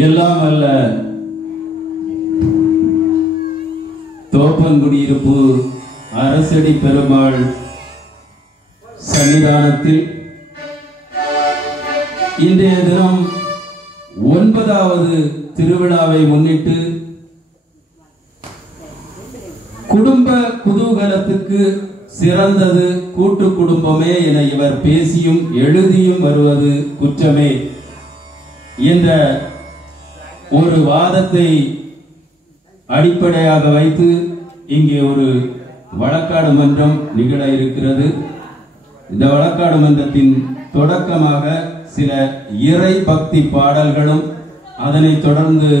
எல்லாம் அல்ல தோப்பங்குடியிருப்பு அரசடி பெருமாள் சன்னிதானத்தில் இன்றைய தினம் 9வது திருவிழாவை முன்னிட்டு குடும்ப குதூகலத்துக்கு சிறந்தது கூட்டு குடும்பமே என இவர் பேசியும் எழுதியும் வருவது குற்றமே என்ற ஒரு வாதத்தை அடிப்படையாக வைத்து இங்கே ஒரு வழக்காடு மன்றம் நிகழ இருக்கிறது. இந்த வழக்காடு மன்றத்தின் தொடக்கமாக சில இறை பக்தி பாடல்களும் அதனைத் தொடர்ந்து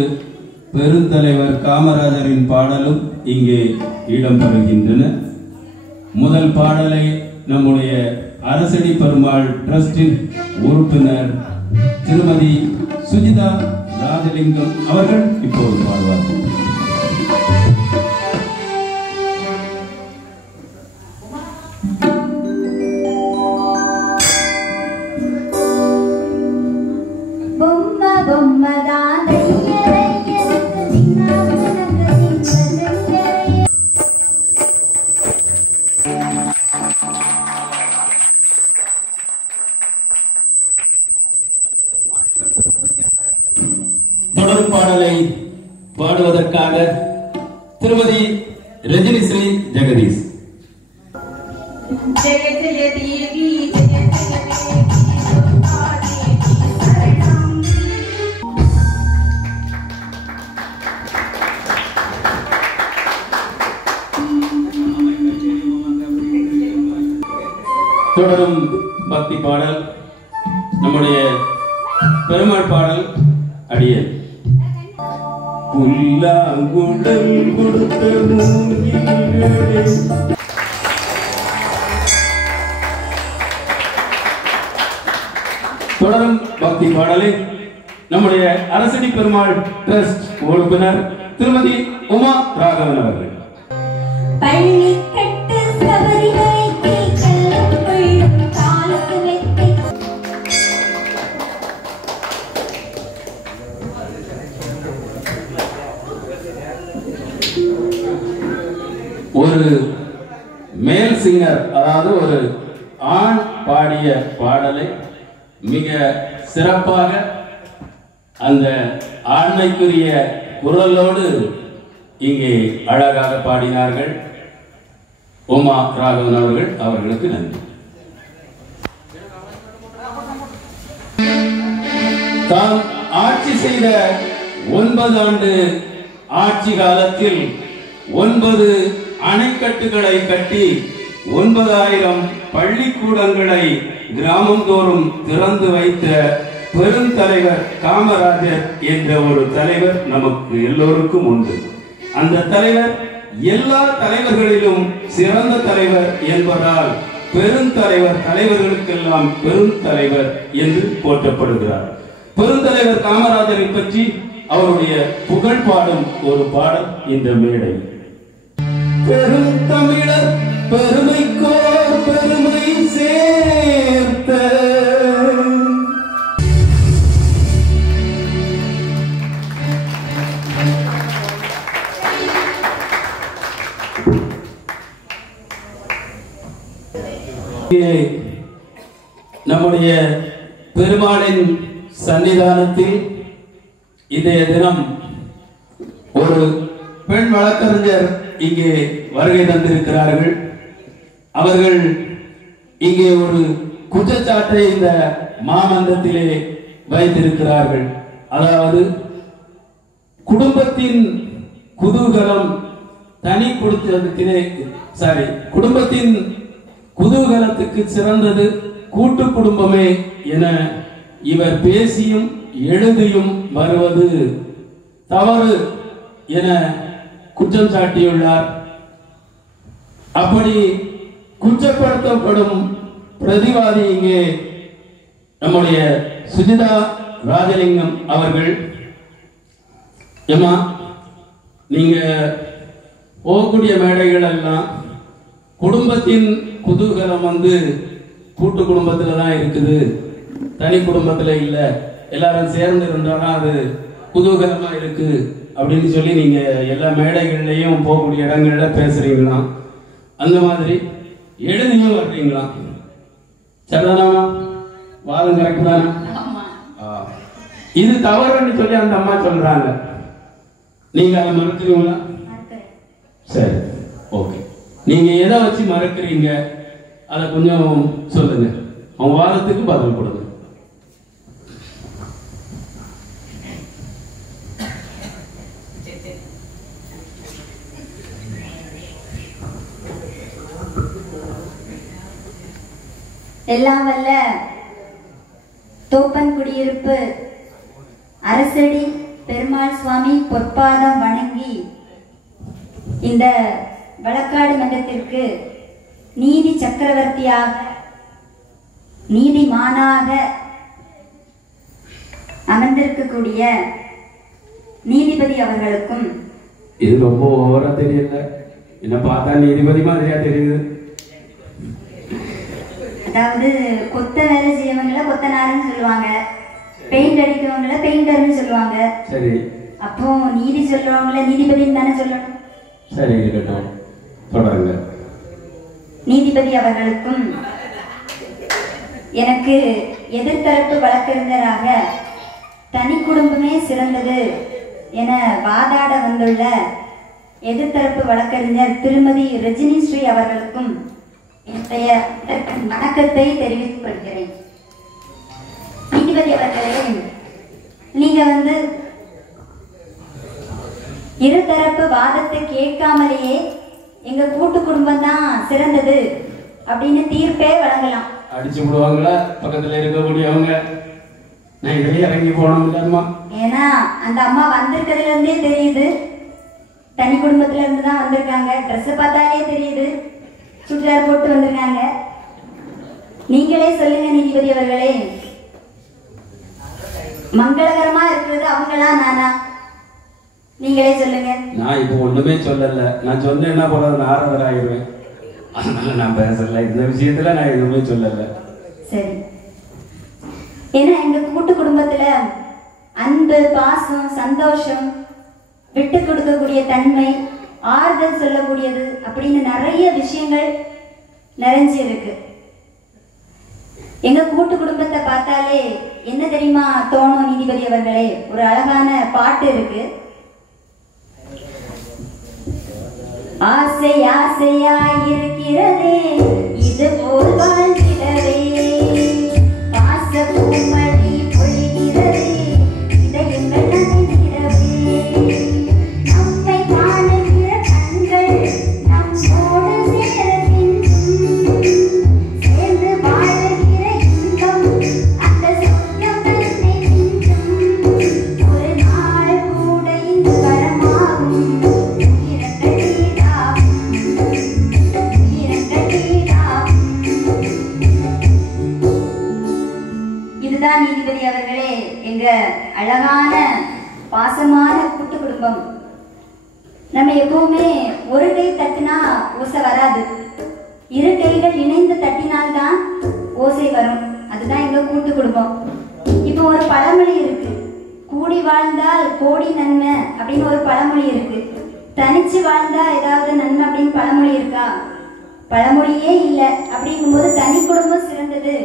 பெருந்தலைவர் காமராஜரின் பாடலும் இங்கே இடம்பெறுகின்றன. முதல் பாடலை நம்முடைய அரசடி பெருமாள் டிரஸ்டின் உறுப்பினர் திருமதி சுஜிதா ராஜலிங்கம் அவர்கள் இப்போது பாடுவார்கள். தொடர் பாடலை பாடுவதற்காக திருமதி ரஜினி ஸ்ரீ ஜெகதீஷ். ஜெய ஜெய தேவி தொடரும் பக்தி பாடல் நம்முடைய பெருமாள் பாடல் அடியேன். புல்லாங்குழல் கொடுத்த தொடரும் பக்தி பாடலை நம்முடைய அரசடி பெருமாள் டிரஸ்ட் உறுப்பினர் திருமதி உமா ராகவன் அவர்கள். ஒரு மேல் சிங்கர், அதாவது ஒரு ஆண் பாடிய பாடலை மிக சிறப்பாக அந்த ஆண்மைக்குரிய குரலோடு இங்கே அழகாக பாடினார்கள் உமா ராகவன் அவர்கள். அவர்களுக்கு நன்றி. தான் ஆட்சி செய்த 9 ஆண்டு ஆட்சி காலத்தில் 9 அணைக்கட்டுகளை கட்டி 9000 பள்ளிக்கூடங்களை கிராமந்தோறும் திறந்து வைத்த பெருந்தலைவர் காமராஜர் என்ற ஒரு தலைவர் நமக்கு எல்லோருக்கும் உண்டு. அந்த தலைவர் எல்லா தலைவர்களிலும் சிறந்த தலைவர் என்பதால் பெருந்தலைவர், தலைவர்களுக்கெல்லாம் பெருந்தலைவர் என்று போற்றப்படுகிறார். பெருந்தலைவர் காமராஜரை பற்றி அவருடைய புகழ் பாடும் ஒரு பாடல் இந்த மேடை. பெருந்தமிழர் பெருமைக்கோ பெருமை சேர்த்த நம்முடைய பெருமாளின் சன்னிதானத்தில் இன்றைய தினம் ஒரு பெண் வழக்கறிஞர் இங்கே வருகை தந்திருக்கிறார்கள். அவர்கள் இங்கே ஒரு குற்றச்சாட்டை இந்த மாமன்றத்திலே வைத்திருக்கிறார்கள். அதாவது குடும்பத்தின் குதூகலம் தனி குடும்பத்தின் குதூகலத்துக்கு சிறந்தது கூட்டு குடும்பமே என இவர் பேசியும் எழுதியும் வருவது தவறு என குற்றம் சாட்டியுள்ளார். அப்படி குற்றப்படுத்தப்படும் பிரதிவாதி இங்கே நம்முடைய சுஜிதா ராஜலிங்கம் அவர்கள். ஏமா, நீங்க போகக்கூடிய மேடைகள் எல்லாம் குடும்பத்தின் குதூகலம் கூட்டு குடும்பத்துல தான் இருக்குது, தனி குடும்பத்துல இல்ல. எல்லாரும் சேர்ந்து இருந்தாலும் அது குதூகலமா இருக்கு அப்படின்னு சொல்லி நீங்க எல்லா மேடைகள்லையும் போகக்கூடிய இடங்கள்ல பேசுறீங்களா? அந்த மாதிரி எழுதியும் வர்றீங்களா? சரிதானா? வாதம் கரெக்ட் தானே? இது தவறுன்னு சொல்லி அந்த அம்மா சொல்றாங்க, நீங்க அதை மறுக்கிறீங்களா? சரி, ஓகே. நீங்க எதை வச்சு மறுக்கிறீங்க அதை கொஞ்சம் சொல்லுங்க, அவங்க வாதத்துக்கு பதில் கொடுங்க. எல்லாம் வல்ல தோப்பன் குடியிருப்பு அரசடி பெருமாள் சுவாமி பொற்பாதம் வணங்கி இந்த வழக்காடு மன்றத்திற்கு நீதி சக்கரவர்த்தியாக நீதிமானாக அமர்ந்திருக்கக்கூடிய நீதிபதி அவர்களுக்கும், இது ரொம்ப ஓவரா தெரியல, என்ன பார்த்தா நீதிபதி மாதிரியா தெரியுது. அதாவது கொத்த வேலை செய்யவங்கள கொத்தனாருன்னு சொல்லுவாங்க, பெயிண்ட் அடிக்கிறவங்கள பெயிண்டர்னு சொல்லுவாங்க. சரி, அப்போ நீதி சொல்றவங்கள நீதிபதின்னு தானே சொல்லணும். சரி, இருக்கட்டும், தொடருங்க. நீதிபதி அவர்களுக்கும் எனக்கு எதிர்த்தரப்பு வழக்கறிஞராக தனி குடும்பமே சிறந்தது என வாதாட வந்துள்ள எதிர்த்தரப்பு வழக்கறிஞர் திருமதி ரஜினி ஸ்ரீ அவர்களுக்கும் என்னுடைய வணக்கத்தை தெரிவித்துக் கொள்கிறேன். நீதிபதி அவர்களே, நீங்க இருதரப்பு வாதத்தை கேட்காமலேயே எங்க கூட்டு குடும்பம் தான் சிறந்தது அப்படின்னு தீர்ப்பே வழங்கலாம். அடிச்சு விடுவாங்களா பக்கத்துல இருக்கக்கூடியவங்க? நான் இதுலயே இறங்கி போனோம். ஏன்னா அந்த அம்மா வந்திருக்கிறதுல இருந்தே தெரியுது, தனி குடும்பத்துல இருந்து தான் வந்திருக்காங்க. ட்ரெஸ் பார்த்தாலே தெரியுது, சுடிதார் போட்டு வந்திருக்காங்க. நீங்களே சொல்லுங்க நீதிபதி அவர்களே, மங்களகரமா இருக்கிறது அவங்களா நானா? நீங்களே சொல்லுங்க. நான் இப்போ ஒண்ணுமே சொல்லல, நான் சொன்னேன்னா போல நாரதர் ஆயிடுவேன், அதனால நான் பேசல. இந்த விஷயத்துல நான் எதுவுமே சொல்லல. சரி, ஏன்னா எங்க கூட்டு குடும்பத்துல அன்பு, பாசம், சந்தோஷம், விட்டு கொடுக்கக்கூடிய தன்மை, ஆறுதல் சொல்லக்கூடியது அப்படின்னு நிறைய விஷயங்கள் நிறைஞ்சு இருக்கு. எங்க கூட்டு குடும்பத்தை பார்த்தாலே என்ன தெரியுமா தோணும் நீதிபதி அவர்களே? ஒரு அழகான பாட்டு இருக்கு. ஆசை ஆசையாயிருக்கிறதே இது போல் வாழ்ந்திடவே, பாச பூமழி பொழிகிறதே இதயங்கள் நனைகிறவே, நம்மை காணுகிற கண்கள் நம்மோடு சேரவின்றும், சேர்ந்து வாழுகிற இன்பம் அந்த சொர்க்கம் தன்னை மிஞ்சும், ஒரு நாள் கூட இந்த வரமாகும் இதுதான் நீதிபதி அவர்களே எங்க அழகான பாசமான கூட்டு குடும்பம். நம்ம எப்பவுமே ஒரு கை தட்டினா ஓசை வராது, இரு கைகள் இணைந்து தட்டினால்தான் ஓசை வரும். அதுதான் எங்க கூட்டு குடும்பம். இப்போ ஒரு பழமொழி இருக்கு, கூடி வாழ்ந்தால் கோடி நன்மை அப்படின்னு ஒரு பழமொழி இருக்கு. தனிச்சு வாழ்ந்தா ஏதாவது நன்மை அப்படின்னு பழமொழி இருக்கா? பழமொழியே இல்லை. அப்படிங்கும்போது தனி குடும்பம் சிறந்தது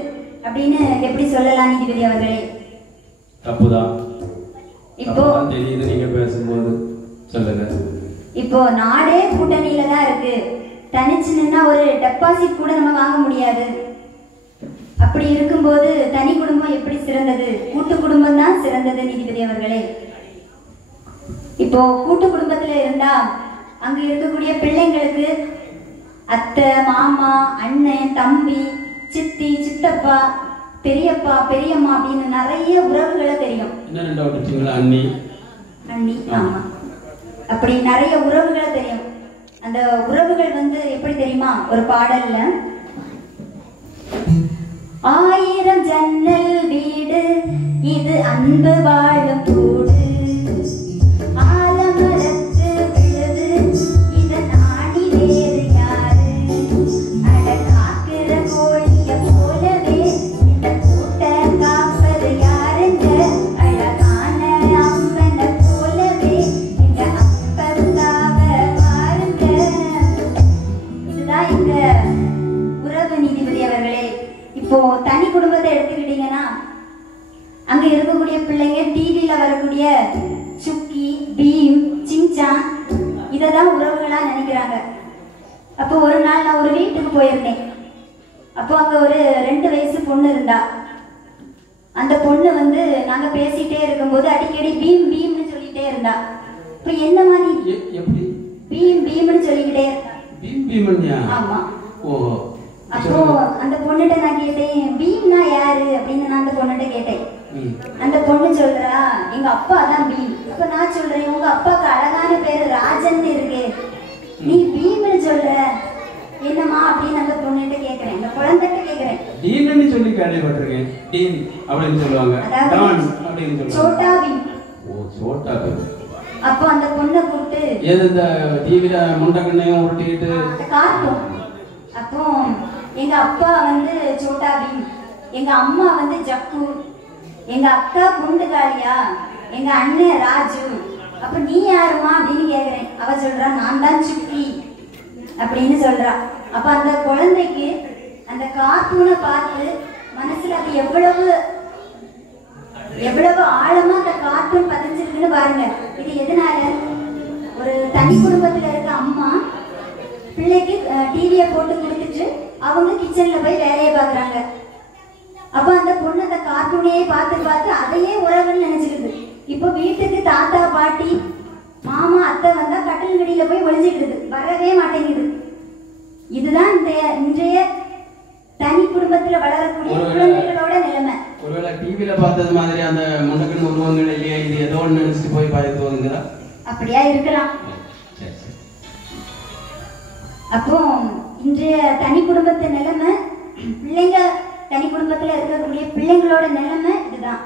அப்படின்னு எப்படி சொல்லலாம் நீதிபதி அவர்களே? தப்புதான். இப்போ தெரியுது, நீங்க பேசும்போது சொல்லுங்க. இப்போ நாடே கூட்டணியில தான் இருக்கு, தனிச்சு நின்னா ஒரு டெபாசிட் கூட நம்ம வாங்க முடியாது. அப்படி இருக்கும்போது தனி குடும்பம் எப்படி சிறந்தது? கூட்டு குடும்பம் தான் சிறந்தது நீதிபதி அவர்களே. இப்போ கூட்டு குடும்பத்துல இருந்தா அங்க இருக்கக்கூடிய பிள்ளைங்களுக்கு அத்தை, மாமா, அண்ணன், தம்பி, சித்தி, சித்தப்பா, பெரியப்பா, பெரியம்மா அப்படின்னு நிறைய உறவுகளை தெரியும். அண்ணி அண்ணி, ஆமா, அப்படி நிறைய உறவுகளை தெரியும். அந்த உறவுகள் எப்படி தெரியுமா? ஒரு பாடல்ல, ஆயிரம் ஜன்னல் வீடு இது அன்பு வாழும் கூடு, ஆலமரத்து விழுது இதன் ஆணி வேறு யாரு, அட காக்கிற கோழிய போலவே இந்த கூட்ட காப்பது யாருங்க, அழகான அம்மனை போயிருந்தேன். அப்போ அங்க ஒரு 2 வயசு பொண்ணு இருந்தா. அந்த பொண்ணு வந்து நாங்க பேசிட்டே இருக்கும்போது அடிக்கடி பீம் பீம்னு சொல்லிட்டே இருந்தா. இப்போ என்ன மாதிரி எப்படி பீம் பீம்னு சொல்லிக்கிட்டே இருந்தா. பீம் பீம்ன்யா? ஆமா. ஓ. அப்போ அந்த பொண்ணுகிட்ட நான் கேட்டேன், பீம்னா யாரு அப்படின்னு நான் அந்த பொண்ணுகிட்ட கேட்டேன். அந்த பொண்ணு சொல்றா, எங்க அப்பா தான் பீம். அப்ப நான் சொல்றேன், உங்க அப்பாவுக்கு அழகான பேரு ராஜன் இருக்கு, நீ பீம்னு சொல்ற என்னமா அப்படின்னு அந்த பொண்ணுகிட்ட கேக்குறேன், அந்த குழந்தைகிட்ட கேக்குறேன். டீன்னு சொல்லி கேள்விப்பட்டிருக்கேன். டீன் அப்படின்னு சொல்லுவாங்க. டான் அப்படின்னு சொல்லுவாங்க. சோட்டா பீம். ஓ, சோட்டா பீம். அப்போ அந்த பொண்ணை கூப்பிட்டு, ஏது இந்த டிவில முண்டக்கண்ணையும் உருட்டிட்டு காட்டும். அப்போ எங்க அப்பா வந்து சோட்டா பீம், எங்க அம்மா வந்து ஜக்கு, எங்க அக்கா குண்டுகாளியா, எங்க அண்ணன் ராஜு, அப்ப நீ யாருமா அப்படின்னு கேக்குறேன். அவ சொல்றா, நான் தான் சுக்கி அப்படின்னு சொல்றா. அப்ப அந்த குழந்தைக்கு அந்த கார்ட்டூனை பார்த்து மனசுல அது எவ்வளவு ஆழமா அந்த கார்ட்டூன் பதிஞ்சிருக்குன்னு பாருங்க. இது எதனால, ஒரு தனி குடும்பத்துல இருக்க அம்மா பிள்ளைக்கு டிவியை போட்டு கொடுத்துட்டு அவங்க கிச்சன்ல போய் வேலையை பாக்குறாங்க. அப்ப அந்த பொண்ணு அந்த கார்ட்டூனையே பார்த்து பார்த்து அதையே உறவுன்னு நினைச்சுக்குது. இப்போ வீட்டுக்கு தாத்தா பாட்டி மாமா அத்தை வந்தா கட்டில் கடியில போய் ஒளிஞ்சுக்கிடுது, வரவே மாட்டேங்குது. இதுதான் இன்றைய தனி குடும்பத்துல வளரக்கூடிய குழந்தைகளோட நிலைமை. ஒருவேளை டிவில பார்த்தது மாதிரி அந்த முண்டக்கன் உருவங்கள் இல்லையா, இது ஏதோ ஒன்று நினைச்சிட்டு போய் பார்த்து போகுதுங்களா? அப்படியா இருக்கலாம். அப்போ இன்றைய தனி குடும்பத்து நிலைமை, பிள்ளைங்க தனி குடும்பத்துல இருக்கக்கூடிய பிள்ளைங்களோட நிலைமை இதுதான்.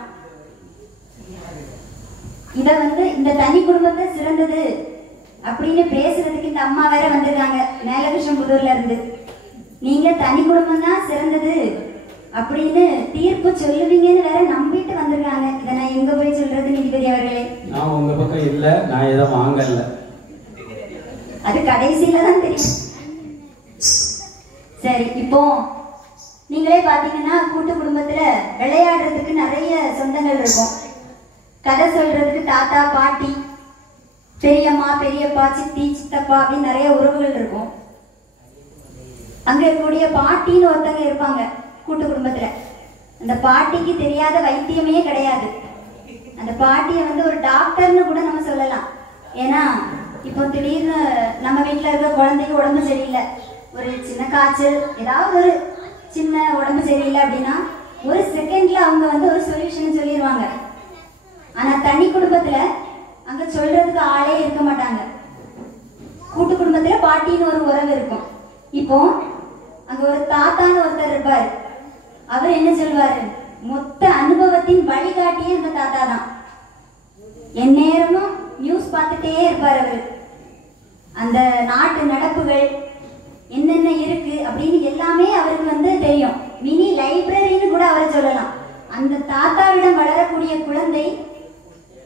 இத வந்து இந்த தனி குடும்பத்தை சிறந்தது அப்படின்னு பேசுறதுக்கு இந்த அம்மா வேற வந்திருக்காங்க மேலகிருஷ்ணபுதூர்ல இருந்து. நீங்க தனி குடும்பம் தான் சிறந்தது அப்படின்னு தீர்ப்பு சொல்லுவீங்கன்னு வேற நம்பிட்டு வந்திருக்காங்க. இதை நான் எங்க போய் சொல்றது நீதிபதி அவர்களே? நான் உங்க பக்கம் இல்ல, நான் ஏதோ வாங்கல, அது கடைசியில தான் தெரியும். சரி, இப்போ நீங்களே பாத்தீங்கன்னா கூட்டு குடும்பத்துல விளையாடுறதுக்கு நிறைய சொந்தங்கள் இருக்கும். கதை சொல்றதுக்கு தாத்தா பாட்டி பெரியம்மா பெரியப்பா சித்தி சித்தப்பா அப்படின்னு நிறைய உறவுகள் இருக்கும். அங்க இருக்கக்கூடிய பாட்டின்னு ஒருத்தங்க இருப்பாங்க கூட்டு குடும்பத்துல. அந்த பாட்டிக்கு தெரியாத வைத்தியமே கிடையாது. அந்த பாட்டியை வந்து ஒரு டாக்டர்னு கூட நம்ம சொல்லலாம். ஏன்னா இப்போ திடீர்னு நம்ம வீட்டுல இருக்க குழந்தைக்கு உடம்பு சரியில்லை, ஒரு சின்ன காய்ச்சல், ஏதாவது ஒரு சின்ன உடம்பு சரியில்லை அப்படின்னா ஒரு செகண்ட்ல அவங்க வந்து ஒரு சொல்யூஷன் சொல்லிடுவாங்க. ஆனா தனி குடும்பத்துல அங்க சொல்றதுக்கு ஆளே இருக்க மாட்டாங்க. கூட்டு குடும்பத்துல பாட்டின்னு ஒரு உறவு இருக்கும். இப்போ அங்க ஒரு தாத்தான்னு ஒருத்தர் இருப்பாரு. அவர் என்ன சொல்வாரு, மொத்த அனுபவத்தின் வழிகாட்டியே அந்த தாத்தா தான். எந்நேரமும் நியூஸ் பார்த்துட்டே இருப்பார் அவரு. அந்த நாட்டு நடப்புகள் என்னென்ன இருக்கு அப்படின்னு எல்லாமே அவருக்கு வந்து தெரியும். மினி லைப்ரரின்னு கூட அவரை சொல்லலாம். அந்த தாத்தாவிடம் வளரக்கூடிய குழந்தை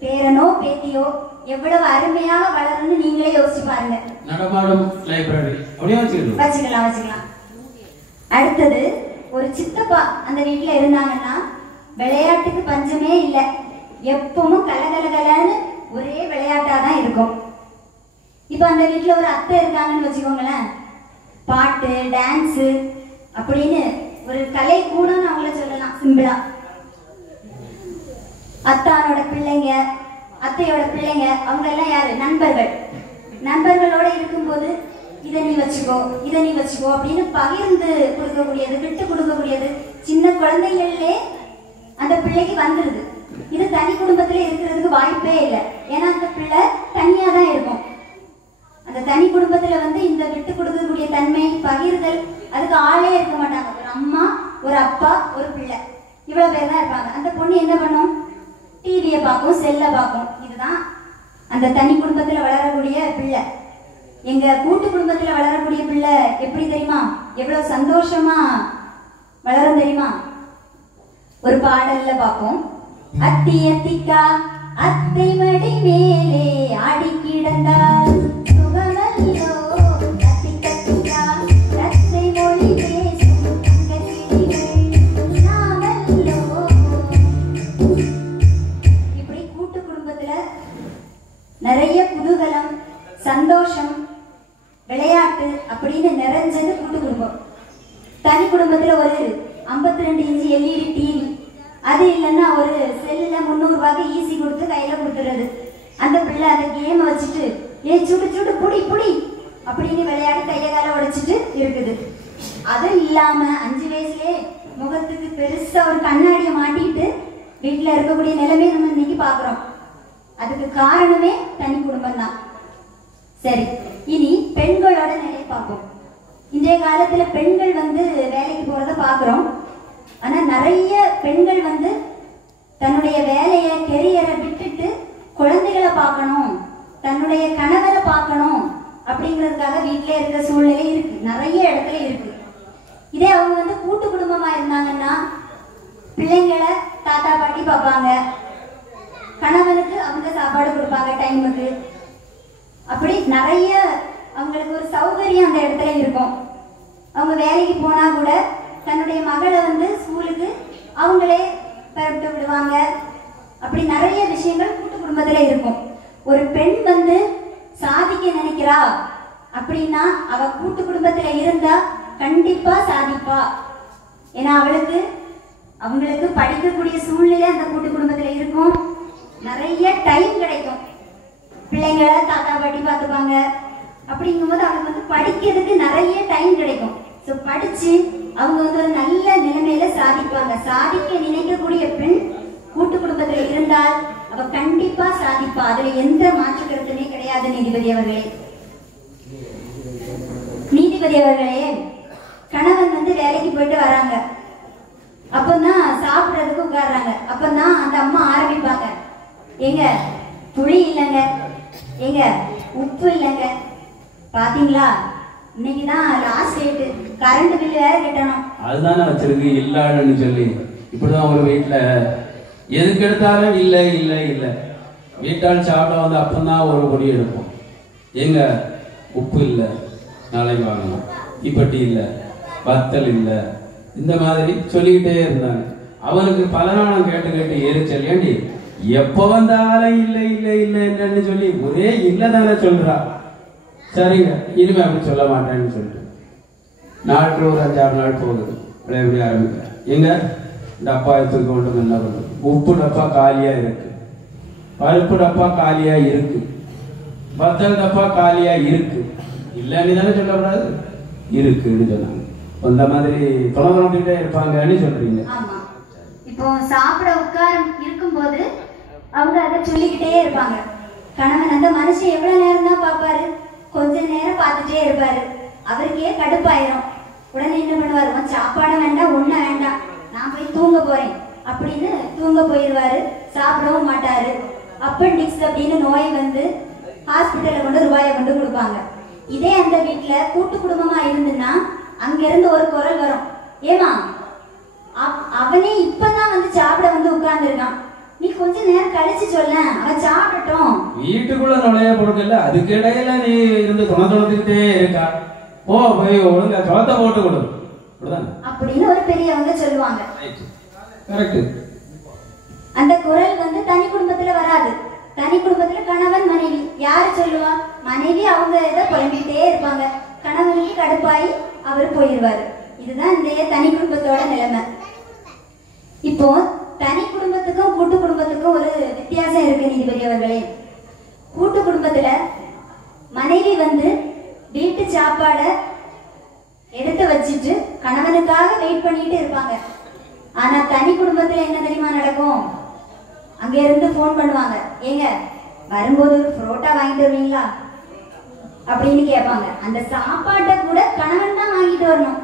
பேரனோ பேத்தியோ எவ்வளவு அருமையாக வளரும்னு நீங்களே யோசிச்சு பாருங்க. நடமாடும் லைப்ரரி அப்படியே வச்சுக்கலாம். அடுத்தது ஒரு சித்தப்பா அந்த வீட்டுல இருந்தாங்கன்னா விளையாட்டுக்கு பஞ்சமே இல்லை. எப்பவும் கலகலகலன்னு ஒரே விளையாட்டாதான் இருக்கும். இப்ப அந்த வீட்டுல ஒரு அத்தை இருக்காங்கன்னு வச்சுக்கோங்களேன், பாட்டு டான்ஸு அப்படின்னு ஒரு கலை கூடன்னு அவங்கள சொல்லலாம் சிம்பிளா. அத்தானோட பிள்ளைங்க அத்தையோட பிள்ளைங்க அவங்க எல்லாம் யாரு, நண்பர்களோட இருக்கும்போது இதை நீ வச்சுக்கோ இதை நீ வச்சுக்கோ அப்படின்னு பகிர்ந்து கொடுக்கக்கூடியது, விட்டு கொடுக்கக்கூடியது சின்ன குழந்தைகள்லே அந்த பிள்ளைக்கு வந்துடுது. இது தனி குடும்பத்துல இருக்கிறதுக்கு வாய்ப்பே இல்லை. ஏன்னா அந்த பிள்ளை தனியா தான் இருக்கும். அந்த தனி குடும்பத்துல வந்து இந்த விட்டு கொடுக்கக்கூடிய தன்மை பகிர்தல் அதுக்கு ஆளே இருக்க மாட்டாங்க. ஒரு அம்மா ஒரு அப்பா ஒரு பிள்ளை இவ்வளவு பேர் தான் இருப்பாங்க. அந்த பொண்ணு என்ன பண்ணும், டிவியை பார்க்கும் செல்ல பார்க்கும். இதுதான் அந்த தனி குடும்பத்துல வளரக்கூடிய பிள்ளை. எங்க கூட்டு குடும்பத்துல வளரக்கூடிய பிள்ளை எப்படி தெரியுமா, எவ்வளவு சந்தோஷமா வளரும் தெரியுமா? ஒரு பாடல்ல பார்ப்போம், அத்தி அத்திக்கா அத்தை மடி மேலே ஆடி கிடந்தார் சுகமல்லோ அத்தி கத்திக்கா அத்தை மொழி பேசும் தங்கச்சிகள் நாமல்லோ. இப்படி கூட்டு குடும்பத்துல நிறைய குதூகலம் சந்தோஷம் விளையாட்டு அப்படின்னு நிறைஞ்சது கூட்டு குடும்பம். தனி குடும்பத்துல ஒரு 52 இன்ச்சு எல்இடி டிவி, அது இல்லைன்னா ஒரு செல்லுல 300 ரூபாய்க்கு ஈஸி கொடுத்து கையில கொடுத்துறது. அந்த பிள்ளை அந்த கேமை வச்சுட்டு சுடு சுடு புடி புடி அப்படின்னு விளையாடி கைய கால உடைச்சிட்டு இருக்குது. அது இல்லாம 5 வயசுலயே முகத்துக்கு பெருசா ஒரு கண்ணாடியை மாட்டிட்டு வீட்டுல இருக்கக்கூடிய நிலைமை நம்ம இன்னைக்கு பாக்குறோம். அதுக்கு காரணமே தனி குடும்பம் தான். சரி, இனி பெண்களோட நிலையை பார்ப்போம். இன்றைய காலத்துல பெண்கள் வேலைக்கு போறத பாக்குறோம். ஆனா நிறைய பெண்கள் தன்னுடைய வேலையை கெரியரை விட்டுட்டு குழந்தைகளை பார்க்கணும், தன்னுடைய கணவரை பார்க்கணும் அப்படிங்கிறதுக்காக வீட்டிலே இருக்க சூழ்நிலை இருக்கு, நிறைய இடத்துல இருக்கு. இதே அவங்க கூட்டு குடும்பமா இருந்தாங்கன்னா பிள்ளைங்களை தாத்தா பாட்டி பார்ப்பாங்க, கணவனுக்கு அவங்க சாப்பாடு கொடுப்பாங்க டைமுக்கு. அப்படி நிறைய அவங்களுக்கு ஒரு சௌகரியம் அந்த இடத்துல இருக்கும். அவங்க வேலைக்கு போனா கூட தன்னுடைய மகளை ஸ்கூலுக்கு அவங்களே பரப்பிட்டு விடுவாங்க. அப்படி நிறைய விஷயங்கள் கூட்டு குடும்பத்துல இருக்கும். ஒரு பெண் சாதிக்க நினைக்கிறா அப்படின்னா அவ கூட்டு குடும்பத்துல இருந்தா கண்டிப்பா சாதிப்பா. ஏன்னா அவங்களுக்கு படிக்கக்கூடிய சூழ்நிலை அந்த கூட்டு குடும்பத்துல இருக்கும். நிறைய டைம் கிடைக்கும், பிள்ளைங்களை தாத்தா பாட்டி பார்த்துப்பாங்க. அப்படிங்கும்போது அவங்களுக்கு படிக்கிறதுக்கு நிறைய டைம் கிடைக்கும். ஸோ படிச்சு அவங்க ஒரு நல்ல நிலைமையில சாதிப்பாங்க. சாதிக்க நினைக்கக்கூடிய பெண் கூட்டு குடும்பத்துல இருந்தால் அவ கண்டிப்பா சாதிப்பா. அதுல எந்த மாற்று கருத்துமே கிடையாது. நீதிபதி அவர்களே, கணவன் வேலைக்கு போயிட்டு வராங்க. அப்பதான் சாப்பிடுறதுக்கு உட்கார்றாங்க. அப்பதான் அந்த அம்மா ஆரம்பிப்பாங்க, எங்க புளி இல்லைங்க, எங்க உப்பு இல்லைங்க, பாத்தீங்களா இன்னைக்குதான் லாஸ்ட் டேட்டு, கரண்ட் பில் வேற கட்டணும். அதுதானே வச்சிருக்கு இல்லான்னு சொல்லி. இப்படிதான் ஒரு வீட்டுல எதுக்கு எடுத்தாலும் இல்லை இல்லை இல்லை. வீட்டால் சாப்பிட அப்பந்தான் ஒரு பொடி எடுப்போம். எங்க உப்பு இல்லை, நாளைக்கு வாங்கணும், இப்பட்டி இல்லை, வத்தல் இல்லை, இந்த மாதிரி சொல்லிக்கிட்டே இருந்தாங்க. அவனுக்கு பல நாளும் கேட்டு கேட்டு எரிச்சல். ஏண்டி எப்ப வந்தாலும் இல்லை இல்லை இல்லை இல்லைன்னு சொல்லி ஒரே இல்லை தானே சொல்றா. சரிங்க, இனிமே அப்படி சொல்ல மாட்டேன்னு சொல்லிட்டு நாட்டு ஒரு 5-6 நாள் போகுது. எப்படி ஆரம்பிக்கிறேன், எங்க டப்பா எடுத்துக்க கொண்டு என்ன பண்ணுறது, உப்பு டப்பா காலியா இருக்கு, பருப்பு டப்பா காலியா இருக்கு, வத்தல் டப்பா காலியா இருக்கு. இல்லைன்னு தானே சொல்லக்கூடாது, இருக்குன்னு சொன்னாங்க. அந்த மாதிரி தொலைக்கிட்டே இருப்பாங்கன்னு சொல்றீங்க. ஆமா, இப்போ சாப்பிட உட்காரம் இருக்கும்போது அவங்க அதை சொல்லிக்கிட்டே இருப்பாங்க. கணவன் அந்த மனுஷன் எவ்வளவு நேரம் தான் பார்ப்பாரு, கொஞ்ச நேரம் பார்த்துட்டே இருப்பாரு. அவருக்கே கடுப்பாயிரும். உடனே என்ன பண்ணுவாரு, சாப்பாடு வேண்டாம், ஒண்ணு வேண்டாம், நான் போய் தூங்க போறேன் அப்படின்னு தூங்க போயிடுவாரு. சாப்பிடவும் மாட்டாரு. அப்பெண்டிக்ஸ் அப்படின்னு நோய் ஹாஸ்பிட்டல்ல கொண்டு ரூபாயை கொண்டு கொடுப்பாங்க. இதே அந்த வீட்டுல கூட்டு குடும்பமா இருந்துன்னா அங்க இருந்து ஒரு குரல் வரும், ஏமா அவனே இப்பதான் சாப்பிட உட்கார்ந்து இருக்கான், நீ கொஞ்ச நேரம் கழிச்சு சொல்ல, அவன் சாப்பிடட்டும். வீட்டுக்குள்ள நுழைய கொடுக்கல, அதுக்கு இடையில நீ இருந்து தொணத்துக்கிட்டே இருக்கா, ஓ போய் ஒழுங்கா சோத்த போட்டு கொடு அப்படின்னு ஒரு பெரியவங்க சொல்லுவாங்க. அந்த குரல் தனி குடும்பத்துல வராது. தனி குடும்பத்துல கணவன் மனைவி யாரு சொல்லுவா, மனைவி அவங்க ஏதோ புலம்பிக்கிட்டே இருப்பாங்க, கணவனுக்கு கடுப்பாயி அவர் போயிடுவாரு. இதுதான் இந்த தனி குடும்பத்தோட நிலைமை. இப்போ தனி குடும்பத்துக்கும் கூட்டு குடும்பத்துக்கும் ஒரு வித்தியாசம் இருக்கு நீதிபதி அவர்களே. கூட்டு குடும்பத்துல மனைவி வீட்டு சாப்பாட எடுத்து வச்சுட்டு கணவனுக்காக வெயிட் பண்ணிட்டு இருப்பாங்க. ஆனா தனி குடும்பத்துல என்ன தெரியுமா நடக்கும், அங்க இருந்து போன் பண்ணுவாங்க, ஏங்க வரும்போது ஒரு புரோட்டா வாங்கிட்டு வருவீங்களா அப்படின்னு கேட்பாங்க. அந்த சாப்பாட்டை கூட கணவன் தான் வாங்கிட்டு வரணும்.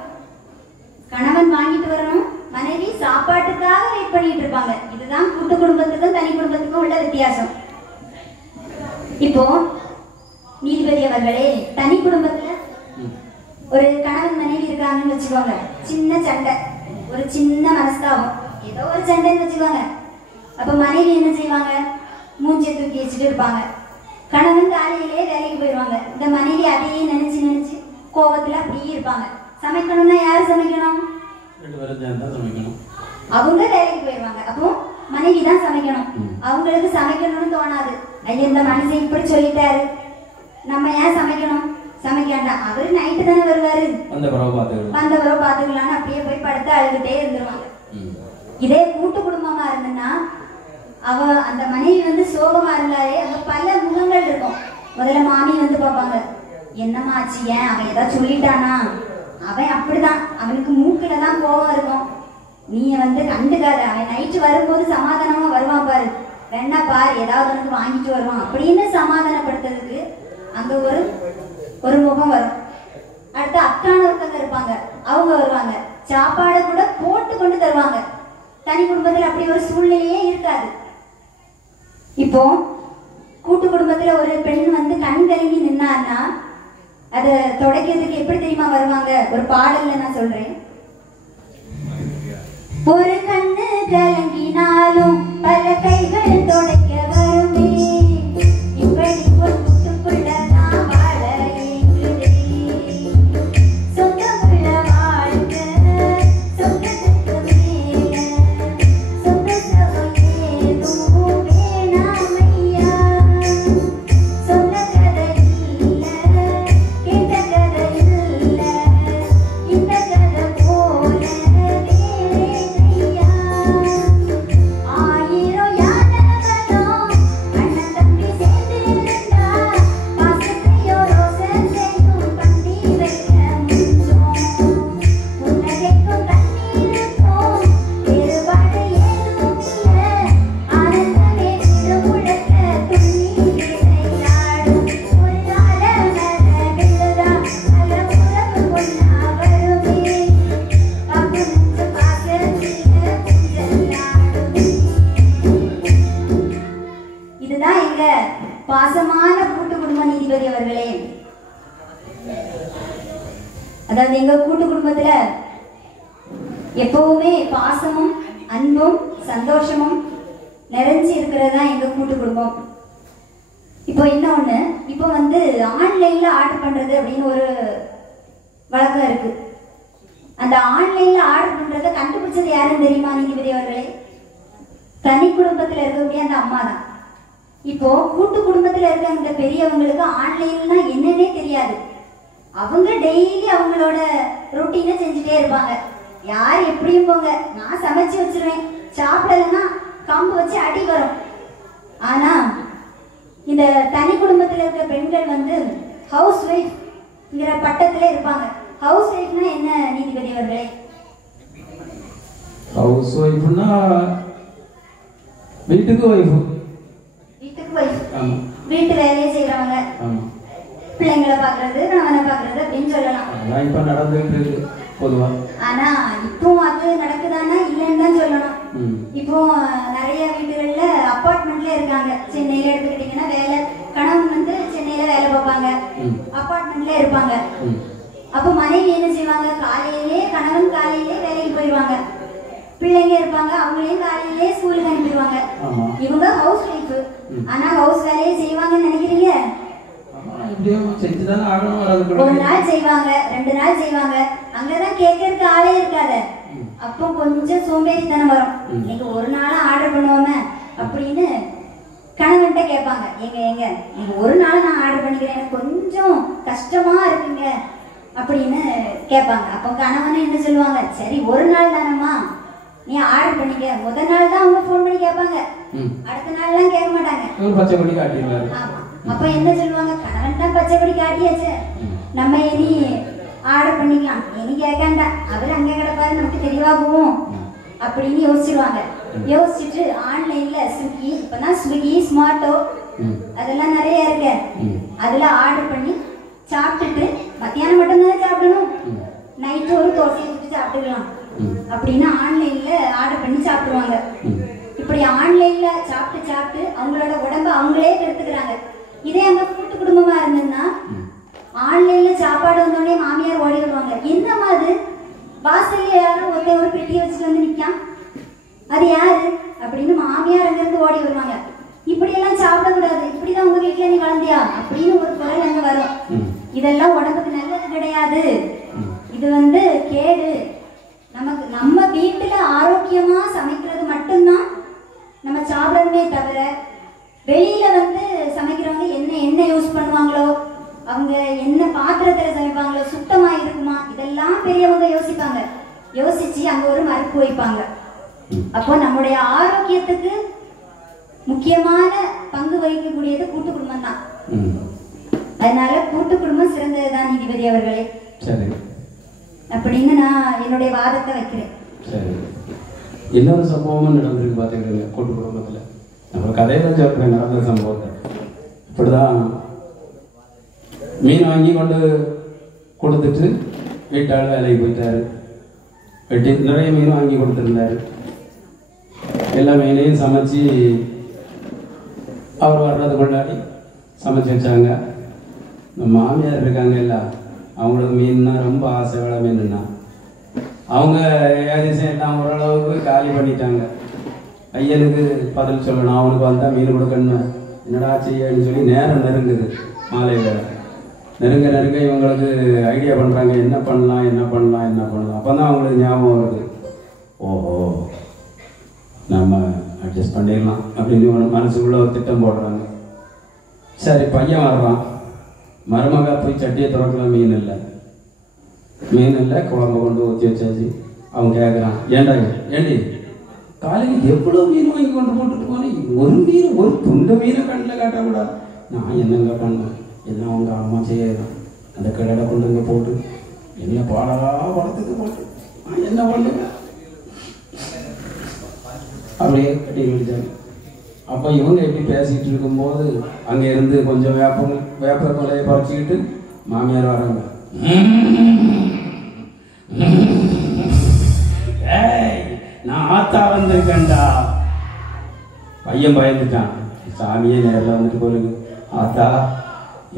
கணவன் வாங்கிட்டு வரணும், மனைவி சாப்பாட்டுக்காக வெயிட் பண்ணிட்டு இருப்பாங்க. இதுதான் கூட்டு குடும்பத்துக்கும் தனி குடும்பத்துக்கும் உள்ள வித்தியாசம். இப்போ நீதிபதி அவர்களே, தனி குடும்பத்துல ஒரு கணவன் மனைவி இருக்காங்கன்னு வச்சுக்கோங்க, சின்ன சண்டை, ஒரு சின்ன மனஸ்தாபம், ஏதோ ஒரு சண்டைன்னு வச்சுக்கோங்க. அப்ப மனைவி என்ன செய்வாங்க, மூஞ்சியை தூக்கி வச்சுட்டு இருப்பாங்க. கணவன் காலையிலேயே வேலைக்கு போயிடுவாங்க. இந்த மனைவி அதையே நினைச்சு நினைச்சு கோபத்துல அப்படியே இருப்பாங்க. சமைக்கணும்னா யாரு சமைக்கணும், அவங்க வேலைக்கு போயிடுவாங்க. அப்போ மனைவி தான் சமைக்கணும். அவங்களுக்கு சமைக்கணும்னு தோணாது. ஐயா இந்த மனுஷன் இப்படி சொல்லிட்டாரு, நம்ம ஏன் சமைக்கணும், சமைக்காண்டா, அவரு நைட்டு தானே வருவாரு, வந்த பிறகு பாத்துக்கலான்னு அப்படியே போய் படுத்து அழுதுட்டே இருந்துருவாங்க. இதே கூட்டு குடும்பமா இருந்துன்னா அவ அந்த மனைவி வந்து சோகமா இருந்தாலே அங்க பல முகங்கள் இருக்கும். முதல்ல மாமி வந்து பார்ப்பாங்க, என்னம்மா ஆச்சு, ஏன் அவன் ஏதாவது சொல்லிட்டானா, அவன் அப்படிதான், அவனுக்கு மூக்குல தான் கோபம் இருக்கும், நீ வந்து கண்டுக்காத, அவன் நைட்டு வரும்போது சமாதானமா வருவான் பாரு, வேணா பாரு ஏதாவது உனக்கு வாங்கிட்டு வருவான் அப்படின்னு சமாதானப்படுத்துறதுக்கு அங்க ஒரு முகம் வரும். அடுத்து அக்கான ஒருத்தங்க இருப்பாங்க, அவங்க வருவாங்க, சாப்பாடு கூட போட்டு கொண்டு தருவாங்க. தனி குடும்பத்துல அப்படி ஒரு சூழ்நிலையே இருக்காது. இப்போ கூட்டு குடும்பத்துல ஒரு பெண் வந்து கண் கலங்கி நின்னான்னா அதை தொடக்கிறதுக்கு எப்படி தெரியுமா வருவாங்க? ஒரு பாடல்ல நான் சொல்றேன். ஒரு கண்ணு கலங்கினாலும் பல கைகள் தொடக்க வருமே, இப்படி ஒரு கூட்டுக்குள்ள நான் வாழ ஏங்குதே, சொந்தமுள்ள வாழ்க்கை சொந்தத்துக்கு மேல சொந்த ஏதும் வேணாமையா, சொந்த கதை இல்ல கேட்ட கதை இல்ல, இந்த கதை போல வேறையா, ஆயிரம் யானை வரும் அண்ணன் தம்பி சேர்ந்து இருந்தா, பாசத்தையோ ரோசத்தையும் பண்ணி வைக்க முடியும், புன்னகைக்கும் கண்ணீருக்கும் வேறுபாடு ஏதும் இல்ல, ஆனந்தமே திருமுழக்க துள்ளி விளையாடும், ஒரு கால மரபில்தான் பல உறவு ஒன்னா வருமே, பாப்பு நெஞ்ச பாசத்தில புஞ்சல்லாடுமே. இதுதான் எங்க பாசமான கூட்டு குடும்ப நீதிபதி அவர்களே. அதாவது எங்க கூட்டு குடும்பத்துல எப்பவுமே பாசமும் அன்பும் சந்தோஷமும் நிறைஞ்சு இருக்கிறது தான் எங்க கூட்டு குடும்பம். இப்போ இன்னொன்னு, இப்போ வந்து ஆன்லைன்ல ஆர்டர் பண்றது அப்படின்னு ஒரு வழக்கம் இருக்கு. அந்த ஆன்லைன்ல ஆர்டர் பண்றதை கண்டுபிடிச்சது யாருன்னு தெரியுமா நீதிபதி அவர்களே? தனி குடும்பத்துல இருக்கக்கூடிய அந்த அம்மா தான். இப்போ கூட்டு குடும்பத்துல இருக்க அந்த பெரியவங்களுக்கு ஆன்லைன்னா என்னன்னே தெரியாது. அவங்க டெய்லி அவங்களோட ரொட்டீனை செஞ்சுட்டே இருப்பாங்க. யார் எப்படியும் போங்க, நான் சமைச்சு வச்சிருவேன், சாப்பிடலன்னா கம்பு வச்சு அடி வரும். ஆனா இந்த தனி குடும்பத்துல இருக்க பெண்கள் வந்து ஹவுஸ் ஒய்ஃப்ங்கிற பட்டத்துல இருப்பாங்க. ஹவுஸ் ஒய்ஃப்னா என்ன நீதிபதி அவர்களே? ஹவுஸ் ஒய்ஃப்னா வீட்டுக்கு ஒய்ஃப். வீட்டுக்கு ஒய்ஃப். ஆமா. வீட்டு வேலையை செய்யறவங்க. ஆமா. பிள்ளைங்களை பாக்குறது, கணவனை பாக்குறது அப்படின்னு சொல்லலாம். அதான் இப்ப நடந்துட்டு இருக்கு பொதுவா. ஆனா இப்போ அது நடக்குதானா இல்லைன்னு தான் சொல்லணும். இப்போ நிறைய வீடுகள்ல அப்பார்ட்மெண்ட்ல இருக்காங்க. சென்னையில எடுத்துக்கிட்டீங்கன்னா வேலை, கணவன் வந்து சென்னையில வேலை பார்ப்பாங்க, அப்பார்ட்மெண்ட்ல இருப்பாங்க. அப்போ மனைவி என்ன செய்வாங்க? கணவன் காலையிலே வேலைக்கு போயிடுவாங்க, பிள்ளைங்க இருப்பாங்க, அவங்களையும் காலையிலே ஸ்கூலுக்கு அனுப்பிடுவாங்க. இவங்க ஹவுஸ் ஒய்ஃப். ஆனா ஹவுஸ் வேலையை செய்வாங்கன்னு நினைக்கிறீங்க? ஒரு நாள் செய்வாங்க, 2 நாள் செய்வாங்க, அங்கதான் கேட்கறதுக்கு ஆளே இருக்காத. அப்போ கொஞ்சம் சோம்பேறித்தனம் வரும். நீங்க ஒரு நாளா ஆர்டர் பண்ணுவோமே அப்படின்னு கணவன்கிட்ட கேட்பாங்க. எங்க ஒரு நாள் நான் ஆர்டர் பண்ணிக்கிறேன், எனக்கு கொஞ்சம் கஷ்டமா இருக்குங்க அப்படின்னு கேட்பாங்க. அப்போ கணவனை என்ன சொல்லுவாங்க? சரி ஒரு நாள் தானம்மா, நீ ஆர்டர் பண்ணிக்க. முதல் நாள் தான் அவங்க போன் பண்ணி கேட்பாங்க, அடுத்த நாள்லாம் கேட்க மாட்டாங்க. ஆமா. அப்ப என்ன சொல்லுவாங்க? கணவன் தான் பச்சைப்படி காட்டியாச்சு, நம்ம இனி ஆர்டர் பண்ணிக்கலாம், இனி கேட்காண்டா, அவர் அங்கே கிடப்பாரு, நமக்கு தெளிவா போவோம் அப்படின்னு யோசிச்சிருவாங்க. யோசிச்சுட்டு ஆன்லைன்ல ஸ்விக்கி, இப்பதான் ஸ்விக்கி ஸ்மார்ட்டோ அதெல்லாம் நிறைய இருக்கு, அதுல ஆர்டர் பண்ணி சாப்பிட்டுட்டு மத்தியானம் மட்டும் தானே சாப்பிடணும், நைட்டு ஒரு தோசையை சுட்டு சாப்பிட்டுக்கலாம் அப்படின்னு ஆன்லைன்ல ஆர்டர் பண்ணி சாப்பிடுவாங்க. இப்படி ஆன்லைன்ல சாப்பிட்டு அவங்களோட உடம்ப அவங்களே கெடுத்துக்கிறாங்க. இதே அங்க கூட்டு குடும்பமா இருந்ததுன்னா ஆன்லைன்ல சாப்பாடு வந்தோடனே மாமியார் ஓடி வருவாங்க. என்னமா அது, வாசல்ல யாரும் ஒரு பெட்டியை வச்சுட்டு வந்து நிக்கான், அது யாரு அப்படின்னு மாமியார் அங்க இருந்து ஓடி வருவாங்க. இப்படி எல்லாம் சாப்பிடக்கூடாது, இப்படிதான் உங்க வீட்டுல நீ வளர்ந்தியா அப்படின்னு ஒரு குரல் அங்க வரும். இதெல்லாம் உடம்புக்கு நல்லது கிடையாது, இது வந்து கேடு. நமக்கு நம்ம வீட்டுல ஆரோக்கியமா சமைக்கிறது மட்டும்தான் நம்ம சாப்பிடணுமே தவிர வெளியில வந்து சமைக்கிறவங்க என்ன யூஸ் பண்ணுவாங்களோ அவங்க என்ன பாத்திரத்துல சமைப்பாங்களோ சுத்தமா இருக்குமா, இதெல்லாம் பெரியவங்க யோசிப்பாங்க. யோசிச்சு அங்க ஒரு மறுப்பு வைப்பாங்க. அப்போ நம்முடைய ஆரோக்கியத்துக்கு முக்கியமான பங்கு வகிக்கக்கூடியது கூட்டு குடும்பம் தான். அதனால கூட்டு குடும்பம் சிறந்ததுதான் நீதிபதி அவர்களே. சரி, அப்படின்னு நான் என்னுடைய வாதத்தை வைக்கிறேன். சரி. இன்னொரு சம்பவமும் நடந்திருக்கு பார்த்துக்கிடுங்க கூட்டு குடும்பத்தில். நம்ம கதையை தான் சொல்கிறேன், நடந்த சம்பவத்தை. இப்படிதான் மீன் வாங்கி கொண்டு கொடுத்துட்டு வீட்டால் வேலைக்கு போயிட்டாரு. வெட்டி நிறைய மீன் வாங்கி கொடுத்துருந்தாரு. எல்லா மீனையும் சமைச்சு அவர் வர்றது கொண்டாடி சமைச்சு வச்சாங்க. இந்த மாமியார் இருக்காங்க இல்ல, அவங்களுக்கு மீன்னா ரொம்ப ஆசை, வேலை மீனுன்னா. அவங்க அதிசயம் எல்லாம் ஓரளவுக்கு காலி பண்ணிட்டாங்க. பையனுக்கு பதில் சொல்லணும், அவனுக்கு வந்தால் மீன் கொடுக்கணும், என்னடா செய்யன்னு சொல்லி நேரம் நெருங்குது. மாலை வேலை நெருங்க நெருங்க இவங்களுக்கு ஐடியா பண்ணுறாங்க, என்ன பண்ணலாம் என்ன பண்ணலாம் என்ன பண்ணலாம். அப்போ தான் அவங்களுக்கு ஞாபகம் வருது, ஓஹோ நம்ம அட்ஜஸ்ட் பண்ணிடலாம் அப்படின்னு மனசுக்குள்ளே ஒரு திட்டம் போடுறாங்க. சரி, பையன் வர்றான். மருமகா போய் சட்டியை திறக்கலாம், மீன் இல்லை. குழம்பு கொண்டு ஊற்றி வச்சாச்சு. அவன் கேட்குறான், ஏண்டி காலையில் எவ்வளோ மீன் வாங்கி கொண்டு போட்டுட்டு போனேன், ஒரு மீன் ஒரு துண்டு மீனை கண்ணில் காட்டக்கூடாது. நான் என்னங்க பண்ணேன், எல்லாம் அவங்க அம்மா செய்யலாம். அந்த கடையில் கொண்டு இங்கே போட்டு என்ன பாடா படத்துக்கு போட்டு நான் என்ன பண்ணுவேன் அப்படியே கட்டி விழிச்சாங்க. அப்போ இவங்க எப்படி பேசிகிட்டு இருக்கும்போது அங்கே இருந்து கொஞ்சம் வேப்ப கொலையை பறிச்சுக்கிட்டு மாமியார் வராங்க. நான் ஆத்தா வந்திருக்கேன்டா. பையன் பயந்துட்டான். சாமியே நேரில் வந்துட்டு போலுங்க, ஆத்தா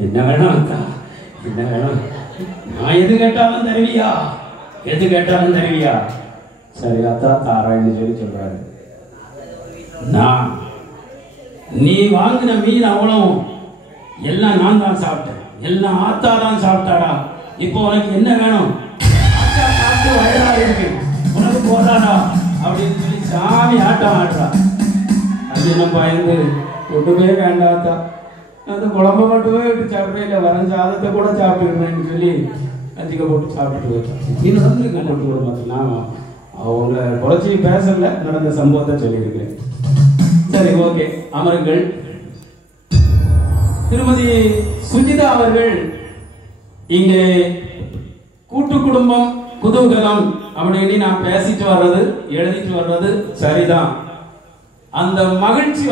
என்ன வேணும், ஆத்தா என்ன வேணும், நான் எது கேட்டாலும் தருவியா, எது கேட்டாலும் தருவியா. சரி ஆத்தா தாரான்னு சொல்லி சொல்றாரு. நான் நீ வாங்கின மீன் அவ்வளவும் எல்லாம் நான் தான் சாப்பிட்டேன், எல்லாம் ஆத்தா தான் சாப்பிட்டாடா. இப்போ உனக்கு என்ன வேணும், ஆத்தா சாப்பிட்டு வயதா இருக்கு, உனக்கு போதாடா அப்படின்னு சொல்லி சாமி ஆட்டம் ஆடுறா. அது என்ன பயந்து ஒட்டுமே வேண்டாத்தா, அந்த குழம்ப மட்டுமே விட்டு சாப்பிட்றேன், இல்லை வர சாதத்தை கூட சாப்பிட்டுருந்தேன்னு சொல்லி அஞ்சிக்க போட்டு சாப்பிட்டு போயிட்டான். இது நடந்துருக்கேன் கூட்டு குடும்பத்தில். நான் அவங்க குறைச்சி பேசல, நடந்த சம்பவத்தை சொல்லியிருக்கிறேன். சரி, ஓகே, அமருங்கள். திருமதி சுஜிதா அவர்கள் இங்கே கூட்டு குடும்பம் குதூகலம் அப்படின்னு நான் பேசிட்டு வர்றது எழுதிட்டு வர்றது சரிதான். அந்த மகிழ்ச்சி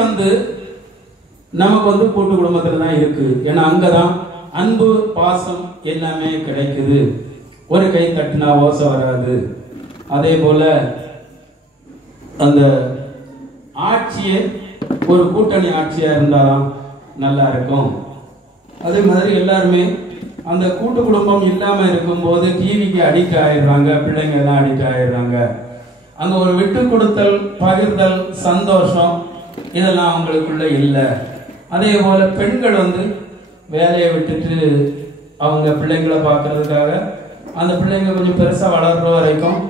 நமக்கு கூட்டு குடும்பத்துல தான் இருக்கு. ஏன்னா அங்கதான் அன்பு பாசம் எல்லாமே கிடைக்குது. ஒரு கை தட்டினா ஓசை வராது. அதே போல அந்த ஆட்சியே ஒரு கூட்டணி ஆட்சியா இருந்தாலும் நல்லா இருக்கும். அதே மாதிரி எல்லாருமே அந்த கூட்டு குடும்பம் இல்லாம இருக்கும்போது டிவிக்கு அடிக்ட் ஆயிடுறாங்க, பிள்ளைங்க எல்லாம் அடிக்ட் ஆயிடுறாங்க. அங்க ஒரு விட்டு கொடுத்தல், பகிர்தல், சந்தோஷம் இதெல்லாம் அவங்களுக்குள்ள இல்லை. அதே போல பெண்கள் வேலையை விட்டுட்டு அவங்க பிள்ளைங்களை பார்க்கறதுக்காக அந்த பிள்ளைங்க கொஞ்சம் பெருசா வளர்ற வரைக்கும்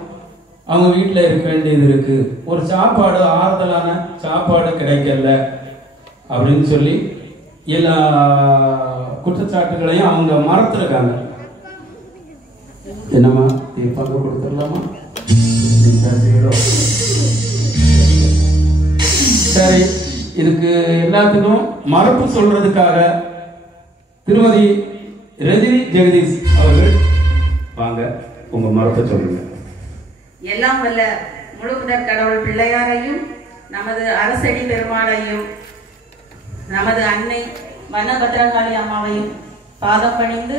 அவங்க வீட்டில் இருக்க வேண்டியது இருக்கு. ஒரு சாப்பாடு, ஆறுதலான சாப்பாடு கிடைக்கல அப்படின்னு சொல்லி எல்லா குற்றச்சாட்டுகளையும் அவங்க மறந்துருக்காங்க. என்னம்மா தீர்ப்பாக கொடுத்துடலாமா? சரி, இதுக்கு எல்லாத்துக்கும் மறுப்பு சொல்றதுக்காக திருமதி ரஜினி ஜெகதீஷ் அவர்கள் வாங்க, உங்க மறுப்பை சொல்லுங்க. எல்லாம் வல்ல முழுமுதற் கடவுள் பிள்ளையாரையும் நமது அரசடி பெருமாளையும் நமது அன்னை வனபத்ரகாளி அம்மாவையும் பாதம் பணிந்து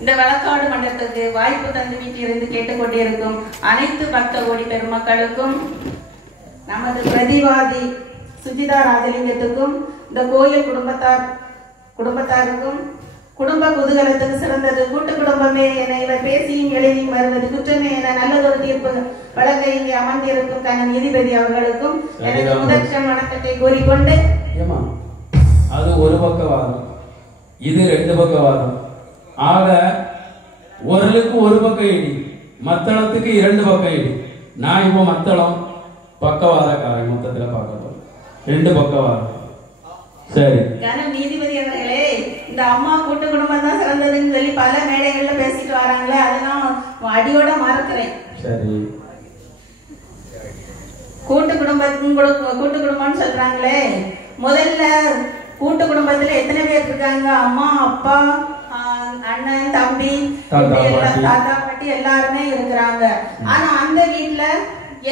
இந்த வழக்காடு மன்றத்துக்கு வாய்ப்பு தந்து வீட்டிலிருந்து கேட்டுக்கொண்டிருக்கும் அனைத்து பக்த கோடி பெருமக்களுக்கும், நமது பிரதிவாதி சுஜிதா ராஜலிங்கத்துக்கும், இந்த கோயில் குடும்பத்தாருக்கும், குடும்ப குதூகலத்துக்கு சிறந்தது கூட்டு குடும்பமே என இவர் பேசியும் எழுதியும் வருவது குற்றமே என நல்லதொரு தீர்ப்பு வழங்க இங்கே அமர்ந்திருக்கும் கண்ண நீதிபதி அவர்களுக்கும் எனது முதற்றம் வணக்கத்தை கூறிக்கொண்டு, அது ஒரு பக்கவாதம், இது ரெண்டு பக்கவாதம். ஆக ஒருளுக்கு ஒரு பக்கம் இடி, மத்தளத்துக்கு இரண்டு பக்கம் இடி. நான் இப்போ மத்தளம் பக்கவாதக்காரன் மொத்தத்துல பார்க்க ரெண்டு பக்கவாதம். சரி, கன நீதிபதி அவர்களே, இந்த இந்த அம்மா கூட்டு குடும்பம் தான் சிறந்ததுன்னு சொல்லி பல மேடைகள்ல பேசிட்டு வராங்களே, அதெல்லாம் அடியோட மறக்கிறேன். சரி, கூட்டு குடும்பம்னு சொல்றாங்களே, முதல்ல கூட்டு குடும்பத்துல எத்தனை பேர் இருக்காங்க? அம்மா, அப்பா, அண்ணன், தம்பி, தாத்தா, பாட்டி எல்லாருமே இருக்கிறாங்க. ஆனா அந்த வீட்டுல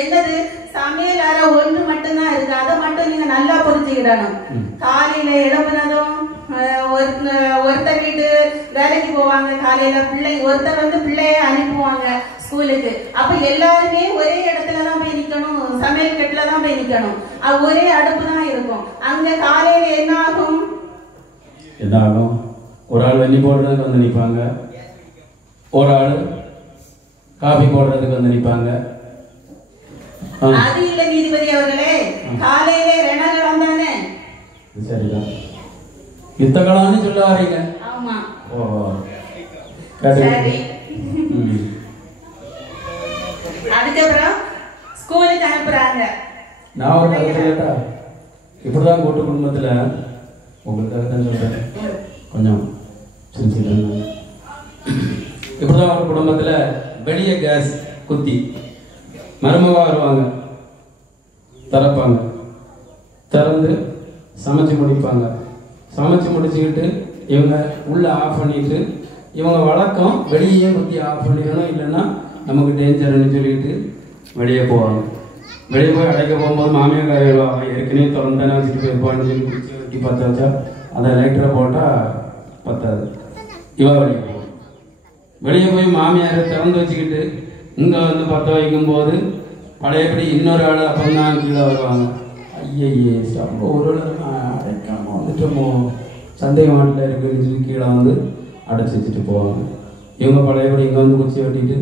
என்னது சமையல் அறை ஒன்று மட்டும்தான் இருக்கு. அதை மட்டும் நீங்க நல்லா புரிஞ்சுக்கிடணும். காலையில எழுப்புனதும் ஒருத்தர் வீட்டு வேலைக்கு போவாங்க, காலையில ஒருத்தர் வந்து பிள்ளைய அனுப்புவாங்க ஸ்கூலுக்கு. அப்ப எல்லாருமே ஒரே இடத்துலதான் போய் நிக்கணும், சமையல் கட்டுலதான் போய் நிக்கணும். ஒரே அடுப்பு தான் இருக்கும். அங்க காலையில என்ன ஆகும்? ஒரு ஆள் வெண்ணி போடுறதுக்கு வந்து நிற்பாங்க, ஒரு ஆள் காபி போடுறதுக்கு வந்து நிற்பாங்க. அது இல்ல நீதிபதி அவர்களே, காலையிலே ரணகலம் தானே. சரிதான், யுத்த காலம்னு சொல்ல வரீங்க. ஆமா. ஓ சரி. அதுக்கப்புறம் ஸ்கூலுக்கு அனுப்புறாங்க. நான் ஒரு கருத்து கேட்டா, இப்படிதான் கூட்டு குடும்பத்துல உங்களுக்காக தான் சொல்றேன், கொஞ்சம் சிரிச்சுட்டு. இப்படிதான் ஒரு குடும்பத்துல வெளியே கேஸ் குத்தி மருமகா வருவாங்க, திறப்பாங்க, திறந்து சமைச்சு முடிப்பாங்க. சமைச்சு முடிச்சுக்கிட்டு இவங்க உள்ள ஆஃப் பண்ணிட்டு, இவங்க வழக்கம் வெளியே குத்தி ஆஃப் பண்ணிடணும், இல்லைன்னா நமக்கு டேஞ்சர்னு சொல்லிட்டு வெளியே போவாங்க. வெளியே போய் அடைக்க போகும்போது மாமியார் காய்வாங்க, ஏற்கனவே திறந்தானே வச்சுட்டு போயிருப்பான்னு சொல்லி குடிச்சு வெட்டி பற்ற வச்சா அதை லைட்டரை போட்டால் பத்தாது. இவ வெளியே போவோம். வெளியே போய் மாமியாரை திறந்து வச்சுக்கிட்டு இங்கே வந்து பற்ற வைக்கும் போது பழையபடி இன்னொரு ஆள் அப்பந்தான் கீழே வருவாங்க. ஐயே ரொம்ப ஒரு அடைக்காம வந்துட்டோமோ, சந்தேகம் மாட்டில் இருக்குன்னு சொல்லி கீழே வந்து அடைச்சி வச்சுட்டு போவாங்க. இவங்க பழையபடி இங்கே வந்து குச்சி வெட்டிட்டு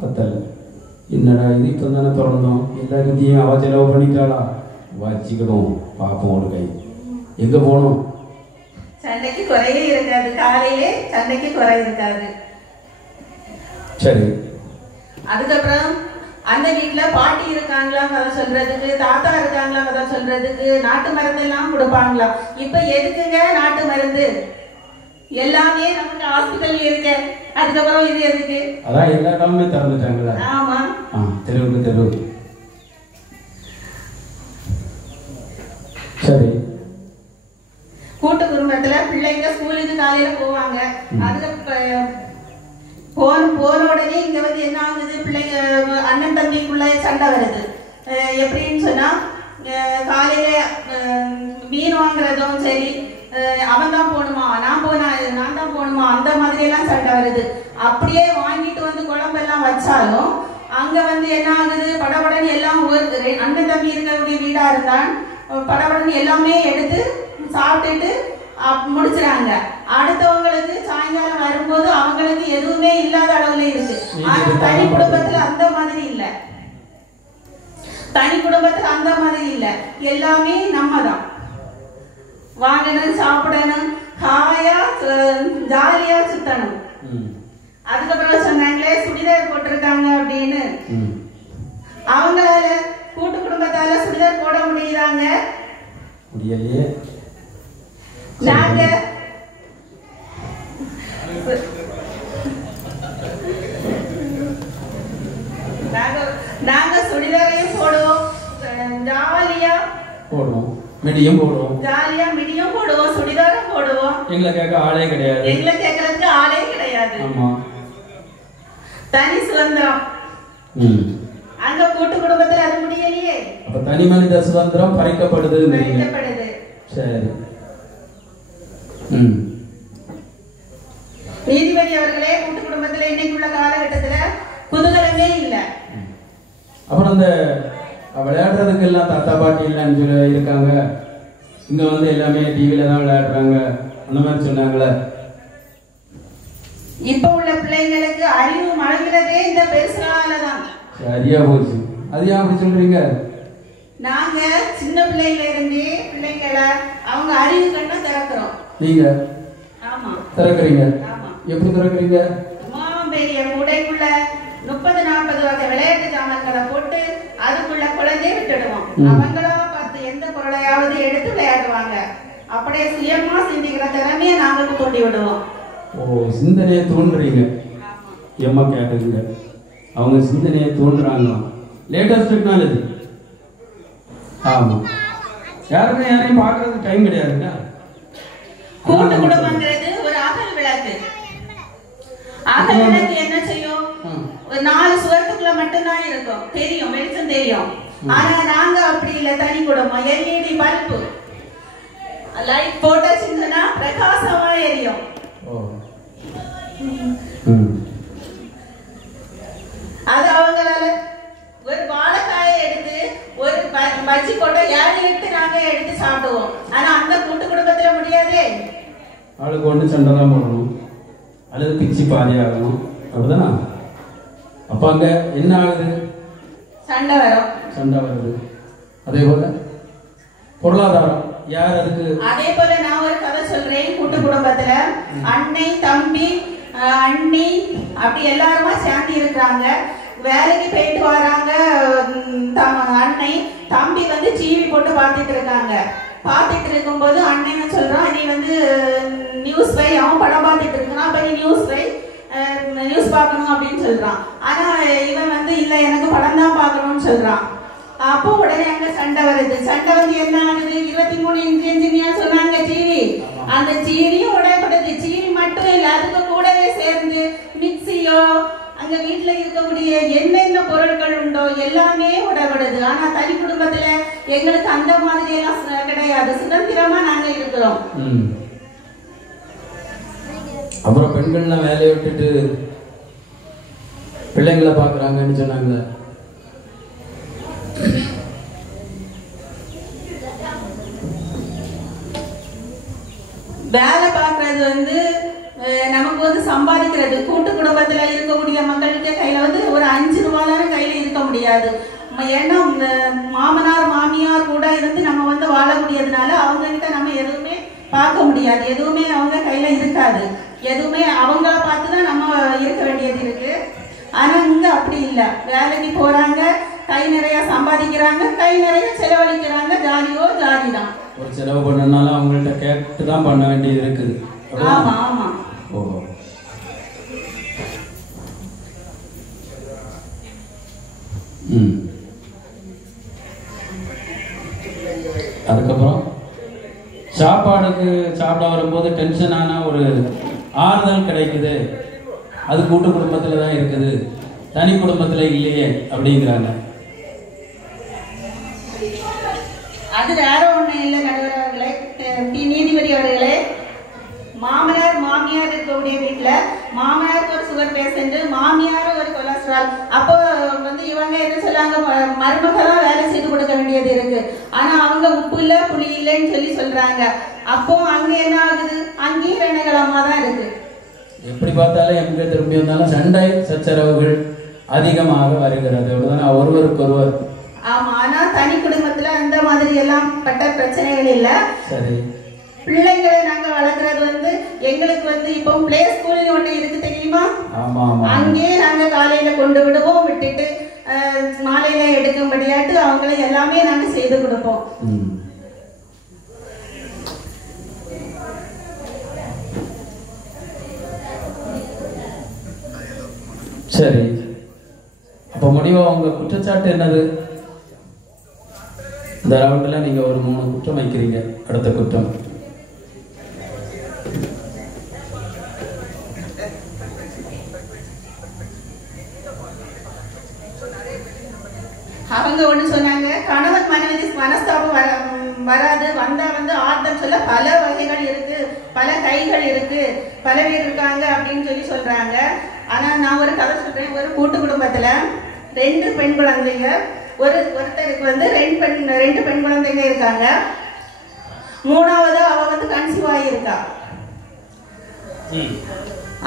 பத்தலை, என்னடா இது இப்போ தானே திறந்தோம், எல்லா ரீதியும் அவ செலவு பண்ணிட்டாளா, வச்சுக்கிடும் பார்ப்போம் ஒரு கை. எங்கே போகணும்? சண்டைக்கு குறையே இருக்காது, காலையிலே சண்டைக்கு குறை இருக்காது. சரி. அதுக்கப்புறம் அந்த வீட்டுல பாட்டி இருக்காங்களா கதை சொல்றதுக்கு, தாத்தா இருக்காங்களா கதை சொல்றதுக்கு, நாட்டு மருந்து எல்லாம் கொடுப்பாங்களா. இப்ப எதுக்குங்க நாட்டு மருந்து? எல்லாமே நமக்கு ஹாஸ்பிட்டல் இருக்கு, அதுக்கப்புறம் இது எதுக்கு? அதான் எல்லா இடமுமே திறந்துட்டாங்களா? ஆமா. தெருவுக்கு தெரு. சரி. கூட்டு குடும்பத்துல பிள்ளைங்க ஸ்கூலுக்கு காலையில போவாங்க. அதுக்கு போன உடனே இங்க வந்து என்ன ஆகுது, பிள்ளைங்க அண்ணன் தம்பிக்குள்ள சண்டை வருது. எப்படின்னு சொன்னா, காலையில மீன் வாங்குறதும் சரி, அவன் தான் போகணுமா, நான் தான் போகணுமா, அந்த மாதிரி எல்லாம் சண்டை வருது. அப்படியே வாங்கிட்டு வந்து குழம்பெல்லாம் வச்சாலும் அங்க வந்து என்ன ஆகுது, படபடன்னு எல்லாம் அண்ணன் தம்பி இருக்கக்கூடிய வீடா இருந்தான், படபடன்னு எல்லாமே எடுத்து சாப்பிட்டுட்டு முடிச்சுறாங்க. அடுத்தவங்களுக்கு சாயங்காலம் வரும்போது அவங்களுக்கு எதுவுமே இல்லாத அளவுல இருக்கு. ஆனா தனி குடும்பத்துல அந்த மாதிரி இல்ல, தனி குடும்பத்துல அந்த மாதிரி இல்ல. எல்லாமே நம்ம தான் வாங்கணும், சாப்பிடணும், ஹாயா ஜாலியா சுத்தணும். அதுக்கப்புறம் சொன்னாங்களே சுடிதார் போட்டிருக்காங்க அப்படின்னு, அவங்களால கூட்டு குடும்பத்தால சுடிதார் போட முடியுதாங்க? முடியலையே. நாங்க சுடிதாரையும் போடுவோம், ஜாலியா போடுவோம், மிடியும் போடுவோம், ஜாலியா மிடியும் போடுவோம், சுடிதாரும் போடுவோம். எங்களை கேட்க ஆளே கிடையாது, எங்களை கேட்கறதுக்கு ஆளே கிடையாது. ஆமா, தனி சுதந்திரம். அங்க கூட்டு குடும்பத்துல அது முடியலையே. அப்ப தனி மனித சுதந்திரம் பறிக்கப்படுது. சரி. நீதிபதி அவர்களே, கூட்டு குடும்பத்துல இன்னைக்குள்ள காலகட்டத்துல குதூகலமே இல்ல. அப்புறம் அந்த விளையாடுறதுக்கு எல்லாம் தாத்தா பாட்டி இல்லைன்னு சொல்லி இருக்காங்க, இங்க வந்து எல்லாமே டிவில தான் விளையாடுறாங்க அந்த மாதிரி சொன்னாங்களே. இப்ப உள்ள பிள்ளைங்களுக்கு அறிவு மழகிறதே இந்த பெருசாலதான். சரியா போச்சு. அது ஏன் அப்படி சொல்றீங்க? நாங்க சின்ன பிள்ளைல இருந்தே பிள்ளைங்களை அவங்க அறிவு கண்ண திறக்கிறோம். நீங்க ஆமா திறக்கிறீங்க. ஆமா. எப்படி திறக்கிறீங்க? பெரிய கூடைக்குள்ள 30-40 வகை விளையாட்டு ஜாமான்களை போட்டு அதுக்குள்ள குழந்தைய விட்டுடுவோம். அவங்களா பார்த்து எந்த பொருளையாவது எடுத்து விளையாடுவாங்க. அப்படியே சுயமா சிந்திக்கிற திறமையை நாங்க தூண்டி விடுவோம். ஓ, சிந்தனையை தூண்டுறீங்க. எம்மா கேட்டுங்க, அவங்க சிந்தனையை தூண்டுறாங்க. Latest technology. ஆமா, யாருமே யாரையும் பார்க்கறதுக்கு டைம் கிடையாதுங்க. கூட்டு குடும்பங்கிறது ஒரு அகல் விளக்கு. அகல் விளக்கு என்ன செய்யும்? ஒரு 4 சுவத்துக்குள்ள மட்டும்தான் இருக்கும், தெரியும், வெளிச்சம் தெரியும். ஆனா நாங்க அப்படி இல்ல, தனி குடும்பம். LED பல்பு லைட் போட்டாச்சுன்னா பிரகாசமா எரியும். அது அவங்களால ஒரு வாழைக்காயை எடுத்து ஒரு பஜ்ஜி போட்டா 7-8 நாங்க எடுத்து சாப்பிடுவோம். ஆனா அந்த கூட்டு குடும்பத்துல முடியாதே. ஆளுக்கு ஒன்று சண்டை தான் போடணும், அல்லது பிச்சு பாதி ஆகணும், அப்படிதானா? அப்ப அங்க என்ன ஆகுது? சண்டை வரும். சண்டை வருது. அதே போல பொருளாதாரம், யார் அதுக்கு? அதே போல நான் ஒரு கதை சொல்றேன். கூட்டு குடும்பத்துல அன்னை, தம்பி, அண்ணி அப்படி எல்லாருமா சேர்ந்து இருக்கிறாங்க. வேலைக்கு போயிட்டு வராங்க. அன்னை, தம்பி வந்து டிவி போட்டு பார்த்துட்டு இருக்காங்க. பார்த்துட்டு இருக்கும்போது அண்ணன் சொல்றான், நீ வந்து நியூஸ் வை, அவன் படம் பார்த்துட்டு இருக்கான், அப்ப நீ நியூஸ் வை, நியூஸ் பார்க்கணும் அப்படின்னு சொல்றான். ஆனா இவன் வந்து இல்ல, எனக்கு படம் தான் பார்க்கணும்னு சொல்றான். அப்போ உடனே அங்க சண்டை வருது. சண்டை வந்து என்ன ஆகுது? 23 இன்ச்சுன்னு சொன்னாங்க டிவி. அந்த டிவியும் உடையப்படுது. டிவி மட்டும் இல்ல, அதுக்கு கூடவே சேர்ந்து மிக்சியோ, அங்க வீட்டுல இருக்கக்கூடிய என்னென்ன பொருட்கள் உண்டோ எல்லாமே உடையப்படுது. ஆனா தனி குடும்பத்துல எங்களுக்கு அந்த மாதிரி எல்லாம் கிடையாது, சுதந்திரமா நாங்க இருக்கிறோம். அப்புறம் பெண்கள்லாம் வேலையை விட்டுட்டு பிள்ளைங்களை பாக்குறாங்கன்னு சொன்னாங்க. வேலை பார்க்கறது வந்து நமக்கு வந்து சம்பாதிக்கிறது. கூட்டு குடும்பத்துல இருக்கக்கூடிய மக்களுக்கு கையில வந்து ஒரு 5 ரூபாய் கையில இருக்க முடியாது. ஏன்னா மாமனார் மாமியார் கூட இருந்து நம்ம வந்து வாழ முடியாதனால அவங்க கிட்ட நம்ம எதுவுமே பார்க்க முடியாது. எதுவுமே அவங்க கையில இருக்காது. எதுவுமே அவங்கள பார்த்துதான் நம்ம இருக்க வேண்டியது இருக்கு. ஆனா இங்க அப்படி இல்லை. வேலைக்கு போறாங்க, கை நிறைய சம்பாதிக்கிறாங்க, கை நிறைய செலவழிக்கிறாங்க. ஜாலியோ ஜாலி தான். ஒரு செலவு பண்ணனாலும் அவங்கள்ட்ட கேட்டு தான் பண்ண வேண்டியது இருக்குது. ஆமா ஆமா. ஓ, அதுக்கப்புறம் சாப்பாடுக்கு சாப்பிட வரும்போது டென்ஷனான ஒரு ஆறுதல் கிடைக்குது. அது கூட்டு குடும்பத்துல தான் இருக்குது, தனி குடும்பத்துல இல்லையே அப்படிங்கிறாங்க. அது வேற ஒண்ணு இல்லை நடுவர் அவர்களே, நீதிபதி அவர்களே. மாமனார் மாமியார் இருக்கக்கூடிய வீட்டுல மாமனாருக்கு ஒரு சுகர் பேஷண்ட், மாமியாரும் ஒரு கொலஸ்ட்ரால். அப்போ வந்து இவங்க என்ன சொல்லாங்க, மருமகதான் வேலை செய்து கொடுக்க வேண்டியது இருக்கு. ஆனா அவங்க உப்பு இல்ல புளி இல்லைன்னு சொல்லி சொல்றாங்க. அப்போ அங்க என்ன ஆகுது? அங்கேயும் ரணகலமா தான் இருக்கு. எப்படி பார்த்தாலும் எங்க திரும்பி வந்தாலும் சண்டை சச்சரவுகள் அதிகமாக வருகிறது. ஒருவருக்கு ஒருவர். ஆமா. ஆனா தனி குடும்பத்துல அந்த மாதிரி எல்லாம் பட்ட பிரச்சனைகள் இல்ல. சரி. பிள்ளைங்களை நாங்க வளர்க்கறது வந்து எங்களுக்கு வந்து இப்போ பிளே ஸ்கூல் ஒண்ணு இருக்கு தெரியுமா? அங்கே நாங்க காலையில கொண்டு விடுவோம், விட்டுட்டு மாலையில எடுக்கும்படியாட்டு அவங்களை எல்லாமே நாங்க செய்து கொடுப்போம். சரி, அப்ப முடிவா உங்க குற்றச்சாட்டு என்னது? இந்த ரவுண்ட்ல நீங்க ஒரு 3 குற்றம் வைக்கிறீங்க. அடுத்த குற்றம் அவங்க ஒண்ணு சொன்னாங்க, கணவன் மனைவி மனஸ்தாபம் வராது, வந்தா வந்து ஆட்டம் சொல்ல பல வகைகள் இருக்கு, பல கைகள் இருக்கு, பல பேர் இருக்காங்க அப்படின்னு சொல்லி சொல்றாங்க. ஆனா நான் ஒரு கதை சொல்றேன். ஒரு கூட்டு குடும்பத்துல 2 பெண் குழந்தைங்க, ஒருத்தருக்கு வந்து 2 பெண் குழந்தைங்க இருக்காங்க. 3வது அவ வந்து கன்சீவ் ஆகியிருக்கா.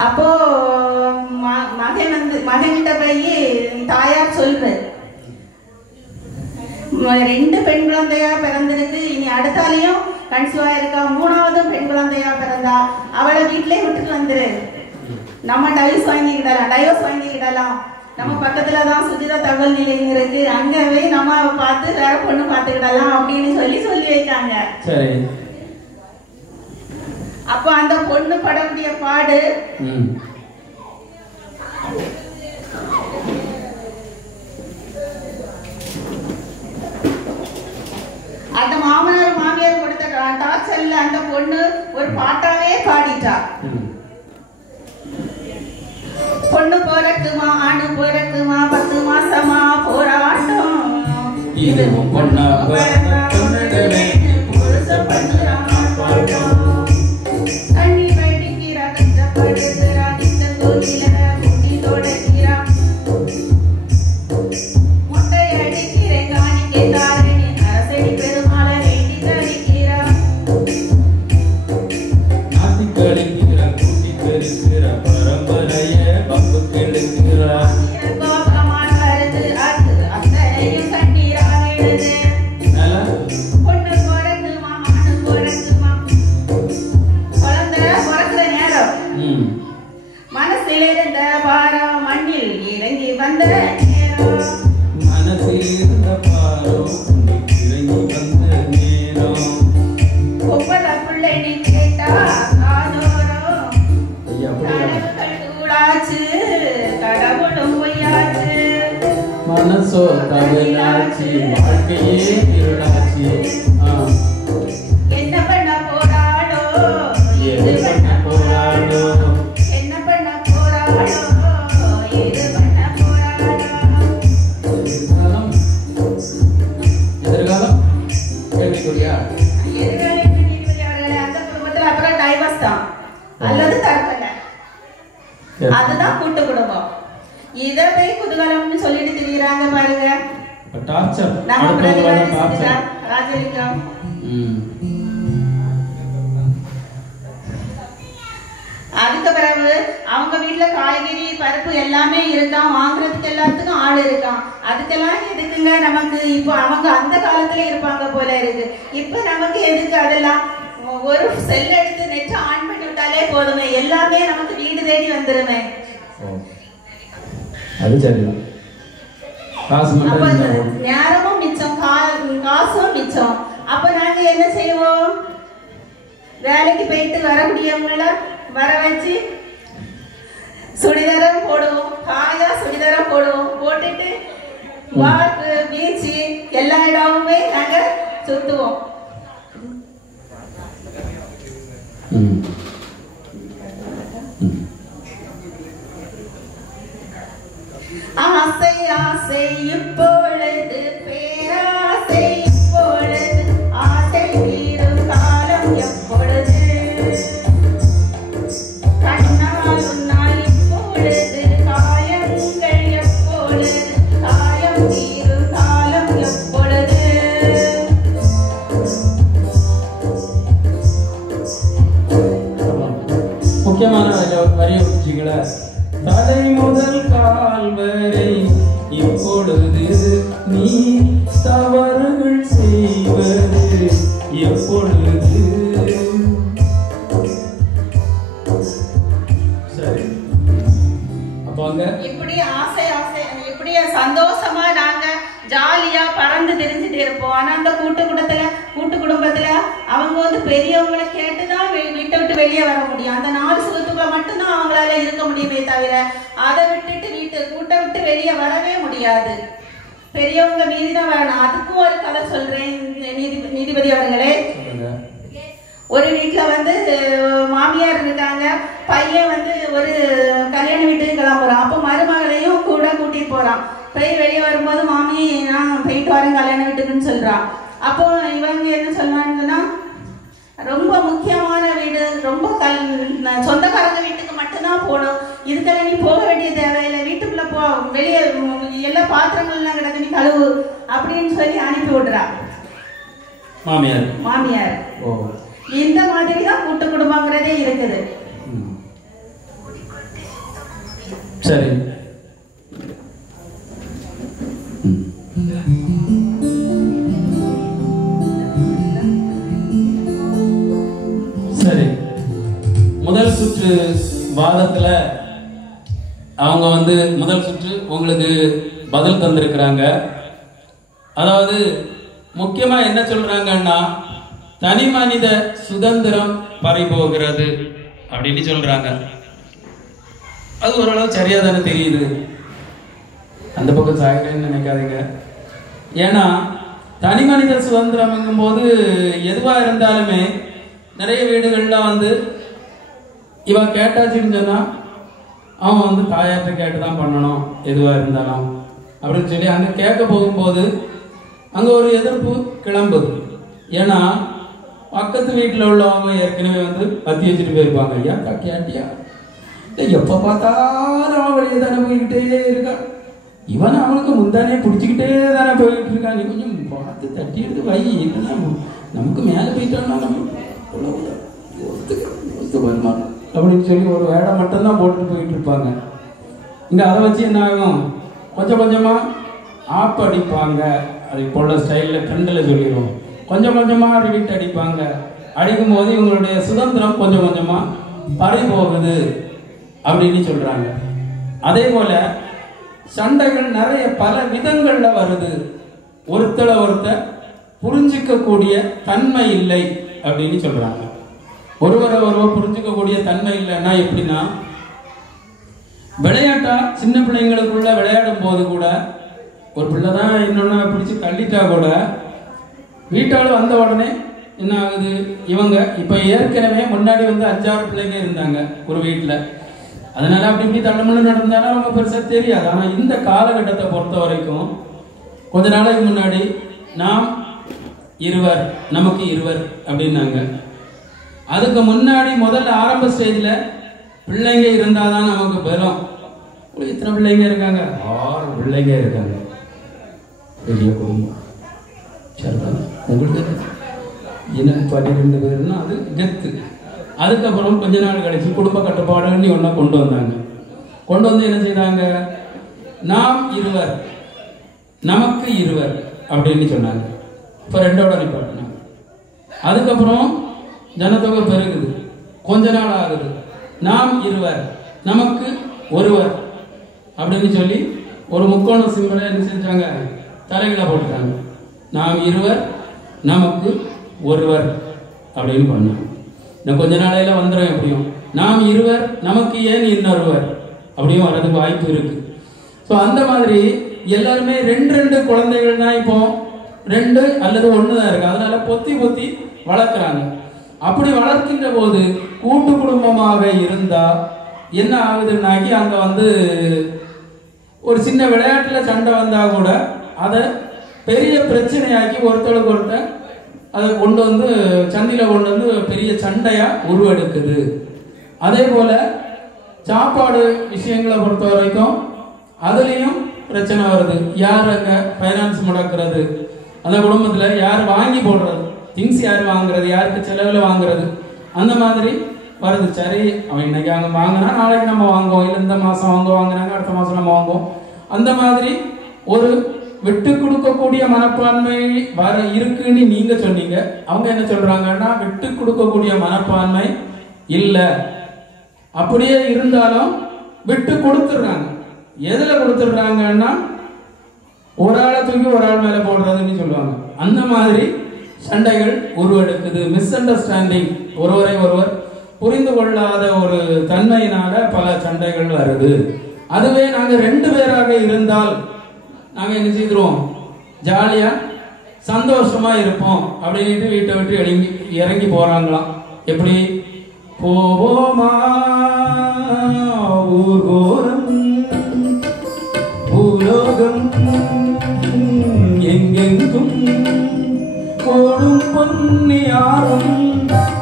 அப்போ மகன்கிட்ட போய் தாயார் சொல்ற, 2 பெண் குழந்தையா பிறந்திருக்கு, இனி அடுத்தாலையும் கன்சீவ் ஆயிருக்கா, 3வதும் பெண் குழந்தையா பிறந்தா, அவளை வீட்டிலே விட்டுட்டு வந்துரு, நம்ம டைவர்ஸ் வாங்கிக்கிடலாம், நம்ம பக்கத்துலதான் சுஜிதா தகவல் நிலையம் இருக்கு, அங்கவே நம்ம பார்த்து வேற பொண்ணு பார்த்துக்கிடலாம் அப்படின்னு சொல்லி வைக்காங்க. சரி. அப்ப அந்த பொண்ணு படக்கூடிய பாடு அந்த மாமனார் மாமியார் கொடுத்த டார்ச்சர்ல அந்த பொண்ணு ஒரு பாட்டாவே பாடிட்டா. பொண்ணு பிறக்குமா ஆணு பிறக்குமா 10 மாசமா போராட்டம் இது பொண்ணா தண்ணி படிக்கிறா கஷ்டப்படுகிறா இந்த கோயில முடி தொடக்கிறா முட்டை அடிக்கிறேன் காணிக்கை தாரணி அரசடி பெருமாளை வேண்டி தரிக்கிறா நாத்தி கழிக்கிற கூட்டி பெருக்கிற பரம்பரைய பப்பு கெடுக்கிறா கோபமான வருது அது அத்தனையும் கண்ணீரா விழுது பொண்ணு பிறக்குமா ஆணு பிறக்குமா குழந்தை பிறக்கிற நேரம் மனசில் இருந்த பாரம் மண்ணில் இறங்கி வந்த நேரம் மனசில் இருந்த பாரம் இறங்கி வந்த நேரம் ஒவ்வொரு பிள்ளை நீ கேட்டா காதோரம் கடவுள் கூடாச்சு கடவுளும் பொய்யாச்சு மனசோ தகலாச்சு வாழ்க்கையே இருளாச்சு என்ன பண்ண போராடோ எது பண்ண போராடோ என்ன பண்ண போராடோ இது பண்ண போராடோ எதிர்காலம் கேள்விக்குறியா? அந்த குடும்பத்துல அப்புறம் டைவர்ஸ் தான் அல்லது தற்கொலை. அதுதான் கூட்டு குடும்பம். இத போய் குதூகலம்னு சொல்லிட்டு திரிகிறாங்க பாருங்க. டார்ச்சர் நம்ம பிரதிவாதி ராஜலிங்கம் அதுக்கு பிறகு அவங்க வீட்டுல காய்கறி பருப்பு எல்லாமே இருக்கான், வாங்குறதுக்கு எல்லாத்துக்கும் ஆள் இருக்கான். அதுக்கெல்லாம் எதுக்குங்க நமக்கு? இப்போ அவங்க அந்த காலத்துல இருப்பாங்க போல இருக்கு. இப்ப நமக்கு எதுக்கு அதெல்லாம்? ஒரு செல் எடுத்து நெட் ஆன் பண்ணி விட்டாலே போதுமே, எல்லாமே நமக்கு வீடு தேடி வந்துருமே. அது சரிதான். அப்ப நேரமும் மிச்சம், காசும் மிச்சம். அப்ப நாங்க என்ன செய்வோம்? வேலைக்கு போயிட்டு வரக்கூடியவங்கள வர வச்சு சுடிதாரம் போடுவோம், காயா சுடிதாரம் போடுவோம், போட்டுட்டு பார்க்கு பீச்சு எல்லா இடமுமே நாங்க சுத்துவோம். ஆசை ஆசை இப்பொழுது பேராசை இப்பொழுது ஆசை தீரும் காலம் எப்பொழுது கண்ணால் உன்னால் இப்பொழுது காயங்கள் எப்பொழுது காயம் தீரும் காலம் எப்பொழுது. முக்கியமான வரிய உச்சிகளை தலை முதல் கால் வரை இப்பொழுது நீ தவறுகள் செய்வது எப்பொழுது. சரி, அப்ப அங்க இப்படி ஆசை ஆசை இப்படி சந்தோஷமா நாங்க ஜாலியா பறந்து தெரிஞ்சுட்டு இருப்போம். ஆனா அந்த கூட்டு குடும்பத்துல அவங்க வந்து பெரியவங்களை கேட்டுதான் வீட்டை விட்டு வெளியே வர முடியும். அந்த 4 சுகத்துக்குள்ள மட்டும்தான் அவங்களால இருக்க முடியுமே தவிர அதை விட்டுட்டு கூட்டை விட்டு வெளியே வரவே முடியாது. பெரியவங்க மீறிதான் வரணும். அதுக்கும் ஒரு கதை சொல்றேன் நீதிபதி அவர்களே. ஒரு வீட்டுல வந்து மாமியார் இருக்காங்க, பையன் வந்து ஒரு கல்யாண வீட்டுக்கு கிளம்புறான். அப்போ மருமகளையும் கூட கூட்டிட்டு போறான். போய் வெளியே வரும்போது மாமி நான் போயிட்டு வரேன் கல்யாண வீட்டுக்குன்னு சொல்றான். அப்போ இவங்க என்ன சொல்றாங்கன்னா, ரொம்ப முக்கியமான வீடு, ரொம்ப சொந்தக்காரங்க வீட்டுக்கு மட்டும்தான் போகணும், இதுக்கெல்லாம் நீ போக வேண்டிய தேவையில்லை, வீட்டுக்குள்ள போ, வெளியே எல்லா பாத்திரங்கள்லாம் கிடக்கு நீ கழுவு அப்படின்னு சொல்லி அனுப்பி விடுறா மாமியார். இந்த மாதிரி தான் கூட்டு குடும்பங்கிறதே இருக்குது. சரி, சரி. முதல் சுற்று வாதத்துல அவங்க வந்து முதல் சுற்று உங்களுக்கு பதில் தந்திருக்கிறாங்க. அதாவது முக்கியமா என்ன சொல்றாங்கன்னா, தனி மனித சுதந்திரம் பறிபோகிறது அப்படின்னு சொல்றாங்க. அது ஓரளவு சரியா தானே தெரியுது. அந்த பக்கம் சாகிறேன்னு நினைக்காதீங்க. ஏன்னா தனி மனித சுதந்திரம் போது எதுவா இருந்தாலுமே நிறைய வீடுகள்ல வந்து இவன் கேட்டாச்சுன்னு சொன்னா அவன் வந்து தாயார்கிட்ட கேட்டுதான் பண்ணணும் எதுவா இருந்தாலும் அப்படின்னு சொல்லி அங்க கேட்க போகும்போது அங்க ஒரு எதிர்ப்பு கிளம்புது. ஏன்னா பக்கத்து வீட்டுல உள்ளவங்க ஏற்கனவே வந்து பத்தி வச்சுட்டு போயிருப்பாங்க. ஐயா கேட்டியா, எப்ப பார்த்தாலும் அவன் வெளியே தானே போய்கிட்டே இருக்கான், இவன் அவனுக்கு முந்தானே பிடிச்சிக்கிட்டே தானே போயிட்டு இருக்கான், நீ கொஞ்சம் பார்த்து தட்டி எடுத்து வை, இல்லைன்னா நமக்கு மேலே போயிட்டோம்னா நம்ம வருமா அப்படின்னு சொல்லி ஒரு வேடை மட்டும்தான் போட்டுட்டு போயிட்டு இருப்பாங்க. இங்க அதை வச்சு என்ன ஆகும், கொஞ்சம் கொஞ்சமா ஆப் அடிப்பாங்க. அது இப்போ உள்ள ஸ்டைலில் ட்ரெண்டில் சொல்லிடுவோம். கொஞ்சம் கொஞ்சமா ரிவிட் அடிப்பாங்க. அடிக்கும் போது இவங்களுடைய சுதந்திரம் கொஞ்சம் கொஞ்சமா பறி போகுது அப்படின்னு சொல்றாங்க. அதே போல சண்டைகள் நிறைய பல விதங்கள்ல வருது. ஒருத்தரை ஒருத்தர் புரிஞ்சிக்க கூடிய தன்மை இல்லை அப்படின்னு சொல்றாங்க. ஒருவரை ஒருவர் புரிஞ்சுக்க கூடிய தன்மை இல்லைன்னா எப்படின்னா, விளையாட்டா சின்ன பிள்ளைங்களுக்குள்ள விளையாடும் போது கூட ஒரு பிள்ளை தான் இன்னொன்னு பிடிச்சி தள்ளிட்டா கூட வீட்டாலும் வந்த உடனே என்ன ஆகுது, இவங்க இப்ப ஏற்கனவே முன்னாடி வந்து 5-6 பிள்ளைங்க இருந்தாங்க ஒரு வீட்டுல, அதனால அப்படி இப்படி தள்ளமுள்ள நடந்தாலும் அவங்க பெருசா தெரியாது. ஆனா இந்த காலகட்டத்தை பொறுத்த வரைக்கும் கொஞ்ச நாளைக்கு முன்னாடி நாம் இருவர் நமக்கு இருவர் அப்படின்னாங்க. அதுக்கு முன்னாடி முதல்ல ஆரம்ப ஸ்டேஜ்ல பிள்ளைங்க இருந்தாதான் நமக்கு பெறும். இத்தனை பிள்ளைங்க இருக்காங்க, 6 பிள்ளைங்க இருக்காங்க, பெரிய குடும்பம். சரிதான், உங்களுக்கு என்ன 12 பேருன்னா அது கெத்து. அதுக்கப்புறம் கொஞ்ச நாள் கழிச்சு குடும்ப கட்டுப்பாடுன்னு ஒன்றை கொண்டு வந்தாங்க. கொண்டு வந்து என்ன செய்தாங்க, நாம் இருவர் நமக்கு இருவர் அப்படின்னு சொன்னாங்க. இப்போ 2ஓட நிப்பாட்டினாங்க. அதுக்கப்புறம் ஜனத்தொகை பெருகுது, கொஞ்ச நாள் ஆகுது, நாம் இருவர் நமக்கு ஒருவர் அப்படின்னு சொல்லி ஒரு முக்கோண சிம்பலை என்ன செஞ்சாங்க, தலைகளை போட்டுட்டாங்க. நாம் இருவர் நமக்கு ஒருவர் அப்படின்னு பண்ணாங்க. இன்னும் கொஞ்ச நாளையில வந்துடும் எப்படியும் நாம் இருவர் நமக்கு ஏன் இன்னொருவர் அப்படியும் வர்றதுக்கு வாய்ப்பு இருக்கு. ஸோ அந்த மாதிரி எல்லாருமே 2 குழந்தைகள் தான் இப்போ 2 அல்லது 1 தான் இருக்கு. அதனால பொத்தி பொத்தி வளர்க்குறாங்க. அப்படி வளர்க்கின்ற போது கூட்டு குடும்பமாக இருந்தா என்ன ஆகுதுன்னாக்கி அங்க வந்து ஒரு சின்ன விளையாட்டுல சண்டை வந்தா கூட அதை பெரிய பிரச்சனையாக்கி ஒருத்தருக்கு ஒருத்தர் அதை கொண்டு வந்து சண்டையில கொண்டு வந்து பெரிய சண்டையா உருவெடுக்குது. அதே போல சாப்பாடு விஷயங்களை பொறுத்த வரைக்கும் அதுலயும் பிரச்சனை வருது. யார் அங்க பைனான்ஸ் முடக்கிறது, அந்த குடும்பத்துல யார் வாங்கி போடுறது, திங்ஸ் யார் வாங்குறது, யாருக்கு செலவுல வாங்குறது, அந்த மாதிரி வருது. சரி, அவன் இன்னைக்கு அங்க வாங்கினா நாளைக்கு நம்ம வாங்குவோம், இல்லை இந்த மாசம் வாங்குவாங்கிறாங்க அடுத்த மாசம் நம்ம வாங்குவோம். அந்த மாதிரி ஒரு விட்டு கொடுக்கக்கூடிய மனப்பான்மை வர இருக்குன்னு நீங்க சொன்னீங்க. அவங்க என்ன சொல்றாங்கன்னா, விட்டு கொடுக்கக்கூடிய மனப்பான்மை இல்ல, அப்படியே இருந்தாலும் விட்டு கொடுத்துடுறாங்க. எதுல கொடுத்துடுறாங்கன்னா, ஒரு ஆளை தூக்கி ஒரு ஆள் மேல போடுறதுன்னு சொல்லுவாங்க. அந்த மாதிரி சண்டைகள் உருவெடுக்குது. மிஸ் அண்டர்ஸ்டாண்டிங், ஒருவரை ஒருவர் புரிந்து கொள்ளாத ஒரு தன்மையினால பல சண்டைகள் வருது. அதுவே நாங்க 2 பேராக இருந்தால் நாங்க என்ன செய்கிறோம், ஜாலியா சந்தோஷமா இருப்போம் அப்படின்ட்டு வீட்டை விட்டு இறங்கி போறாங்களாம். எப்படி போவோமா ஊர்கோரம் பூலோகம் எங்கெங்கும் போடும் பொன்னியாரும்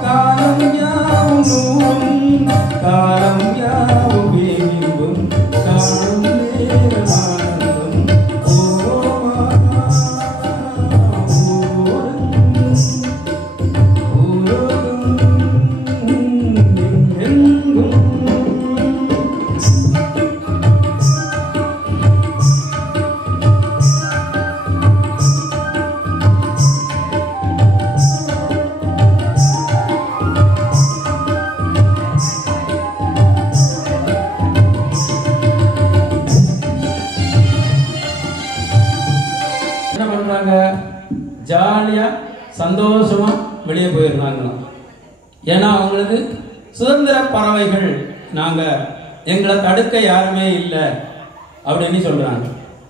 காலம் யாவும் நூறும் காலம் யாவும் வேகிவும் காலம் நேரம் ஆனந்தம் போவோமா ஊர்கோரம் பூலோகம் எங்கெங்கும். ஜாலியா சந்தோஷமா வெளியே சொன்னாங்களாம். ஏன்னா அவங்களுக்கு சுதந்திர பறவைகள், நாங்க எங்களை தடுக்க யாருமே இல்லை அப்படின்னு சொல்றாங்க.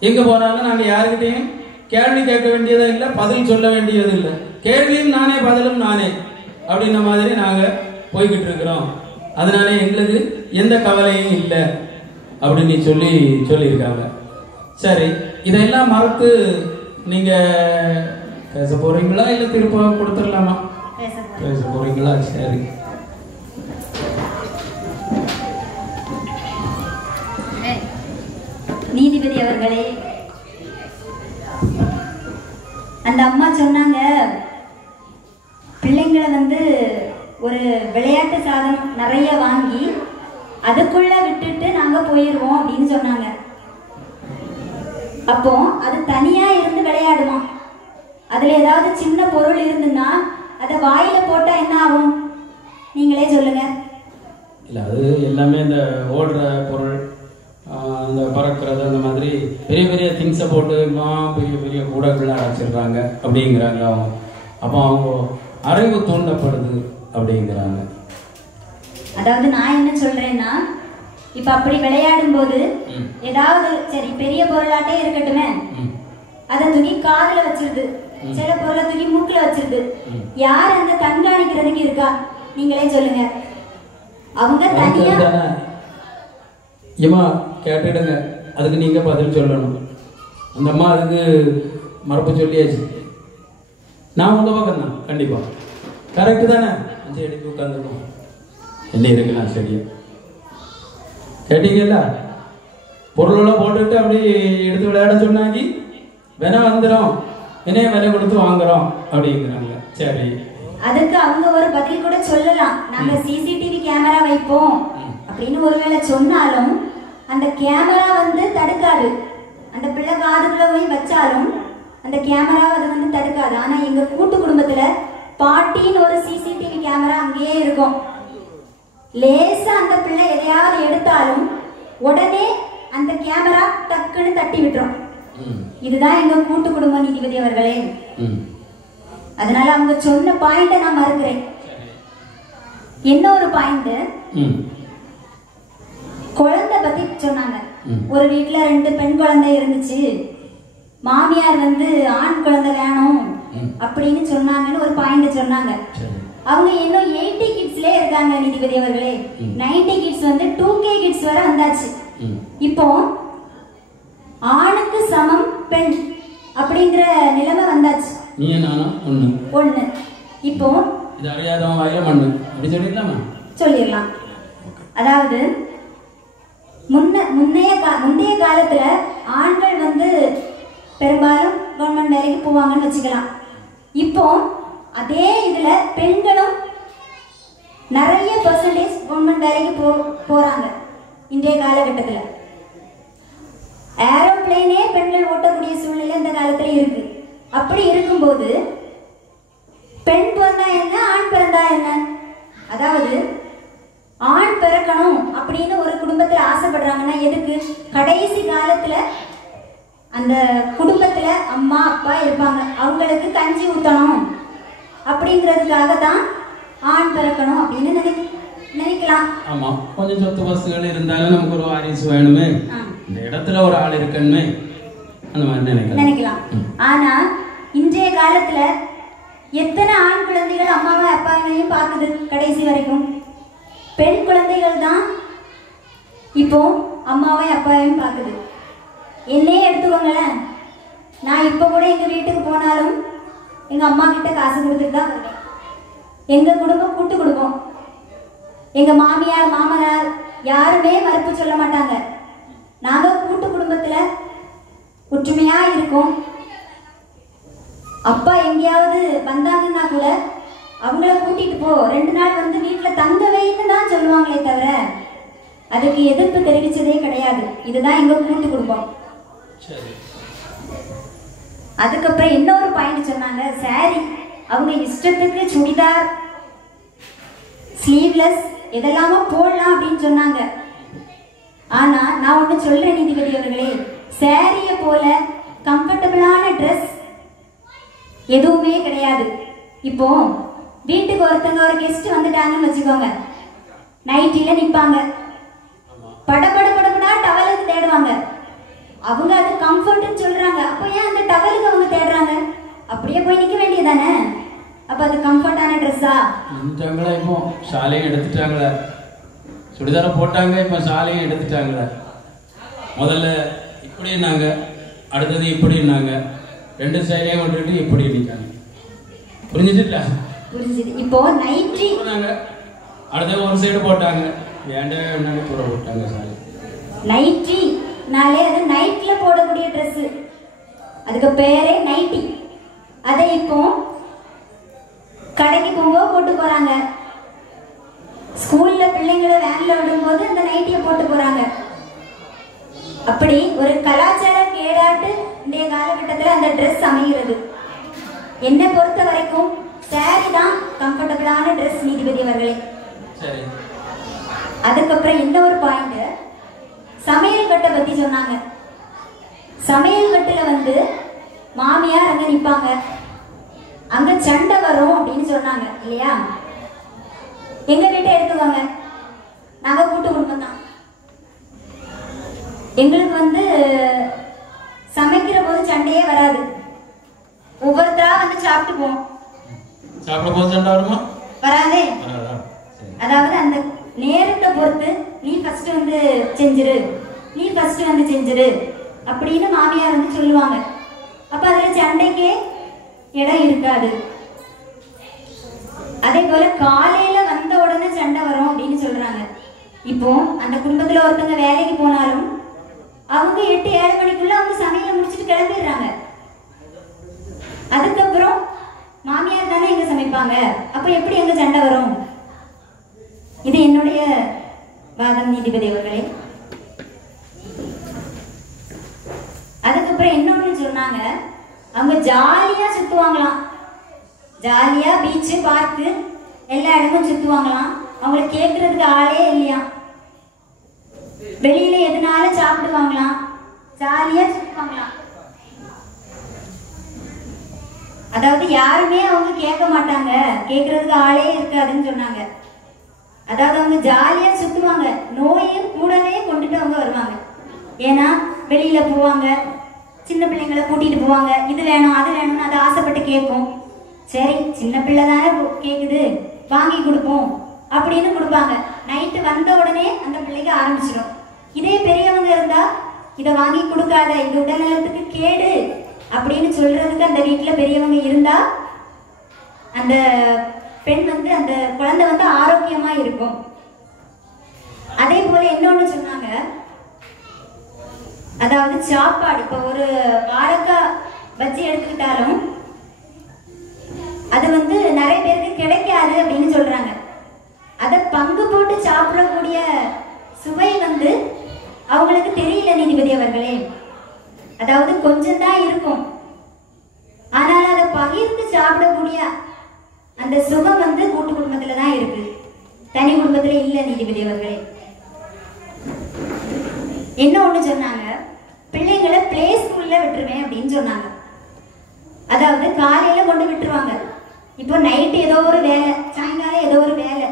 எங்க போனாலும் நாங்க யாருக்கிட்டையும் கேள்வி கேட்க வேண்டியதும் இல்லை, பதில் சொல்ல வேண்டியது இல்லை. கேள்வியும் நானே, பதிலும் நானே அப்படின்ன மாதிரி நாங்க போய்கிட்டு இருக்கிறோம். அதனால எங்களுக்கு எந்த கவலையும் இல்லை அப்படின்னு சொல்லியிருக்காங்க. சரி, இதெல்லாம் மறுத்து நீங்க பேச போறீங்களா இல்ல திருப்ப கொடுத்துடலாமா? பேச போறீங்களா? சரி. நீதிபதி அவர்களே, அந்த அம்மா சொன்னாங்க பிள்ளைங்களை ஒரு விளையாட்டு சாதனம் நிறைய வாங்கி அதுக்குள்ள விட்டுட்டு நாங்க போயிடுவோம் அப்படின்னு சொன்னாங்க. அப்போ அது தனியா இருந்து விளையாடுமா? அதுல ஏதாவது சின்ன பொருள் இருந்துன்னா அதை வாயில போட்டா என்ன ஆகும்? நீங்களே சொல்லுங்க. இல்ல, அது எல்லாமே இந்த ஓடுற பொருள், அந்த பறக்கிறது, அந்த மாதிரி பெரிய பெரிய திங்ஸை போட்டு பெரிய பெரிய கூடங்கள்லாம் அடைச்சிடுறாங்க அப்படிங்கிறாங்க அவங்க. அப்போ அவங்க அறிவு தூண்டப்படுது அப்படிங்கிறாங்க. அதாவது நான் என்ன சொல்றேன்னா, இப்ப அப்படி விளையாடும் போது ஏதாவது சரி பெரிய பொருளாட்டே இருக்கட்டுமே, அதை தூக்கி காதுல வச்சிருது, சில பொருளை தூக்கி மூக்குல வச்சிருது. யார் அந்த கண்காணிக்கிறதுக்கு இருக்கா? நீங்களே சொல்லுங்க. அவங்க தனியா ஏமா கேட்டுடுங்க, அதுக்கு நீங்க பதில் சொல்லணும். அந்த அம்மா அதுக்கு மறுப்பு சொல்லியாச்சு. நான் உங்க பக்கம் தான், கண்டிப்பா கரெக்டு தானே? அஞ்சு எடுத்து உட்காந்துருக்கோம், என்ன இருக்கலாம். சரியா கேட்டீங்கல்ல? பொருளெல்லாம் போட்டுட்டு அப்படி எடுத்து விளையாட சொன்னாங்க, வினை வந்துடும், வினைய விலை கொடுத்து வாங்குறோம் அப்படிங்கிறாங்க. சரி, அதுக்கு அவங்க ஒரு பதில் கூட சொல்லலாம். நாங்க சிசிடிவி கேமரா வைப்போம் அப்படின்னு ஒருவேளை சொன்னாலும் அந்த கேமரா தடுக்காது. அந்த பிள்ளை காதுக்குள்ள போய் வச்சாலும் அந்த கேமரா அது தடுக்காது. ஆனா எங்க கூட்டு குடும்பத்துல பாட்டின்னு ஒரு சிசிடிவி கேமரா அங்கேயே இருக்கும். லேசா அந்த பிள்ளை எதையாவது எடுத்தாலும் உடனே அந்த கேமரா டக்குன்னு தட்டி விட்டுரும். இதுதான் எங்க கூட்டு குடும்ப நீதிபதி அவர்களே. அதனால அவங்க சொன்ன பாயிண்ட நான் மறுக்கிறேன். என்ன ஒரு பாயிண்ட், குழந்தை பத்தி சொன்னாங்க. ஒரு வீட்டுல 2 பெண் குழந்தை இருந்துச்சு, மாமியார் ஆண் குழந்தை வேணும் அப்படின்னு சொன்னாங்கன்னு ஒரு பாயிண்ட் சொன்னாங்க. அவங்க இன்னும் 80 கிட்ஸ்ல இருக்காங்க நீதிபதி அவர்களே. 90 கிட்ஸ் 2K கிட்ஸ் வரை வந்தாச்சு. இப்போ ஆணுக்கு சமம் பெண் அப்படிங்கிற நிலைமை வந்தாச்சு. நீ நானா ஒண்ணு. இப்போ இது அறியாதவன் வாயில மண்ணு அப்படி சொல்லிடலாமா? சொல்லிடலாம். அதாவது முந்தைய காலத்துல ஆண்கள் பெரும்பாலும் கவர்மெண்ட் வேலைக்கு போவாங்கன்னு வச்சுக்கலாம். இப்போ அதே இதுல பெண்களும் நிறைய பெர்சன்டேஜ் கவர்மெண்ட் வேலைக்கு போறாங்க. இன்றைய காலகட்டத்தில் ஏரோப்ளைனே பெண்கள் ஓட்டக்கூடிய சூழ்நிலை இந்த காலத்துல இருக்கு. அப்படி இருக்கும்போது பெண் பிறந்தா என்ன, ஆண் பிறந்தா என்ன? அதாவது ஆண் பிறக்கணும் அப்படின்னு ஒரு குடும்பத்துல ஆசைப்படுறாங்கன்னா எதுக்கு? கடைசி காலத்துல அந்த குடும்பத்துல அம்மா அப்பா இருப்பாங்க, அவங்களுக்கு கஞ்சி ஊத்தணும் அப்படிங்கிறதுக்காக தான் ஆண் பிறக்கணும் அப்படின்னு நினைக்கலாம். ஆமா, கொஞ்சம் சொத்து வசதிகள் இருந்தாலும் நமக்கு ஒரு வாரிசு வேணுமே, இந்த இடத்துல ஒரு ஆள் இருக்கணுமே, அந்த மாதிரி நினைக்கலாம். ஆனா இன்றைய காலத்துல எத்தனை ஆண் குழந்தைகள் அம்மாவை அப்பாவையும் பார்க்குது? கடைசி வரைக்கும் பெண் குழந்தைகள் தான் இப்போ அம்மாவை அப்பாவையும் பார்க்குது. என்னையே எடுத்துக்கோங்களேன், நான் இப்போ கூட எங்க வீட்டுக்கு போனாலும் எங்க அம்மா கிட்ட காசு கொடுத்துட்டு தான் வருவேன். எங்க குடும்பம் கூட்டு குடும்பம். எங்க மாமியார் மாமனார் யாருமே மறுப்பு சொல்ல மாட்டாங்க. நாங்க கூட்டு குடும்பத்துல ஒற்றுமையா இருக்கோம். அப்பா எங்கேயாவது வந்தாங்கன்னா கூட அவங்கள கூட்டிட்டு போ, 2 நாள் வீட்டுல தங்க வைன்னு தான் சொல்லுவாங்களே தவிர அதுக்கு எதிர்ப்பு தெரிவிச்சதே கிடையாது. இதுதான் எங்க கூட்டு குடும்பம். அதுக்கப்புறம் இன்னொரு பாயிண்ட் சொன்னாங்க, சாரி அவங்க இஷ்டத்துக்கு சுடிதார் ஸ்லீவ்லெஸ் எதெல்லாமோ போடலாம் அப்படின்னு சொன்னாங்க. ஆனா நான் ஒண்ணு சொல்றேன் நீதிபதி அவர்களே, சாரிய போல கம்ஃபர்டபுளான ட்ரெஸ் எதுவுமே கிடையாது. இப்போ வீட்டுக்கு ஒருத்தங்க ஒரு கெஸ்ட் வந்துட்டாங்கன்னு வச்சுக்கோங்க, நைட்டில நிப்பாங்க, படபடா டவலுக்கு தேடுவாங்க. அவங்க அது கம்ஃபர்ட்னு சொல்றாங்க. அப்போ ஏன் அந்த டவலுக்கு அவங்க தேடுறாங்க? அப்படியே போய் நிக்க வேண்டியதானே? அப்ப அது கம்ஃபர்ட்டான ட்ரெஸ்ஸா? நின்றாங்களா? இப்போ ஷாலையும் எடுத்துட்டாங்களே, சுடிதார போட்டாங்க, இப்போ ஷாலையும் எடுத்துட்டாங்களே. முதல்ல இப்படின்னாங்க, அடுத்தது இப்படின்னாங்க, ரெண்டு ஸ்டைலையும் விட்டுட்டு இப்படி நிற்காங்க. புரிஞ்சுட்டு புரிஞ்சுது. இப்போ நைட்டி அடுத்த ஒரு சைடு போட்டாங்க, வேண்டாம் கூட போட்டாங்க ஷாலை. நைட்டினாலே அது நைட்ல போடக்கூடிய ட்ரெஸ், அதுக்கு பேரே நைட்டி. அதை இப்போ கடைக்கு போகும்போது போட்டு போறாங்க, ஸ்கூல்ல பிள்ளைங்களை வேன்ல விடும்போது அந்த நைட்டியை போட்டு போறாங்க. அப்படி ஒரு கலாச்சார கேடாட்டு இன்றைய காலகட்டத்தில் அந்த ட்ரெஸ் அமைகிறது. என்னை பொறுத்த வரைக்கும் சாரி தான் கம்ஃபர்டபுளான ட்ரெஸ் நீதிபதி அவர்களே. அதுக்கப்புறம் இன்னொரு பாயிண்ட், சமையல் கட்டை பத்தி சொன்னாங்க. சமையல் கட்டுல வந்து மாமியார் அங்க நிப்பாங்க, அங்க சண்டை வரும் அப்படின்னு சொன்னாங்க இல்லையா? எங்க வீட்டை எடுத்துவாங்க, நாங்க கூட்டு குடும்பம் தான். எங்களுக்கு வந்து சமைக்கிற போது சண்டையே வராது, ஒவ்வொருத்தரா வந்து சாப்பிட்டு போவோம். வராதே, அதாவது அந்த நேரத்தை பொறுத்து நீ ஃபர்ஸ்ட் வந்து செஞ்சிரு, நீ ஃபர்ஸ்ட் வந்து செஞ்சிரு அப்படின்னு மாமியார் வந்து சொல்லுவாங்க. அப்ப அதுல சண்டைக்கே இடம் இருக்காது. அதே போல காலையில வந்த உடனே சண்டை வரும் அப்படின்னு சொல்றாங்க. இப்போ அந்த குடும்பத்துல ஒருத்தவங்க வேலைக்கு போனாலும் அவங்க 8-7 மணிக்குள்ள அவங்க சமையலை முடிச்சுட்டு கிளம்பிடுறாங்க. அதுக்கப்புறம் மாமியார் தானே எங்க சமைப்பாங்க, அப்ப எப்படி எங்க சண்டை வரும்? இது என்னுடைய வாதம் நீதிபதி அவர்களே. அதுக்கப்புறம் இன்னொன்னு சொன்னாங்க, அவங்க ஜாலியா சுத்துவாங்களாம், ஜாலியா பீச்சு பார்க்கு எல்லா இடமும் சுத்துவாங்களாம். அவங்களை கேட்கறதுக்கு ஆளே இல்லையா, வெளியில எதுனாலும் சாப்பிடுவாங்களாம், ஜாலியா சுத்துவாங்களாம். அதாவது யாருமே அவங்க கேட்க மாட்டாங்க, கேட்கறதுக்கு ஆளே இருக்காதுன்னு சொன்னாங்க. அதாவது அவங்க ஜாலியா சுத்துவாங்க, நோயும் கூடவே கொண்டுட்டு அவங்க வருவாங்க. ஏன்னா வெளியில போவாங்க, சின்ன பிள்ளைங்களை கூட்டிட்டு போவாங்க, இது வேணும் அது வேணும்னு அதை ஆசைப்பட்டு கேட்கும். சரி சின்ன பிள்ளை தானே கேக்குது வாங்கி கொடுப்போம் அப்படின்னு கொடுப்பாங்க. நைட்டு வந்த உடனே அந்த பிள்ளைக்கு ஆரம்பிச்சிடும். இதே பெரியவங்க இருந்தா இதை வாங்கி கொடுக்காத, இது உடல்நலத்துக்கு கேடு அப்படின்னு சொல்றதுக்கு அந்த வீட்டுல பெரியவங்க இருந்தா அந்த பெண் வந்து அந்த குழந்தை வந்து ஆரோக்கியமா இருக்கும். அதே போல இன்னொன்னு சொன்னாங்க, அதாவது சாப்பாடு, இப்போ ஒரு வாழைக்காய் பஜ்ஜி எடுத்துக்கிட்டாலும் அது வந்து நிறைய பேருக்கு கிடைக்காது அப்படின்னு சொல்றாங்க. அதை பங்கு போட்டு சாப்பிடக்கூடிய சுவை வந்து அவங்களுக்கு தெரியல நீதிபதி அவர்களே. அதாவது கொஞ்சம் தான் இருக்கும், ஆனால் அதை பகிர்ந்து சாப்பிடக்கூடிய அந்த சுகம் வந்து கூட்டு குடும்பத்துல தான் இருக்கு, தனி குடும்பத்துல இல்ல நீதிபதி அவர்களே. என்ன ஒண்ணு சொன்னாங்க, பிள்ளைங்களை பிளே ஸ்கூல்ல விட்டுருவேன் அப்படின்னு சொன்னாங்க. அதாவது காலையில கொண்டு விட்டுருவாங்க, இப்போ நைட்டு ஏதோ ஒரு வேலை, சாயங்காலம் ஏதோ ஒரு வேலை,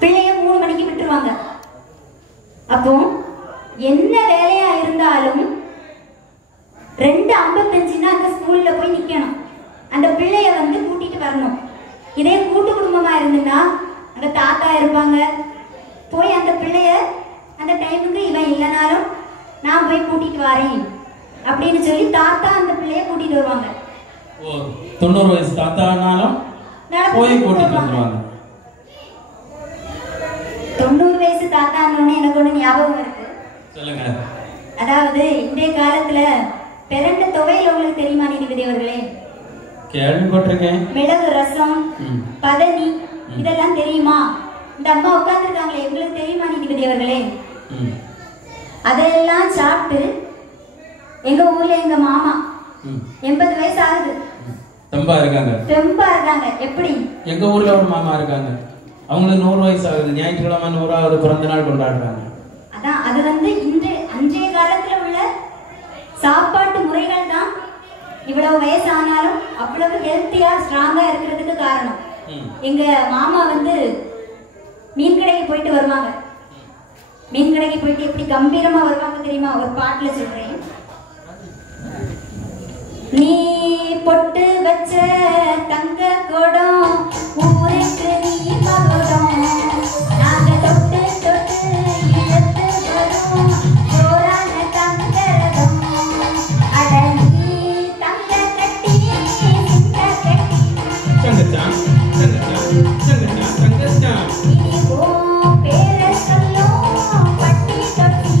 பிள்ளைய 3 மணிக்கு விட்டுருவாங்க. அப்போ என்ன வேலையா இருந்தாலும் 2:55 அந்த ஸ்கூல்ல போய் நிக்கணும், அந்த பிள்ளைய வந்து கூட்டிட்டு வரணும். இதே கூட்டு குடும்பமா இருந்துன்னா அங்க தாத்தா இருப்பாங்க, போய் அந்த பிள்ளைய அந்த டைமுக்கு இவன் இல்லைனாலும் நான் போய் கூட்டிட்டு வரேன் அப்படின்னு சொல்லி தாத்தா அந்த பிள்ளைய கூட்டிட்டு வருவாங்க. 90 வயசு தாத்தானாலும் போய் கூட்டிட்டு வருவாங்க. 90 வயசு தாத்தான்னு எனக்கு ஒண்ணு ஞாபகம் இருக்கு. சொல்லுங்க. அதாவது இன்றைய காலத்துல பெரண்ட துவையல் உங்களுக்கு தெரியுமா நீதிபதி அவர்களே? கேள்விப்பட்டிருக்கேன். மிளகு ரசம், பதனி, இதெல்லாம் தெரியுமா? இந்த அம்மா உட்கார்ந்துருக்காங்களே, எங்களுக்கு தெரியுமா நீதிபதி அவர்களே? அதெல்லாம் சாப்பிட்டு எங்க ஊர்ல எங்க மாமா 80 வயசு ஆகுது, தெம்பா இருக்காங்க. எப்படி? எங்க ஊர்ல ஒரு மாமா இருக்காங்க, அவங்களுக்கு 100 வயசு ஆகுது, ஞாயிற்றுக்கிழமை 100வது பிறந்த நாள் கொண்டாடுறாங்க. அதான் அது வந்து அன்றைய காலத்துல உள்ள சாப்பாட்டு முறைகள் தான் இவ்வளவு வயசானாலும் அவ்வளவு ஹெல்த்தியா ஸ்ட்ராங்கா இருக்கிறதுக்கு காரணம் எங்க மாமா வந்து மீன் கடைக்கு போயிட்டு வருவாங்க. மீன் கடைக்கு போயிட்டு எப்படி கம்பீரமா வருவாங்க தெரியுமா? ஒரு பாட்டுல சொல்றேன். நீ பொட்டு வச்ச தங்க குடம் ஊருக்கு நீ மகுடம் நாங்க தொட்டு தொட்டு இழுத்து வரும் சோறான தங்கரதம் அட நீ தங்க கட்டி சிங்க கட்டி தங்கச்சான் தங்கச்சான் தங்கச்சான் நீ ஓ பேர சொல்லும் பட்டி தொட்டி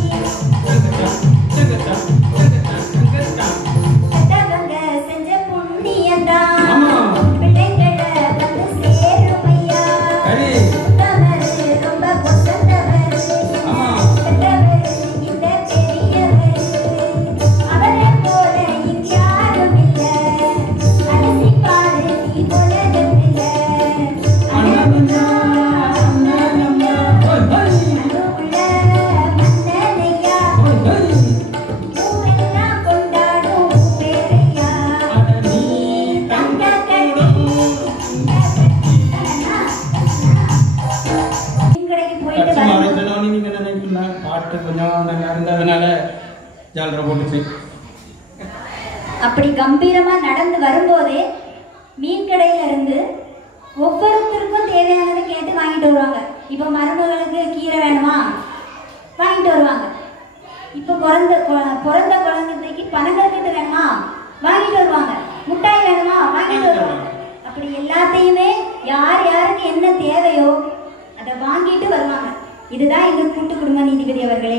தங்கச்சான் தங்கச்சான் தங்கச்சான் தங்கச்சான் செஞ்சவங்க செஞ்ச புண்ணியந்தான் பிள்ளைங்களை வந்து சேருமையா உத்தமரு ரொம்ப பொசந்தவரு செத்தவரு இந்த பெரியவரு அவரை போல இங்காரும் இல்ல அலசி பாரு நீ உலகத்துல அண்ணனுள்ள மன்னனையா ஊரெல்லாம் கொண்டாடும் பேரையா தங்க கட்டி கடைக்கு போயிட்டு வரும் நீங்க நினைக்கிறீங்க பாட்டு கொஞ்சம் நல்லா இருந்ததுனால ஜாலரை போட்டுச்சு. அப்படி கம்பீரமா நடந்து வரும்போதே மீன் கடையில இருந்து ஒவ்வொருத்தருக்கும் தேவையானதை கேட்டு வாங்கிட்டு வருவாங்க. இப்ப மருமகளுக்கு கீரை வேணுமா வாங்கிட்டு வருவாங்க. இப்ப பிறந்த குழந்தைக்கு பனங்கற்கண்டு வேணுமா வாங்கிட்டு வருவாங்க. முட்டாய் வேணுமா வாங்கிட்டு வருவாங்க. அப்படி எல்லாத்தையுமே யார் யாருக்கு என்ன தேவையோ அதை வாங்கிட்டு வருவாங்க. இதுதான் இது கூட்டு குடும்ப நீதிபதி அவர்களே.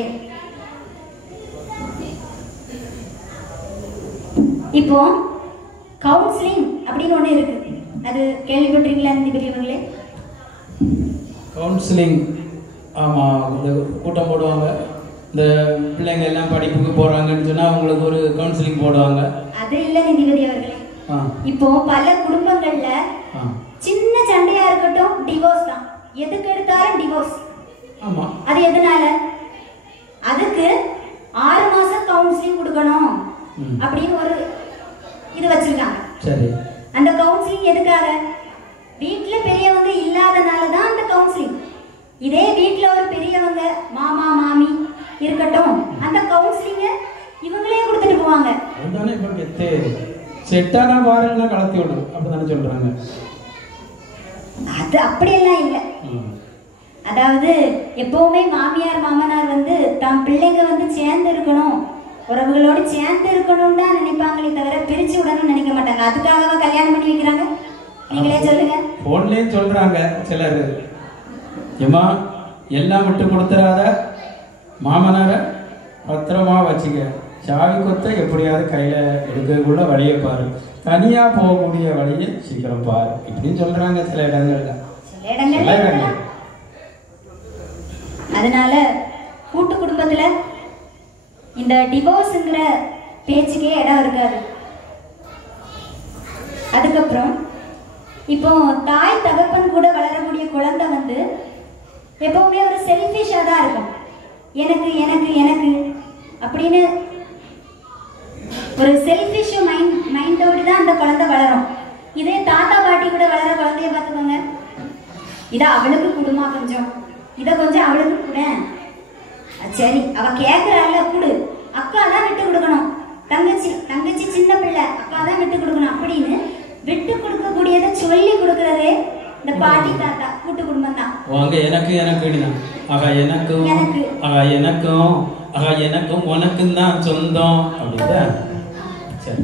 இப்போ கவுன்சிலிங் அப்படின்னு ஒண்ணு இருக்கு. அது கேள்விப்பட்டிருக்கீங்களா நீதிபதி அவர்களே? கவுன்சிலிங் ஆமாம், இந்த கூட்டம் போடுவாங்க. இந்த பிள்ளைங்க எல்லாம் படிப்புக்கு போகிறாங்கன்னு சொன்னால் அவங்களுக்கு ஒரு கவுன்சிலிங் போடுவாங்க. அது இல்லை நீதிபதி அவர்களே. இப்போ பல குடும்பங்கள்ல சின்ன சண்டையா இருக்கட்டும் டிவோர்ஸ் தான். எதுக்கு எடுத்தாலும் டிவோர்ஸ். ஆமாம், அது எதனால? அதுக்கு 6 மாசம் கவுன்சிலிங் கொடுக்கணும் அப்படின்னு ஒரு இது வச்சிருக்காங்க. சரி, அந்த கவுன்சிலிங் எதுக்காக? வீட்டுல பெரியவங்க இல்லாதனால தான் அந்த கவுன்சிலிங். இதே வீட்டுல ஒரு பெரியவங்க மாமா மாமி இருக்கட்டும், அந்த கவுன்சிலிங்க இவங்களே கொடுத்துட்டு போவாங்க. அதுதானே இப்போ கெத்து செட்டானா வாரல்னா கலத்தி விடும் அப்படிதானே சொல்றாங்க. அது அப்படியெல்லாம் இல்லை. அதாவது எப்பவுமே மாமியார் மாமனார் வந்து தம் பிள்ளைங்க வந்து சேர்ந்து இருக்கணும், உறவுகளோடு சேர்ந்து இருக்கணும் தான் நினைப்பாங்களே தவிர பிரிச்சு விடணும்னு நினைக்க மாட்டாங்க. அதுக்காக கல்யாணம் பண்ணி வைக்கிறாங்க. நீங்களே சொல்லுங்க. போன்லயும் சொல்றாங்க சிலர், ஏமா எல்லாம் விட்டு கொடுத்துறாத, மாமனார பத்திரமா வச்சுக்க, சாவி கொத்த எப்படியாவது கையில எடுக்கக்குள்ள வழியை பாரு, தனியா போகக்கூடிய வழியை சீக்கிரம் பாரு, இப்படின்னு சொல்றாங்க சில இடங்கள்ல. அதனால கூட்டு குடும்பத்துல இந்த டிவோர்ஸ்ங்கிற பேச்சுக்கே இடம் இருக்காது. அதுக்கப்புறம் இப்போ தாய் தகப்பன் கூட வளரக்கூடிய குழந்தை வந்து எப்பவுமே ஒரு செல்ஃபிஷா தான் இருக்கும். எனக்கு எனக்கு எனக்கு அப்படின்னு ஒரு செல்ஃபிஷ் மைண்டோடு தான் அந்த குழந்தை வளரும். இதே தாத்தா பாட்டி கூட வளர குழந்தைய பார்த்துக்கோங்க, இதை அவளுக்கு கொடுமா கொஞ்சம், இதை கொஞ்சம் அவளுக்கு கூட, சரி அவ கேட்கிறாள்ல கொடு, அக்கா தான் விட்டு கொடுக்கணும், தங்கச்சி சின்ன பிள்ளை அக்கா தான் விட்டு கொடுக்கணும் அப்படின்னு விட்டு கொடுக்கக்கூடியதை சொல்லி கொடுக்கறதே இந்த பாட்டி தாத்தா கூட்டு குடும்பம் தான். எனக்கு எனக்கும் எனக்கும் உனக்கும் தான் சொந்தம் அப்படின்னா சரி.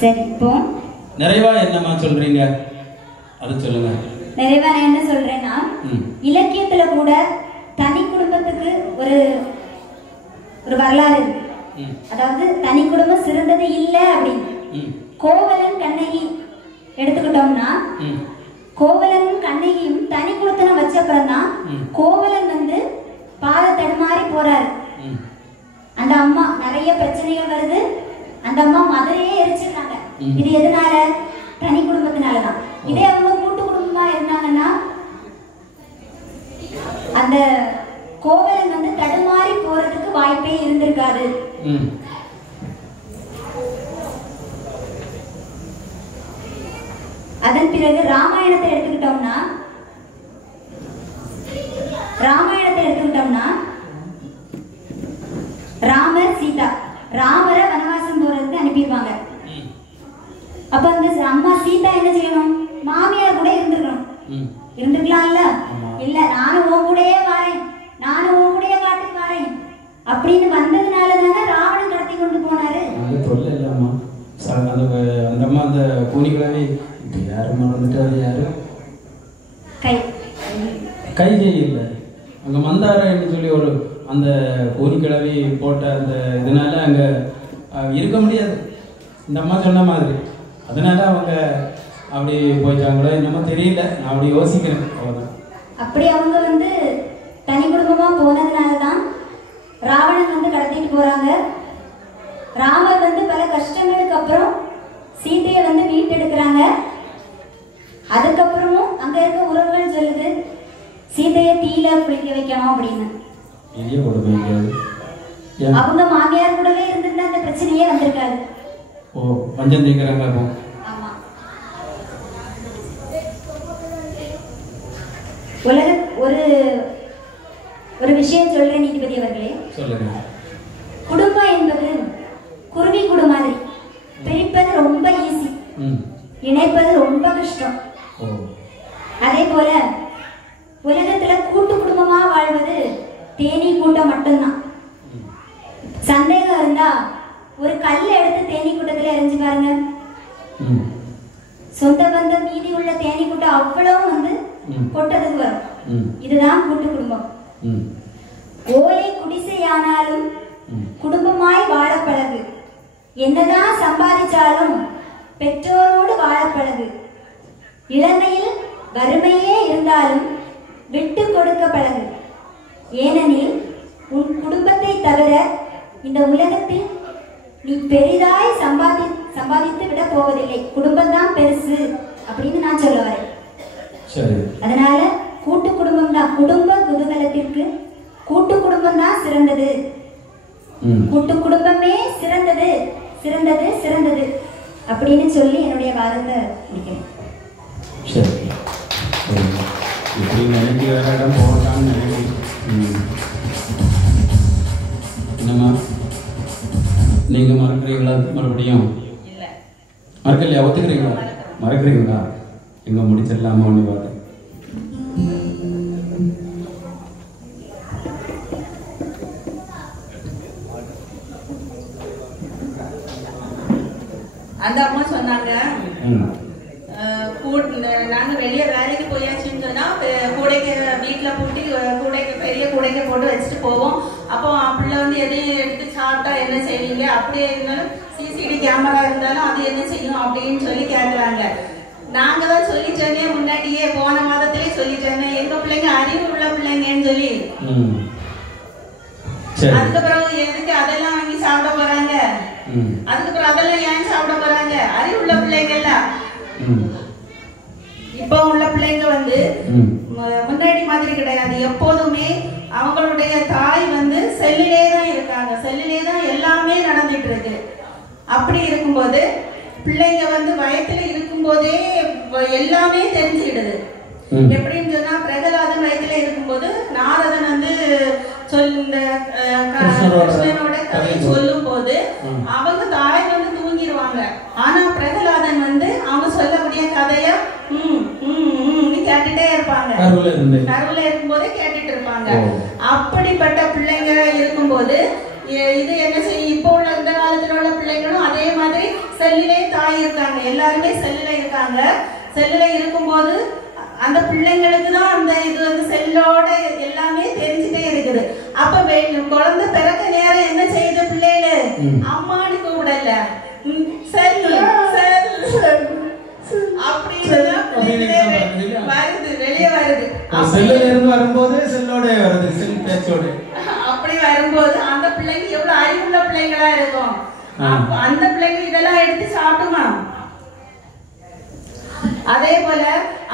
சரி, இப்போ நிறைவா என்னமா சொல்றீங்க அது சொல்லுங்க. நிறைவா நான் என்ன சொல்றேன்னா, இலக்கியத்துல கூட தனி குடும்பத்துக்கு ஒரு ஒரு வரலாறு இருக்கு. அதாவது தனி குடும்பம் சிறந்தது இல்ல அப்படின்னு. கோவலன் கண்ணகி எடுத்துக்கிட்டோம்னா, கோவலனும் கண்ணகியும் தனி குடுத்தனம் வச்சப்புறம் தான் கோவலன் வந்து பாத தடுமாறி போறாரு. அந்த அம்மா நிறைய பிரச்சனைகள் வருது, அந்த அம்மா மதுரையே எரிச்சிருக்காங்க. இது எதனால? தனி குடும்பத்தினாலதான். இதே அவங்க கூட்டு குடும்பமா இருந்தாங்கன்னா அதன் பிறகு ராமாயணத்தை எடுத்துக்கிட்டோம்னா ராமர் சீதா ராமரை வனவாசம் போறதுக்கு அனுப்பிடுவாங்க. அப்ப அந்த அம்மா சீதா என்ன செய்யணும்? மாமியார் கூட இருந்துக்கலாம்ல. இல்ல நானும் உன் கூடயே வாரேன், நானும் உன் கூடயே காட்டுக்கு வாரேன் அப்படின்னு வந்ததுனால தானே ராவணன் கடத்தி கொண்டு போனாரு. அந்த தொல்லை இல்லாமா அந்த அம்மா அந்த கூனிக்கிழமை யாரு மறந்துட்டாரு? யாரு கைகை இல்லை, அங்க மந்தாரன்னு சொல்லி ஒரு அந்த கூனிக்கிழவி போட்ட அந்த இதனால அங்க இருக்க முடியாது இந்த அம்மா சொன்ன மாதிரி. அதனால அவங்க அப்படி போயிட்டாங்களோ என்னமோ தெரியல, நான் அப்படி யோசிக்கிறேன். அவ்வளவுதான். அப்படி அவங்க தனி குடும்பமா போனதுனாலதான் ராவணன் கடத்திட்டு போறாங்க. ராமர் பல கஷ்டங்களுக்கு அப்புறம் சீதையை மீட்டெடுக்கிறாங்க. அதுக்கப்புறமும் அங்க இருக்க உறவுகள் சொல்லுது சீதையை தீயில குளிக்க வைக்கணும் அப்படின்னு. அவங்க மாமியார் கூடவே இருந்திருந்தா அந்த பிரச்சனையே வந்திருக்காது. ஓ பஞ்சம் தீக்கிறாங்க. ஆமா. உலக ஒரு விஷயம் சொல்றேன் நீதிபதி அவர்களே. சொல்லுங்க. குடும்பம் என்பது குருவி கூடு மாதிரி. பிரிப்பது ரொம்ப ஈஸி, இணைப்பது ரொம்ப கஷ்டம். அதே போல உலகத்துல கூட்டு குடும்பமா வாழ்வது தேனீ கூட்டம் மட்டும்தான். சந்தேகம் இருந்தா ஒரு கல்ல எடுத்து தேனீ கூட்டத்துல எரிஞ்சு பாருங்க. சொந்த பந்தம் மீதி உள்ள தேனீ கூட்டம் அவ்வளவு கொட்டதுக்கு வரும். இதுதான் கூட்டு குடும்பம். ஓலை குடிசையானாலும் குடும்பமாய் வாழ பழகு. என்னதான் சம்பாதிச்சாலும் பெற்றோரோடு வாழ பழகு. இளமையில் வறுமையே இருந்தாலும் விட்டு கொடுக்க பழகு. ஏனெனில் உன் குடும்பத்தை தவிர இந்த உலகத்தில் நீ பெரிதாய் சம்பாதித்து விட போவதில்லை. குடும்பம் தான் பெருசு அப்படின்னு நான் சொல்ல வரேன். அதனால கூட்டு குடும்பம் தான், குடும்ப குதூகலத்திற்கு கூட்டு குடும்பம் தான் சிறந்தது. கூட்டு குடும்பமே சிறந்தது சிறந்தது சிறந்தது அப்படின்னு சொல்லி என்னுடைய வாதத்தை முடிக்கிறேன். இப்படி நினைக்க வேற இடம் போகலான்னு நினைக்கிறேன். என்னம்மா நீங்க மறக்கிறீங்களா? மறுபடியும் மறக்கலையா? ஒத்துக்கிறீங்களா? மறக்கிறீங்களா? எங்க முடிச்சிடலாமா ஒன்று பார்த்து. அந்த அம்மா சொன்னாங்க நாங்க வெளியே வேலைக்கு போயாச்சுன்னு சொன்னா கூடைக்கு வீட்டுல பூட்டி கூடைக்கு பெரிய கூடைக்கு போட்டு வச்சுட்டு போவோம். அப்போ பிள்ளை எதையும் எடுத்து சாப்பிட்டா என்ன செய்வீங்க? அப்படியே இருந்தாலும் சிசிடிவி கேமரா இருந்தாலும் அது என்ன செய்யும் அப்படின்னு சொல்லி கேட்கறாங்க. நாங்க தான் சொல்லிட்டோன்னே முன்னாடியே போன மாதத்திலே சொல்லிட்டோன்னே எங்க பிள்ளைங்க அறிவு உள்ள பிள்ளைங்கன்னு சொல்லி. அதுக்கப்புறம் எதுக்கு அதெல்லாம் வாங்கி சாப்பிட போறாங்க? அதுக்கப்புறம் அதெல்லாம் ஏன் சாப்பிட போறாங்க? அறிவு உள்ள பிள்ளைங்க எல்லாம். இப்ப உள்ள பிள்ளைங்க முன்னாடி மாதிரி கிடையாது. எப்போதுமே அவங்களுடைய தாய் செல்லிலே தான் இருக்காங்க, செல்லிலே தான் எல்லாமே நடந்துட்டு இருக்கு. அப்படி இருக்கும்போது பிள்ளைங்க வயத்துல இருக்கும் போதே எல்லாமே தெரிஞ்சுக்கிடுது. எப்படின்னு சொன்னா பிரகலாதன் வயத்துல இருக்கும்போது நாரதன் கிருஷ்ணனோட கதையை சொல்லும் போது அவங்க தாய் தூங்கிடுவாங்க. ஆனா பிரகலாதன் அவங்க சொல்லக்கூடிய கதைய கேட்டுட்டே இருப்பாங்க. கருவுல இருக்கும்போதே கேட்டுட்டு இருப்பாங்க. அப்படிப்பட்ட பிள்ளைங்க இருக்கும்போது இது என்ன செய்யும்? இப்போ உள்ள இந்த காலத்துல உள்ள பிள்ளைங்களும் அதே மாதிரி செல்லிலே தாய் இருக்காங்க, எல்லாருமே செல்லுல இருக்காங்க. செல்லுல இருக்கும்போது அந்த பிள்ளைங்களுக்கு தான் அந்த இது செல்லோட எல்லாமே தெரிஞ்சுட்டே இருக்குது. அப்ப குழந்தை பிறக்க நேரம் என்ன செய்யுது? பிள்ளைகளு அம்மானு கூப்பிடல, செல்லு அப்படின்னு வருது, வெளியே வருது. அப்படி வரும்போது அந்த பிள்ளைங்க எவ்வளவு அறிவுள்ள பிள்ளைங்களா இருக்கும். அந்த பிள்ளைங்க இதெல்லாம் எடுத்து சாப்பிடுமா? அதே போல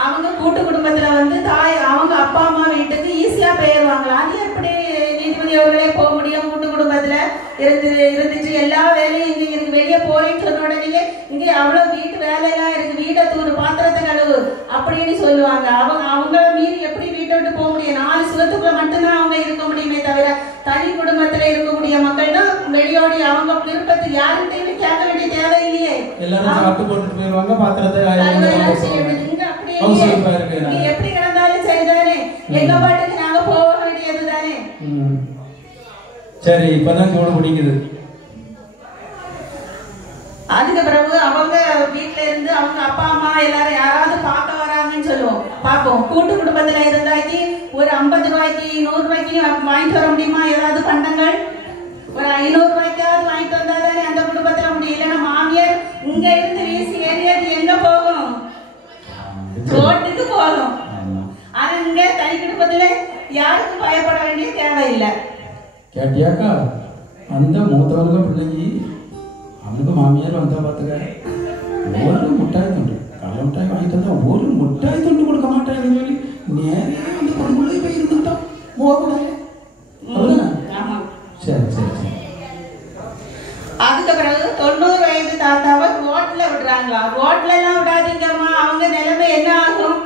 அவங்க கூட்டு குடும்பத்துல தாய் அவங்க அப்பா அம்மா வீட்டுக்கு ஈஸியா போயிருவாங்களா? அது எப்படி நீதிபதி அவர்களே போக முடியும். கூட்டு குடும்பத்துல இருந்துச்சு எல்லா வேலையும் இங்க இருக்கு. வெளியே போறேன்னு சொன்ன உடனே இங்க அவ்வளவு வீட்டு வேலையெல்லாம் இருக்கு, வீட்டை தூரு, பாத்திரத்தை கழுவு அப்படின்னு சொல்லுவாங்க. அவங்கள மீறி எப்படி வீட்டை விட்டு போக முடியும்? 4 சுவத்துக்குள்ள மட்டும்தான் அவங்க இருக்க முடியுமே தவிர தனி குடும்பத்துல இருக்கக்கூடிய மக்கள் தான் வெளியோடி அவங்க விருப்பத்தை யாருகிட்டையுமே கேட்க வேண்டிய தேவை இல்லையே. எல்லாரும் சாப்பிட்டு போட்டுட்டு போயிருவாங்க, பாத்திரத்தை எப்படி கிடந்தாலும் சரிதானே, எங்க பாட்டுக்கு நாங்க போக வேண்டியது தானே. சரி, இப்பதான் சூடு பிடிக்குது. அதுக்கு பிறகு அவங்க வீட்டுல இருந்து அவங்க அப்பா அம்மா எல்லாரும் யாராவது பார்க்க வராங்கன்னு சொல்லுவோம், பார்ப்போம். கூட்டு குடும்பத்துல இருந்தாக்கி ஒரு 50 ரூபாய்க்கு 100 ரூபாய்க்கு வாங்கிட்டு வர முடியுமா? ஏதாவது பண்டங்கள் ஒரு 500 ரூபாய்க்காவது வாங்கிட்டு வந்தாதானே அந்த குடும்பத்துல முடியும். இல்லைன்னா மாமியார் இங்க இருந்து வீசி ஏரியாக்கு எங்க போகும்? ரோட்டுக்கு போகும். ஆனா இங்க தனி குடும்பத்துல யாருக்கும் பயப்பட வேண்டிய தேவையில்லை. கேட்டியாக்கா, அந்த மூத்தவங்க பிள்ளைக்கு அவங்க மாமியார் வந்தா பாத்துக்க, ஒரு முட்டாய் துண்டு கடலை முட்டாய் வாங்கிட்டு வந்தா ஒரு முட்டாய் துண்டு கொடுக்க மாட்டேன்னு சொல்லி நேரே அந்த பொண்ணுக்குள்ளே போய் இருந்துட்டான். சரி சரி சரி. அதுக்கு பிறகு 90 வயது தாத்தாவை ரோட்ல விடுறாங்களா? ரோட்ல எல்லாம் விடாதீங்கம்மா, அவங்க நிலைமை என்ன ஆகும்?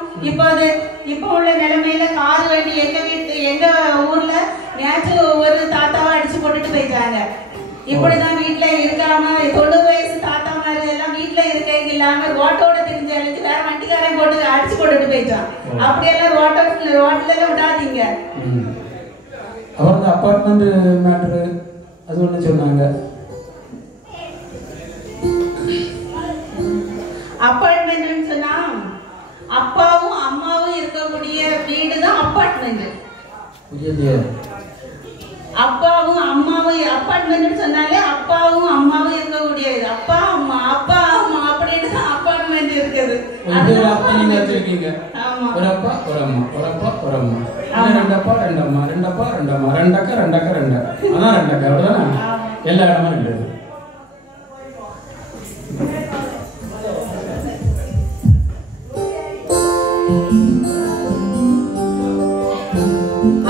இப்ப உள்ள நிலைமையில கார் வண்டி எங்க ஊர்ல நேற்று ஒரு தாத்தாவை அடிச்சு போட்டுட்டு போயிட்டாங்க. இப்படிதான் வீட்டுல இருக்காம 90 வயசு தாத்தா மாதிரி எல்லாம் வீட்டுல இருக்க இல்லாம ரோட்டோட தெரிஞ்சாலும் வேற வண்டிக்காரன் போட்டு அடிச்சு போட்டுட்டு போயிட்டான். அப்படியெல்லாம் ரோட்ல எல்லாம் விடாதீங்க. அவங்க அப்பார்ட்மெண்ட் மேட்ரு அது ஒண்ணு சொன்னாங்க. அப்பார்ட்மெண்ட் சொன்னா அப்பாவும் அம்மாவும் இருக்கக்கூடிய வீடு தான் அப்பார்ட்மெண்ட். அப்பாவும் அம்மாவும் அப்பார்ட்மெண்ட் சொன்னாலே அப்பாவும் அம்மாவும் இருக்கக்கூடிய அப்பா அம்மா அப்படின்னு தான் அப்பார்ட்மெண்ட் இருக்குது. நீங்க வச்சிருக்கீங்க ஒரு அப்பா ஒரு அம்மா, ஒரு அப்பா ஒரு அம்மா, 2 அப்பா 2 அம்மா, 2 அப்பா 2 அம்மா, 2 அக்கா 2 அக்கா 2 அதான் 2 அக்கா, அப்படிதானே? எல்லா இடமும் 2.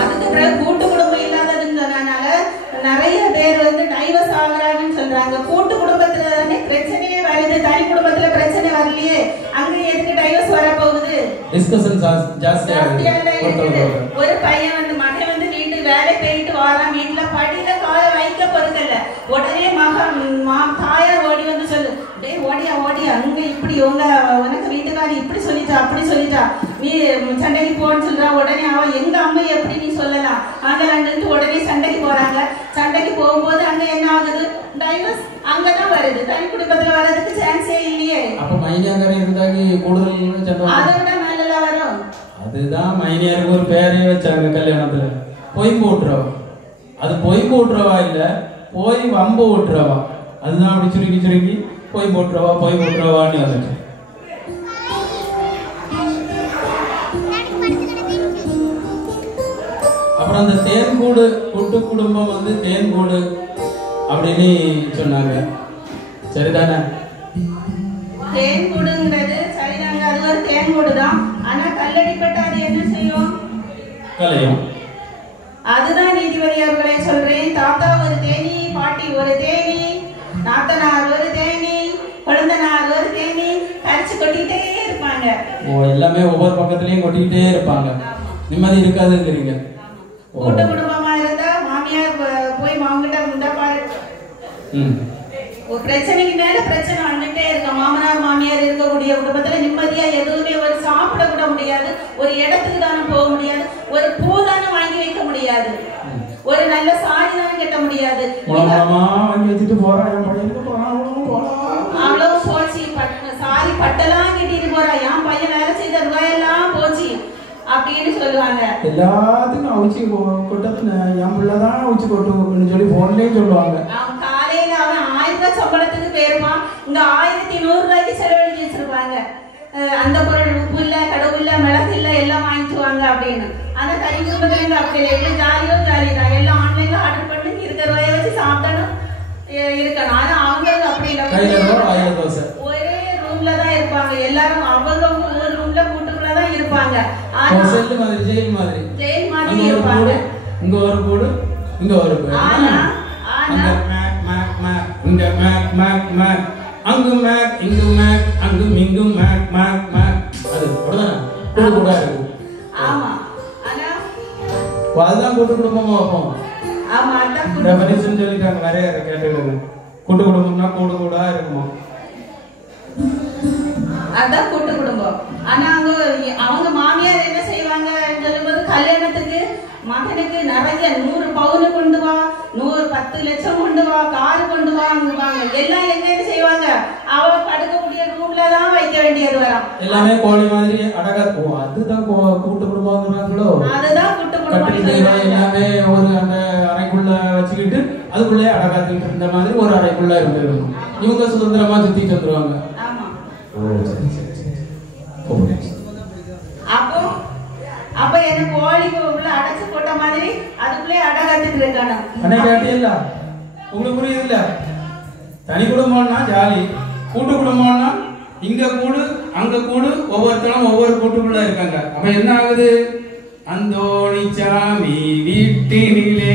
அதுக்கு பிறகு கூட்டு குடும்பம் இல்லாததுங்கிறதுனால நிறைய பேர் டைவர்ஸ் ஆகுறாங்கன்னு சொல்றாங்க. கூட்டு குடும்பத்துல தானே பிரச்சனையே வருது, தனி குடும்பத்துல பிரச்சனை வரலையே, அங்க எதுக்கு டைவர்ஸ் வர போகுது? டிஸ்கஷன் ஜாஸ்தியா இருக்குது. ஒரு பையன் மகன் வீட்டு வேலை போயிட்டு வாரான், வீட்டுல படியில காய வைக்க பொறுக்கல, உடனே தாயார் ஓடி வந்து சொல்லு, டே ஓடியா அங்க இப்படி உனக்கு வீட்டுக்காரி இப்படி சொல்லிட்டா அப்படி சொல்லிட்டா, நீ சண்டைக்கு போன்னு சொல்றா. உடனே அவன் எங்க அம்மா எப்படி நீ சொல்லலாம் அங்க உடனே சண்டைக்கு போறாங்க. சண்டைக்கு போகும்போது அங்க என்ன ஆகுது? டைவர்ஸ் அங்கதான் வருது. தனி குடும்பத்துல வர்றதுக்கு சான்ஸே இல்லையே. அப்ப மைனியாங்கரை இருந்தாங்க கூடுதல் அதை விட மேல வரும். அதுதான் மைனியாருக்கு ஒரு பேரே வச்சாங்க கல்யாணத்துல, பொய் போட்டுறவா. அது பொய் போட்டுறவா இல்ல, போய் வம்பு ஓட்டுறவா. அதுதான் அப்படி சுருக்கி பொய் போட்டுறவான்னு வந்துச்சு. அப்புறம் அந்த தேன்கூடு கூட்டு குடும்பம் தேன்கூடு அப்படின்னு சொன்னாங்க. சரிதானே? தேன்கூடுங்கிறது சரிதாங்க, அது ஒரு தேன்கூடு தான். ஆனா கல்லடிப்பட்ட அது என்ன செய்யும்? கலையும். அதுதான் நீதிபதி அவர்களே சொல்றேன். தாத்தா ஒரு தேனி, பாட்டி ஒரு தேனி, நாத்தனார் ஒரு தேனி, குழந்தனார் ஒரு தேனி, கரைச்சு கொட்டிக்கிட்டே இருப்பாங்க. எல்லாமே ஒவ்வொரு பக்கத்துலயும் கொட்டிக்கிட்டே இருப்பாங்க, நிம்மதி இருக்காதுங்கிறீங்க. கூட்டு குடும்பமா இருந்தா மாமியார் போய் மாமிட்ட முண்டா பாரு, ஒரு பிரச்சனைக்கு மேல பிரச்சனை வந்துட்டே இருக்க. மாமனார் மாமியார் இருக்கக்கூடிய குடும்பத்துல நிம்மதியா எதுவுமே ஒரு சாப்பிட கூட முடியாது, ஒரு இடத்துக்கு தானே போக முடியாது, ஒரு பூ தானே வாங்கி வைக்க முடியாது, ஒரு நல்ல சாரி தானே கட்ட முடியாது. அவ்வளவு போச்சு, சாரி பட்டெல்லாம் கட்டிட்டு போறா, என் பையன் வேலை செய்த ரூபாயெல்லாம் போச்சு அப்படின்னு சொல்லுவாங்க. எல்லாத்துக்கும் அவிச்சு கொட்டது என் பிள்ளைதான் அவிச்சு கொட்டு சொல்லி போன்லயே சொல்லுவாங்க. அவன் காலையில அவன் 1000 ரூபாய் சம்பளத்துக்கு போயிருப்பான், இங்க 1100 ரூபாய்க்கு செலவழிச்சு வச்சிருப்பாங்க. அந்த பொருள் உப்பு இல்ல, கடவு இல்ல, மிளகு இல்ல, எல்லாம் வாங்கிக்குவாங்க அப்படின்னு. ஆனா தனி குடும்பத்துல அப்படி இல்லை, ஜாலி தான், எல்லாம் ஆன்லைன்ல ஆர்டர் பண்ணி இருக்கிற ரூபாயை வச்சு சாப்பிடணும் இருக்கணும். ஆனா அவங்களுக்கு அப்படி இல்லை, ஒரே ரூம்ல தான் இருப்பாங்க எல்லாரும். அவங்க ஒரு ரூம்ல கூட்டுக்குள்ளதான் இருப்பாங்க. ஜெயில் மாதிரி இருப்பாங்க. இங்க ஒரு கூடு இங்க ஒரு அங்க மேக் மேக் மேக் இங்க மேக் மேக் மேக் அங்கு மேக் இங்கு மேக் அங்கும் இங்கும் மேக் மேக் மேக் அது கூட கூட இருக்கு. ஆமா ஆனா அதுதான் கூட்டு குடும்பமா வைப்போம். ஆமா அதான் டெஃபினிஷன் சொல்லிட்டாங்க நிறைய கேட்டுடுங்க. கூட்டு குடும்பம்னா கூடு கூடா இருக்குமா? அதான் கூட்டு குடும்பம். ஆனா அவங்க மாமியார் என்ன செய்வாங்க சொல்லும்போது கல்யாணத்துக்கு மகனுக்கு நிறைய 100 பவுன் கொண்டு வா, 10 லட்சம் கொண்டு வா, கார் கொண்டு வாங்குவாங்க. எல்லாம் எங்க செய்வாங்க? அவ படுக்கக்கூடிய ரூம்ல தான் வைக்க வேண்டியது வரும். எல்லாமே கோழி மாதிரி அடகா. ஓ அதுதான் கூட்டு குடும்பம்ங்கறாங்களோ? அதுதான் கூட்டு குடும்பம். எல்லாமே ஒரு அந்த அறைக்குள்ள வச்சுக்கிட்டு அதுக்குள்ளே அடகாத்திட்டு இருந்த மாதிரி ஒரு அறைக்குள்ள இருந்துரும். இவங்க சுதந்திரமா சுத்திட்டு வந்துருவாங்க. ஆமா. ஓ சரி சரி சரி. அப்ப என்ன கோழிக்கு உள்ள அடைச்சு போட்ட மாதிரி அதுக்குள்ளே அடகாத்திட்டு இருக்கானே. அண்ணே கேட்டியல்ல? உங்களுக்கு புரியுது இல்ல? தனி குடும்பம்னா ஜாலி, கூட்டு குடும்பம்னா இங்க கூடு அங்க கூடு, ஒவ்வொருத்தரும் ஒவ்வொரு கூட்டுக்குள்ள இருக்காங்க. அப்ப என்ன ஆகுது? அந்தோணி சாமி வீட்டினிலே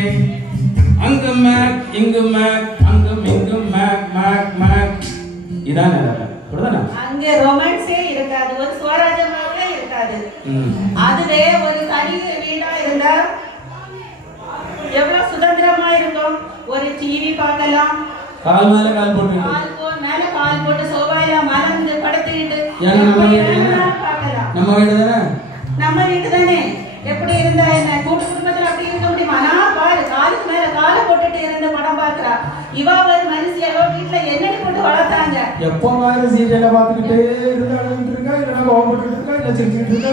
அங்கு மேக் இங்கு மேக் அங்கும் இங்கும் மேக் மேக் மேக். இதான் நிலைமை. அங்க ரொமான்ஸே இருக்காது, ஒரு சுவராஜமாவே இருக்காது. அதுவே ஒரு தனி வீடா இருந்தா எவ்வளவு சுதந்திரமா இருக்கும். ஒரு டிவி பார்க்கலாம், கால் மேல கால் போட்டு மேல கால் போட்டு சோபாயில மலர்ந்து படுத்துக்கிட்டு பார்க்கலாம். நம்ம வீடு தானே. எப்படி இருந்தா என்ன? கூட்டு குடும்பத்துல அப்படி இருக்க முடியுமா? நான் பாரு காலுக்கு மேல காலை போட்டுட்டு இருந்த படம் பாக்குறா. இவ ஒரு மனுஷியோ வீட்டுல என்னன்னு போட்டு வளர்த்தாங்க. எப்போ மாதிரி சீரியலை பார்த்துக்கிட்டே இருக்கா, இல்லைன்னா கோபப்பட்டு இருக்கா, இல்ல சிரிச்சுட்டு இருக்கா,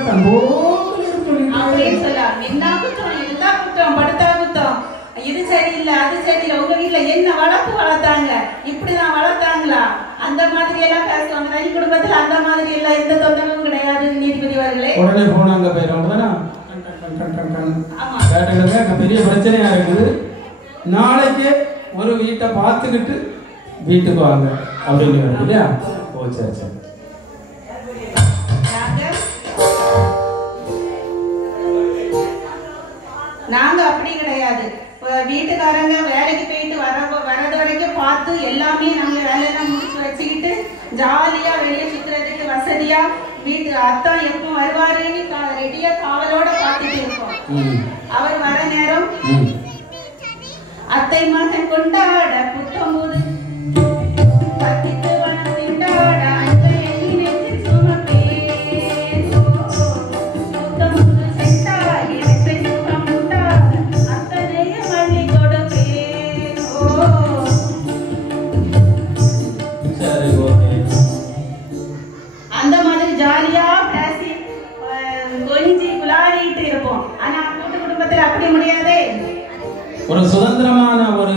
அப்படின்னு சொல்லா. என்ன குற்றம், இதுதான் குற்றம், படுத்தா குற்றம், இது சரியில்லை அது சரியில்லை. உங்க வீட்டுல என்ன வளர்த்தாங்க, இப்படிதான் வளர்த்தாங்களா? அந்த மாதிரி எல்லாம் பேசுவாங்க. தனி குடும்பத்துல அந்த மாதிரி எல்லாம் எந்த தொந்தரவும் கிடையாது. நீதிபதி அவர்களே உடனே போனாங்க போயிடும். பெரிய பிரச்சனையா இருக்குது. நாளைக்கு ஒரு வீட்டை பார்த்துக்கிட்டு வீட்டுக்கு வாங்க அப்படின்னு இல்லையா? ஓ சரி சரி. நாங்க அப்படி கிடையாது. வீட்டுக்காரங்க வேலைக்கு போயிட்டு வரது வரைக்கும் பார்த்து எல்லாமே நாங்க வேலையெல்லாம் முடிச்சு வச்சுக்கிட்டு ஜாலியா வெளியே சுத்துறதுக்கு வசதியா வீட்டு அத்தான் எப்போ வருவாருன்னு ரெடியா காவலோட பார்த்துட்டு இருக்கோம். அவர் வர நேரம் அத்தை மகன் கொண்டாட புத்தம்போது பத்தித்து வனம் திண்டாட அந்த எண்ணி நெஞ்சில் சுமப்பே புத்தம்போது சென்றாகி வெப்பை சுகம் உண்டாக அத்தனையும் அள்ளி கொடுப்பே. அந்த மாதிரி ஜாலியா பேசி கொஞ்சி குலாடிட்டு இருப்போம். ஆனா கூட்டு குடும்பத்தில் அப்படி முடியாதே. ஒரு சுதந்திரமான ஒரு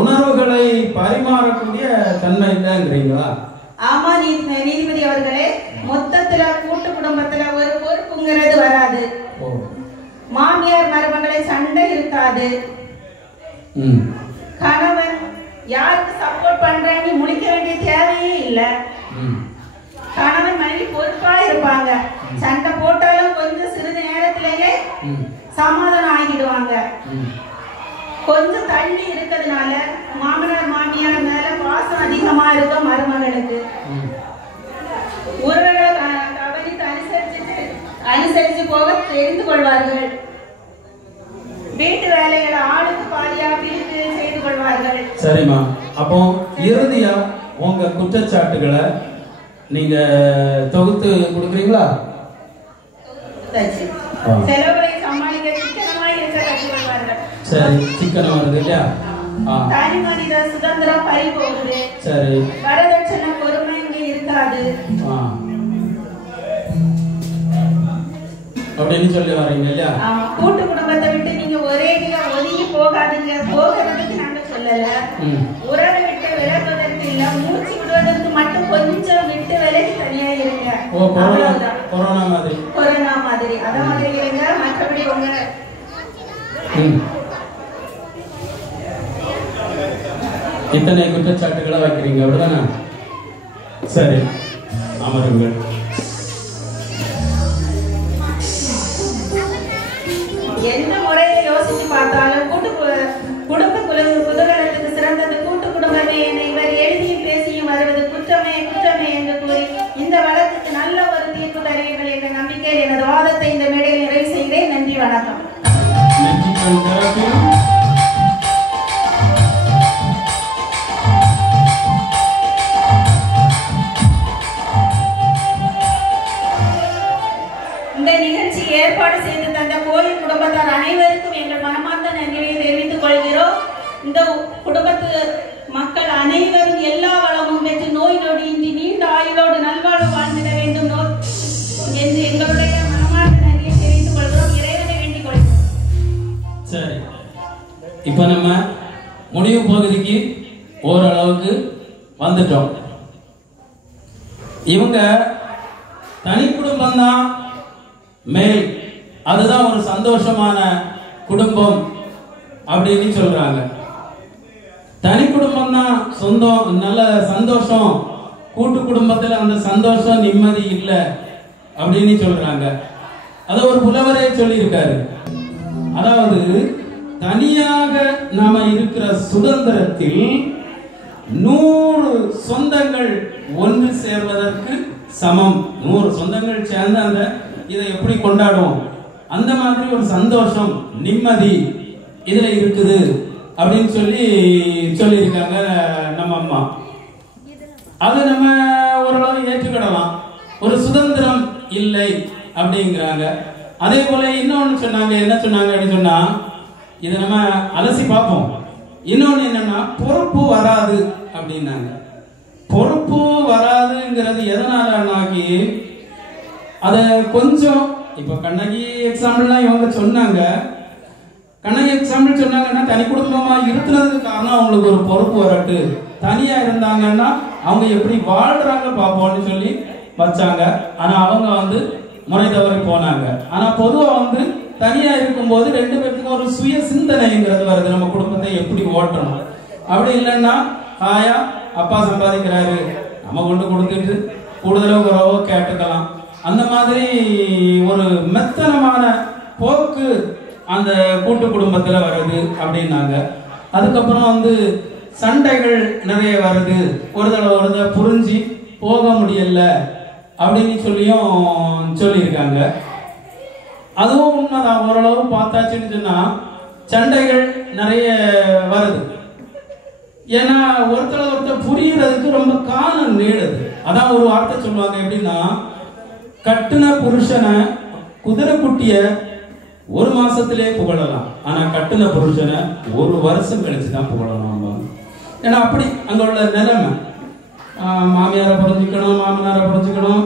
உணர்வுகளை பரிமாறக்கூடிய தன்மை இல்லைங்கிறீங்களா? ஆமா நீதிபதி அவர்களே, மொத்தத்துல கூட்டு குடும்பத்துல ஒரு பொறுப்புங்கிறது வராது. மாமியார் மருமகளை சண்டை இருக்காது. கணவன் யாருக்கு சப்போர்ட் பண்றேன்னு முழிக்க வேண்டிய தேவையே இல்லை. கணவன் மனைவி பொறுப்பா இருப்பாங்க. சண்டை போட்டாலும் கொஞ்சம் சிறிது நேரத்திலேயே சமாதானம் ஆகிடுவாங்க. கொஞ்சம் தள்ளி இருக்கிறதுனால மாமனார் மாமியார் மேல பாசம் அதிகமா இருக்கும் மருமகளுக்கு. உறவுகளை கவனித்து அனுசரிச்சு போக தெரிந்து கொள்வார்கள். வீட்டு வேலைகளை ஆளுக்கு பாதியா பிரித்து செய்து கொள்வார்கள். சரிம்மா, அப்போ இறுதியா உங்க குற்றச்சாட்டுகளை நீங்க தொகுத்து கொடுக்குறீங்களா? செலவுகளை சமாளிக்க சிக்கனமா இருக்க கற்றுக்கொள்வார்கள். சரி, சிக்கனமா இருக்கு இல்லையா? தனி மனித சுதந்திரம் பறி போகுது. சரி, வரதட்சணை பொறுமை இங்க இருக்காது அப்படின்னு சொல்லி வரீங்க இல்லையா? கூட்டு குடும்பத்தை விட்டு நீங்க ஒரே ஒதுங்கி போகாதுங்க. போகிறதுக்கு நாங்க சொல்லல. உறவை விட்டு விலகுவதற்கு இல்ல, மூச்சு விடுவதற்கு மட்டும் கொஞ்சம் விட்டு விலகி தனியா இருங்க. கொரோனா மாதிரி அத மாதிரி இருங்க. மற்றபடி உங்க இத்தனை குற்றச்சாட்டுகளை வைக்கிறீங்க அப்படிதானே? சரி, அமருங்கள். எந்த முறையை யோசிச்சு பார்த்தாலும் குடும்ப குதூகலத்துக்கு சிறந்தது கூட்டு குடும்பமே என இவர் எழுதியும் பேசியும் வருவது குற்றமே குற்றமே என்று கூறி இந்த வழக்குக்கு நல்ல ஒரு தீர்ப்பு தருவீர்கள் என்ற நம்பிக்கையில் எனது வாதத்தை இந்த மேடையில் நிறைவு செய்கிறேன். நன்றி, வணக்கம். இந்த நிகழ்ச்சி ஏற்பாடு செய்து தந்த கோயில் குடும்பத்தார் அனைவருக்கும் எங்கள் மனமார்ந்த நன்றியை தெரிவித்துக் கொள்கிறோம். இந்த குடும்பத்து மக்கள் அனைவரும் எல்லா வளமும் பெற்று நோய் நொடியின்றி நீண்ட ஆயுளோடு நல்வாழ்வு வாழ்ந்திட வேண்டும் என்று எங்களுடைய மனமார்ந்த நன்றியை தெரிவித்துக் கொள்கிறோம். இறைவனை வேண்டிக் கொள்கிறோம். சரி, இப்ப நம்ம முடிவு பகுதிக்கு ஓரளவுக்கு வந்துட்டோம். இவங்க தனி குடும்பம் தான் மேல், அதுதான் ஒரு சந்தோஷமான குடும்பம் அப்படின்னு சொல்றாங்க. தனி குடும்பம் தான் சொந்தம், நல்ல சந்தோஷம். கூட்டு குடும்பத்தில் அந்த சந்தோஷம் நிம்மதி இல்லை அப்படின்னு சொல்றாங்க. அத ஒரு புலவரே சொல்லியிருக்காரு. அதாவது தனியாக நாம இருக்கிற சுதந்திரத்தில் 100 சொந்தங்கள் ஒன்று சேர்வதற்கு சமம். 100 சொந்தங்கள் சேர்ந்து அந்த இதை எப்படி கொண்டாடுவோம், அந்த மாதிரி ஒரு சந்தோஷம் நிம்மதி இதுல இருக்குது அப்படின்னு சொல்லியிருக்காங்க நம்ம அம்மா. அது நம்ம ஓரளவு ஏற்றுக்கிடலாம். ஒரு சுதந்திரம் இல்லை அப்படிங்கிறாங்க. அதே போல இன்னொன்னு சொன்னாங்க. என்ன சொன்னாங்க அப்படின்னு சொன்னா, இதை நம்ம அலசி பார்ப்போம். இன்னொன்னு என்னன்னா, பொறுப்பு வராது அப்படின்னாங்க. பொறுப்பு வராதுங்கிறது எதனாலனாக்கி, அத கொஞ்சம் இப்ப கண்ணகி எக்ஸாம்பிள்லாம் இவங்க சொன்னாங்க. கண்ணகி எக்ஸாம்பிள் சொன்னாங்கன்னா, தனி குடும்பமா இருக்கிறதுக்கு காரணம் அவங்களுக்கு ஒரு பொறுப்பு வரட்டு. தனியா இருந்தாங்கன்னா அவங்க எப்படி வாழ்றாங்க பாப்போம்னு சொல்லி வச்சாங்க. ஆனா அவங்க முறை தவறி போனாங்க. ஆனா பொதுவா தனியா இருக்கும்போது 2 பேருக்கும் ஒரு சுய சிந்தனைங்கிறது வருது. நம்ம குடும்பத்தை எப்படி ஓட்டணும். அப்படி இல்லைன்னா ஆயா அப்பா சம்பாதிக்கிறாரு, நம்ம கொண்டு கொடுத்துட்டு கூடுதலோ குறவோ கேட்டுக்கலாம். அந்த மாதிரி ஒரு மெத்தனமான போக்கு அந்த கூட்டு குடும்பத்துல வருது அப்படின்னாங்க. அதுக்கப்புறம் சண்டைகள் நிறைய வருது. ஒரு தடவை புரிஞ்சு போக முடியல அப்படின்னு சொல்லியிருக்காங்க. அதுவும் உண்மைதான். ஓரளவு பார்த்தாச்சுன்னு சொன்னா சண்டைகள் நிறைய வருது. ஏன்னா ஒருத்தர் புரியறதுக்கு ரொம்ப காலம் நீடுது. அதான் ஒரு வார்த்தை சொல்லுவாங்க. எப்படின்னா, கட்டுன புருஷனை குதிரை குட்டிய 1 மாசத்திலே புகழலாம், ஆனா கட்டுன புருஷனை 1 வருஷம் கழிச்சுதான் புகழலாம். ஏன்னா அப்படி அங்க உள்ள நிலைமை. மாமியாரை புரிஞ்சுக்கணும், மாமனாரை புரிஞ்சுக்கணும்,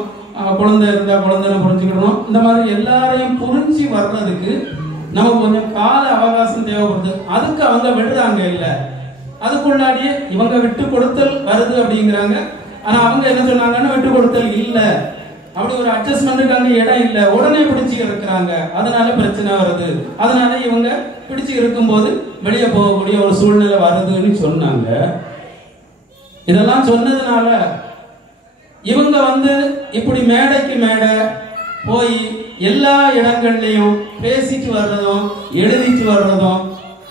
குழந்தை இருந்தா குழந்தைய புரிஞ்சுக்கணும். இந்த மாதிரி எல்லாரையும் புரிஞ்சு வர்றதுக்கு நமக்கு கொஞ்சம் கால அவகாசம் தேவைப்படுது. அதுக்கு அவங்க விடுறாங்க இல்ல, அதுக்குள்ளாடியே இவங்க விட்டு கொடுத்தல் வருது அப்படிங்கிறாங்க. ஆனா அவங்க என்ன சொன்னாங்கன்னா, விட்டு கொடுத்தல் இல்ல, அப்படி ஒரு அட்ஜஸ்ட்மெண்ட்டுக்கான இடம் இல்ல, உடனே பிடிச்சு இருக்கிறாங்க. அதனால பிரச்சனை வருது. அதனால இவங்க பிடிச்சு இருக்கும்போது வெளியே போகக்கூடிய ஒரு சூழ்நிலை வருதுன்னு சொன்னாங்க. இதெல்லாம் சொன்னதுனால இவங்க இப்படி மேடைக்கு மேடை போய் எல்லா இடங்கள்லயும் பேசிட்டு வர்றதும் எழுதிட்டு வர்றதும்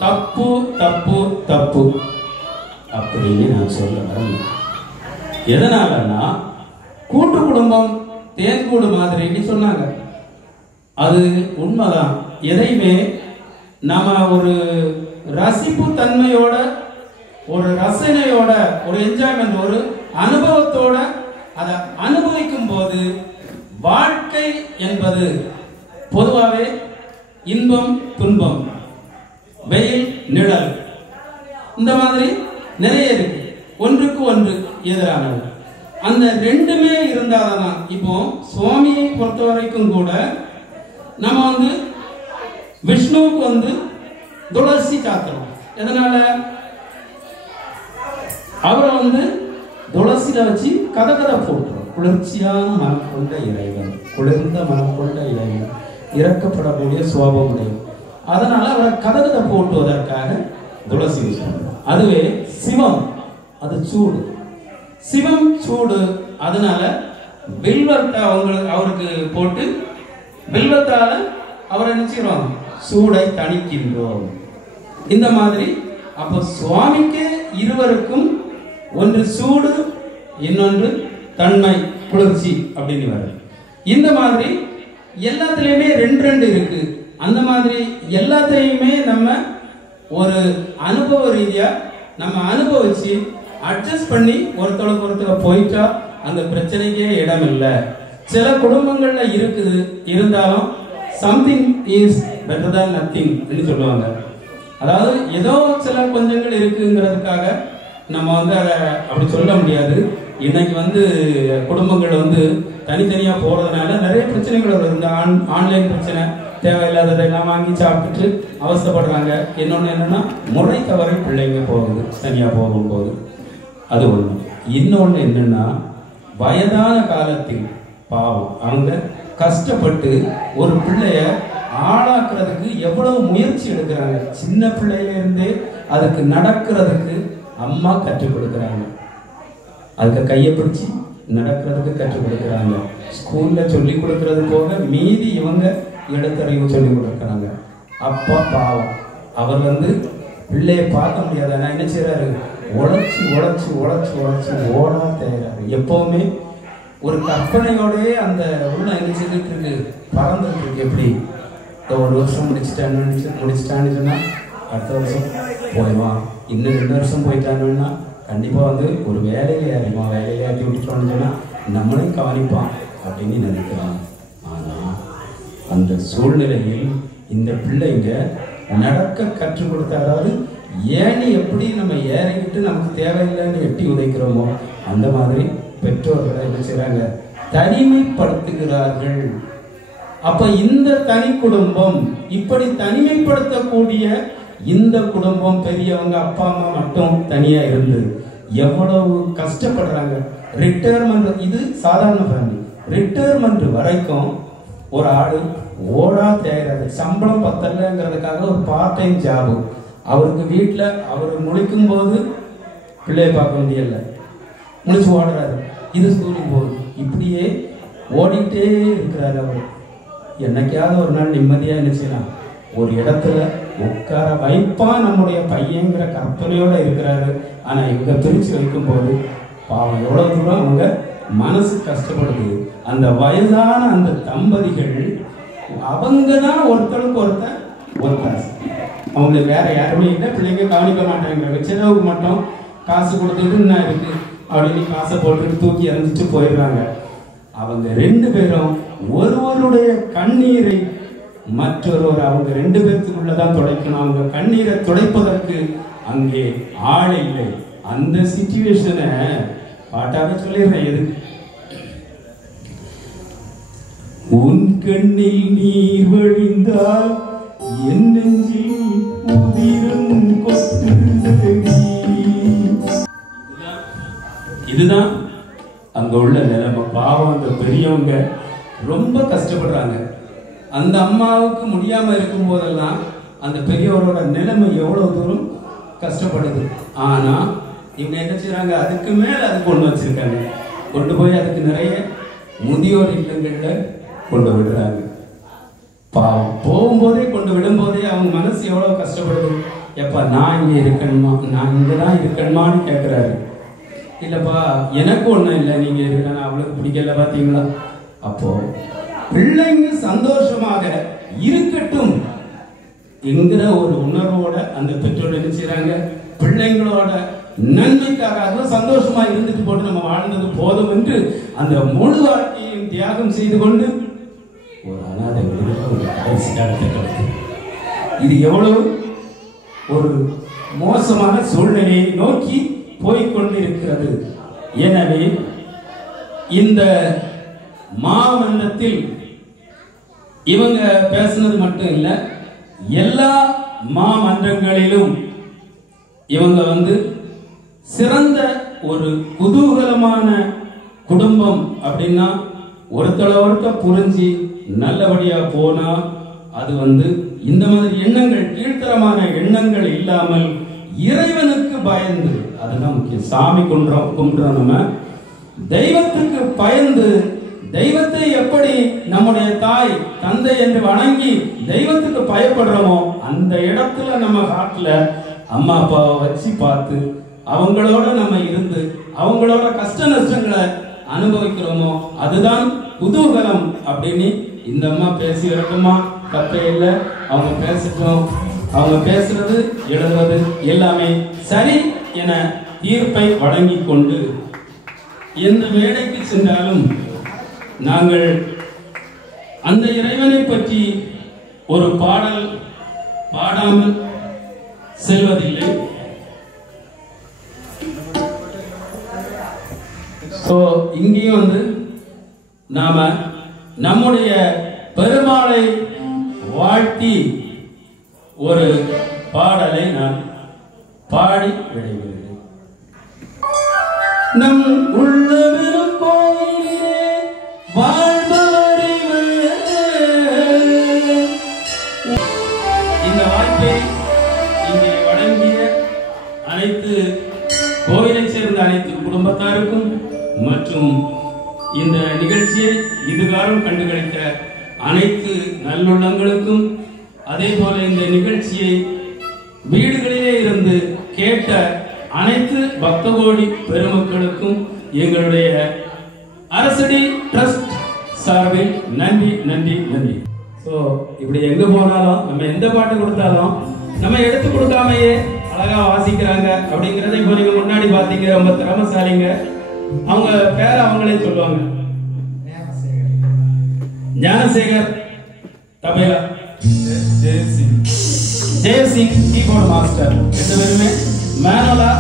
தப்பு தப்பு தப்பு அப்படின்னு நான் சொல்ல வரேன். எதனாலன்னா, கூட்டு குடும்பம் தேன்கூடு மாதிரின்னு சொன்னாங்க. அது உண்மைதான். எதையுமே நாம ஒரு ரசிப்பு தன்மையோட, ஒரு ரசனையோட, ஒரு என்ஜாய்மெண்ட், ஒரு அனுபவத்தோட அதை அனுபவிக்கும் போது வாழ்க்கை என்பது பொதுவாகவே இன்பம் துன்பம், வெயில் நிழல், இந்த மாதிரி நிறைய இருக்கு. ஒன்றுக்கு ஒன்று எதிரானது. அந்த 2மே இருந்தாதான். இப்போ சுவாமியை பொறுத்த வரைக்கும் கூட நம்ம விஷ்ணுவுக்கு துளசி சாத்திரம். எதனால? அவரை துளசியில வச்சு கதகதை போட்டுரும். குளிர்ச்சியான மனம் கொண்ட இறைவன், குளிர்ந்த மனம் கொண்ட இறைவன், இறக்கப்படக்கூடிய சுவாபம் உடையவன். அதனால அவரை கதகதை போட்டுவதற்காக துளசி யூஸ் பண்றோம். அதுவே சிவம், அது சூடு. சிவம் சூடு. அதனால வில்வத்தை அவருக்கு போட்டு வில்வத்தால அவரை நினைச்சிருவாங்க, சூடை தணிக்கின்றோம் இந்த மாதிரி அப்ப சுவாமிக்கு இருவருக்கும் ஒன்று சூடு, இன்னொன்று தன்மை, குளிர்ச்சி அப்படின்னு வருது. இந்த மாதிரி எல்லாத்துலயுமே ரெண்டு ரெண்டு இருக்கு. அந்த மாதிரி எல்லாத்தையுமே நம்ம ஒரு அனுபவ ரீதியா நம்ம அனுபவிச்சு அட்ஜஸ்ட் பண்ணி ஒருத்தருக்கு ஒருத்தர் போயிட்டா அந்த பிரச்சனைக்கே இடம் இல்லை. சில குடும்பங்கள்ல இருக்குது, இருந்தாலும் something is better than nothing சொல்லுவாங்க. அதாவது ஏதோ சில கொஞ்சங்கள் இருக்குங்கிறதுக்காக நம்ம வந்து அதை அப்படி சொல்ல முடியாது. இன்னைக்கு குடும்பங்கள் தனித்தனியா போறதுனால நிறைய பிரச்சனைகள் வருது. இந்த ஆன்லைன் பிரச்சனை, தேவையில்லாததெல்லாம் வாங்கி சாப்பிட்டுட்டு அவஸ்தைப்படுறாங்க. இன்னொன்னு என்னன்னா முறை தவறி பிள்ளைங்க போகுது தனியா போகும்போது, அது ஒண்ணு. இன்னொன்னு என்னன்னா வயதான காலத்தில் பாவம் அவங்க கஷ்டப்பட்டு ஒரு பிள்ளைய ஆளாக்குறதுக்கு எவ்வளவு முயற்சி எடுக்கிறாங்க. சின்ன பிள்ளையில இருந்தே அதுக்கு நடக்கிறதுக்கு அம்மா கற்றுக் கொடுக்குறாங்க, அதுக்கு கையை பிடிச்சி நடக்கிறதுக்கு கற்றுக் கொடுக்குறாங்க. ஸ்கூல்ல சொல்லி கொடுக்கறது போக மீதி இவங்க இடத்தறிவு சொல்லி கொடுக்குறாங்க. அப்பா பாவம் அவர் பிள்ளைய பார்க்க முடியாது. ஆனா என்ன செய்யறாரு, உழைச்சி உழைச்சி உழைச்சி உழைச்சி ஓடா தேர்றாரு. எப்பவுமே ஒரு கற்பனையோடய அந்த உள்ள என்ன செய்துட்டு இருக்கு, பறந்துட்டு இருக்கு. எப்படி ஒரு வருஷம் முடிச்சுட்டான்னு சொன்னா அடுத்த வருஷம் போயிடுவான், இன்னும் 2 வருஷம் போயிட்டாங்கன்னா கண்டிப்பா ஒரு வேலையில ஏறிடுவான், வேலையில ஏற்றி விட்டுட்டோம்னு சொன்னா நம்மளையும் கவனிப்பான் அப்படின்னு நினைக்கிறான். ஆனா அந்த சூழ்நிலையில் இந்த பிள்ளைங்க நடக்க கற்றுக் கொடுத்தாராவது ஏணி எப்படி நம்ம ஏறிக்கிட்டு நமக்கு தேவையில்லைன்னு எட்டி உதைக்கிறோமோ அந்த மாதிரி பெற்றோர்களை என்ன செய்றாங்க, தனிமைப்படுத்துகிறார்கள். அப்ப இந்த தனி குடும்பம், இப்படி தனிமைப்படுத்தக்கூடிய இந்த குடும்பம், பெரியவங்க அப்பா அம்மா மட்டும் தனியா இருந்து எவ்வளவு கஷ்டப்படுறாங்க. ரிட்டையர்மெண்ட், இது சாதாரண ஃபேமிலி, ரிட்டையர்மெண்ட் வரைக்கும் ஒரு ஆளு ஓடா தேய்றாரு. சம்பளம் பத்தலைங்கிறதுக்காக ஒரு பார்ட் டைம் ஜாபு. அவருக்கு வீட்டுல அவர் முழிக்கும் போது பிள்ளைய பார்க்க முடியல, முழிச்சு ஓடுறாரு. இது ஸ்கூலுக்கு போகுது, இப்படியே ஓடிக்கிட்டே இருக்கிறாரு. அவர் என்னைக்காவது ஒரு நாள் நிம்மதியா என்ன செய்யலாம், ஒரு இடத்துல உட்கார வைப்பா நம்முடைய பையங்கிற கற்பனையோட இருக்கிறாரு. ஆனா இவங்க பிரிச்சு வைக்கும் போது பாவம் எவ்வளவு தூரம் அவங்க மனசு கஷ்டப்படுது. அந்த வயதான அந்த தம்பதிகள் அவங்கதான் ஒருத்தருக்கு ஒருத்தர், அவங்க வேற யாருமே இல்லை. பிள்ளைங்க கவனிக்க மாட்டாங்க, செலவுக்கு மட்டும் காசு கொடுத்துட்டு என்ன இருக்கு அப்படின்னு காசை போட்டு தூக்கி எறிஞ்சிட்டு போயிடுறாங்க. அவங்க 2 பேரும் ஒருவருடைய கண்ணீரை மற்றொருவர் அவங்க 2 பேருக்குள்ளதான் துடைக்கணும். அவங்க கண்ணீரை துடைப்பதற்கு அங்கே ஆள் இல்லை. அந்த சிச்சுவேஷனை பாட்டாவே சொல்லிடுறேன். எது, உன் கண்ணில் நீர் வழிந்தால் என் நெஞ்சில் உதிரம் கொட்டுதடி. இதுதான் அங்க உள்ள நிலைமை. பாவம் அந்த பெரியவங்க ரொம்ப கஷ்டப்படுறாங்க. அந்த அம்மாவுக்கு முடியாம இருக்கும் போதெல்லாம் அந்த பெரியவரோட நிலைமை எவ்வளவு தூரம் கஷ்டப்படுது. ஆனா இவங்க என்ன செய்யறாங்க, அதுக்கு மேல அது கொண்டு வச்சிருக்காங்க. கொண்டு போய் அதுக்கு நிறைய முதியோர் இல்லங்கள்ல கொண்டு விடுறாங்க. பாவம் போகும்போதே கொண்டு விடும் போதே அவங்க மனசு எவ்வளவு கஷ்டப்படுது. எப்ப நான் இங்க இருக்கணுமா, நான் இங்கதான் இருக்கணுமான்னு கேட்கிறாரு. இல்லப்பா எனக்கு ஒண்ணும் இல்லை, நீங்க இருக்கணும், அவளுக்கு பிடிக்கல பாத்தீங்களா. அப்போ பிள்ளைங்க சந்தோஷமாக இருக்கட்டும் என்கிற ஒரு உணர்வோட அந்த பெற்றோர் என்ன செய்யறாங்க, பிள்ளைங்களோட நன்மைக்காக சந்தோஷமா இருந்துட்டு போட்டு நம்ம வாழ்ந்தது போதும் என்று அந்த முழு வாழ்க்கையும் தியாகம் செய்து கொண்டு ஒரு அனாதை கடைசி காலத்தை கடந்து இது எவ்வளவு ஒரு மோசமான சூழ்நிலையை நோக்கி போய்கொண்டிருக்கிறது. எனவே இந்த மாமன்றத்தில் இவங்க பேசுனது மட்டும் இல்ல, எல்லா மாமன்றங்களிலும் இவங்க சிறந்த ஒரு குதூகலமான குடும்பம் அப்படின்னா ஒருத்தளவுக்கு புரிஞ்சு நல்லபடியா போனா அது இந்த மாதிரி எண்ணங்கள், கீழ்த்தரமான எண்ணங்கள் இல்லாமல் இறைவனுக்கு பயந்து, அதுதான் முக்கியம். சாமி கும்பிடுறோம் நம்ம, தெய்வத்துக்கு பயந்து தெய்வத்தை எப்படி நம்முடைய தாய் தந்தை என்று வணங்கி தெய்வத்துக்கு பயப்படுறோமோ அந்த இடத்துல நம்ம ஹார்ட்ல அம்மா அப்பாவை வச்சு பார்த்து அவங்களோட நம்ம இருந்து அவங்களோட கஷ்ட நஷ்டங்களை அனுபவிக்கிறோமோ அதுதான் குதூகலம் அப்படின்னு இந்த அம்மா பேசி வரட்டுமா தப்பே இல்லை. அவங்க பேசட்டும். அவங்க பேசுறது எழுதுவது எல்லாமே சரி என தீர்ப்பை வழங்கி கொண்டு எந்த மேடைக்கு சென்றாலும் நாங்கள் அந்த இறைவனை பற்றி ஒரு பாடல் பாடாமல் செல்வதில்லை. இங்கேயும் நாம நம்முடைய பெருமாளை வாழ்த்தி ஒரு பாடலை நான் பாடி விடைபெறுகிறேன். நம் உள்ளவரும் கோயிலே வாழ்பவரை இந்த வாய்ப்பை இங்கே வழங்கிய அனைத்து கோயிலை சேர்ந்த அனைத்து குடும்பத்தாருக்கும் மற்றும் இந்த நிகழ்ச்சியை இதுகாரம் கண்டுகளித்த அனைத்து நல்லுள்ளங்களுக்கும் அதே போல இந்த நிகழ்ச்சியை வீடுகளிலே இருந்து கேட்ட அனைத்து பக்தகோடி பெருமக்களுக்கும் எங்களுடைய அரசடி ட்ரஸ்ட் சார்பில் நன்றி நன்றி நன்றி. ஸோ இப்படி எங்க போனாலும் நம்ம எந்த பாட்டு கொடுத்தாலும் நம்ம எடுத்து கொடுக்காமையே அழகா வாசிக்கிறாங்க அப்படிங்கறத இப்போ நீங்க முன்னாடி பாத்தீங்க. ரொம்ப திறமசாலிங்க. அவங்க பேர அவங்களே சொல்லுவாங்க. ஞானசேகர் தபேலா, ஜெயசிங் கீபோர்ட் மாஸ்டர், ரெண்டு பேருமே மேனுவலா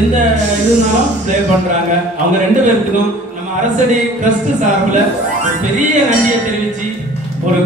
எந்த இதுனாலும் பிளே பண்றாங்க. அவங்க ரெண்டு பேருக்கும் நம்ம அரசடி ட்ரஸ்ட் சார்பில் ஒரு பெரிய நன்றியை தெரிவிச்சு ஒரு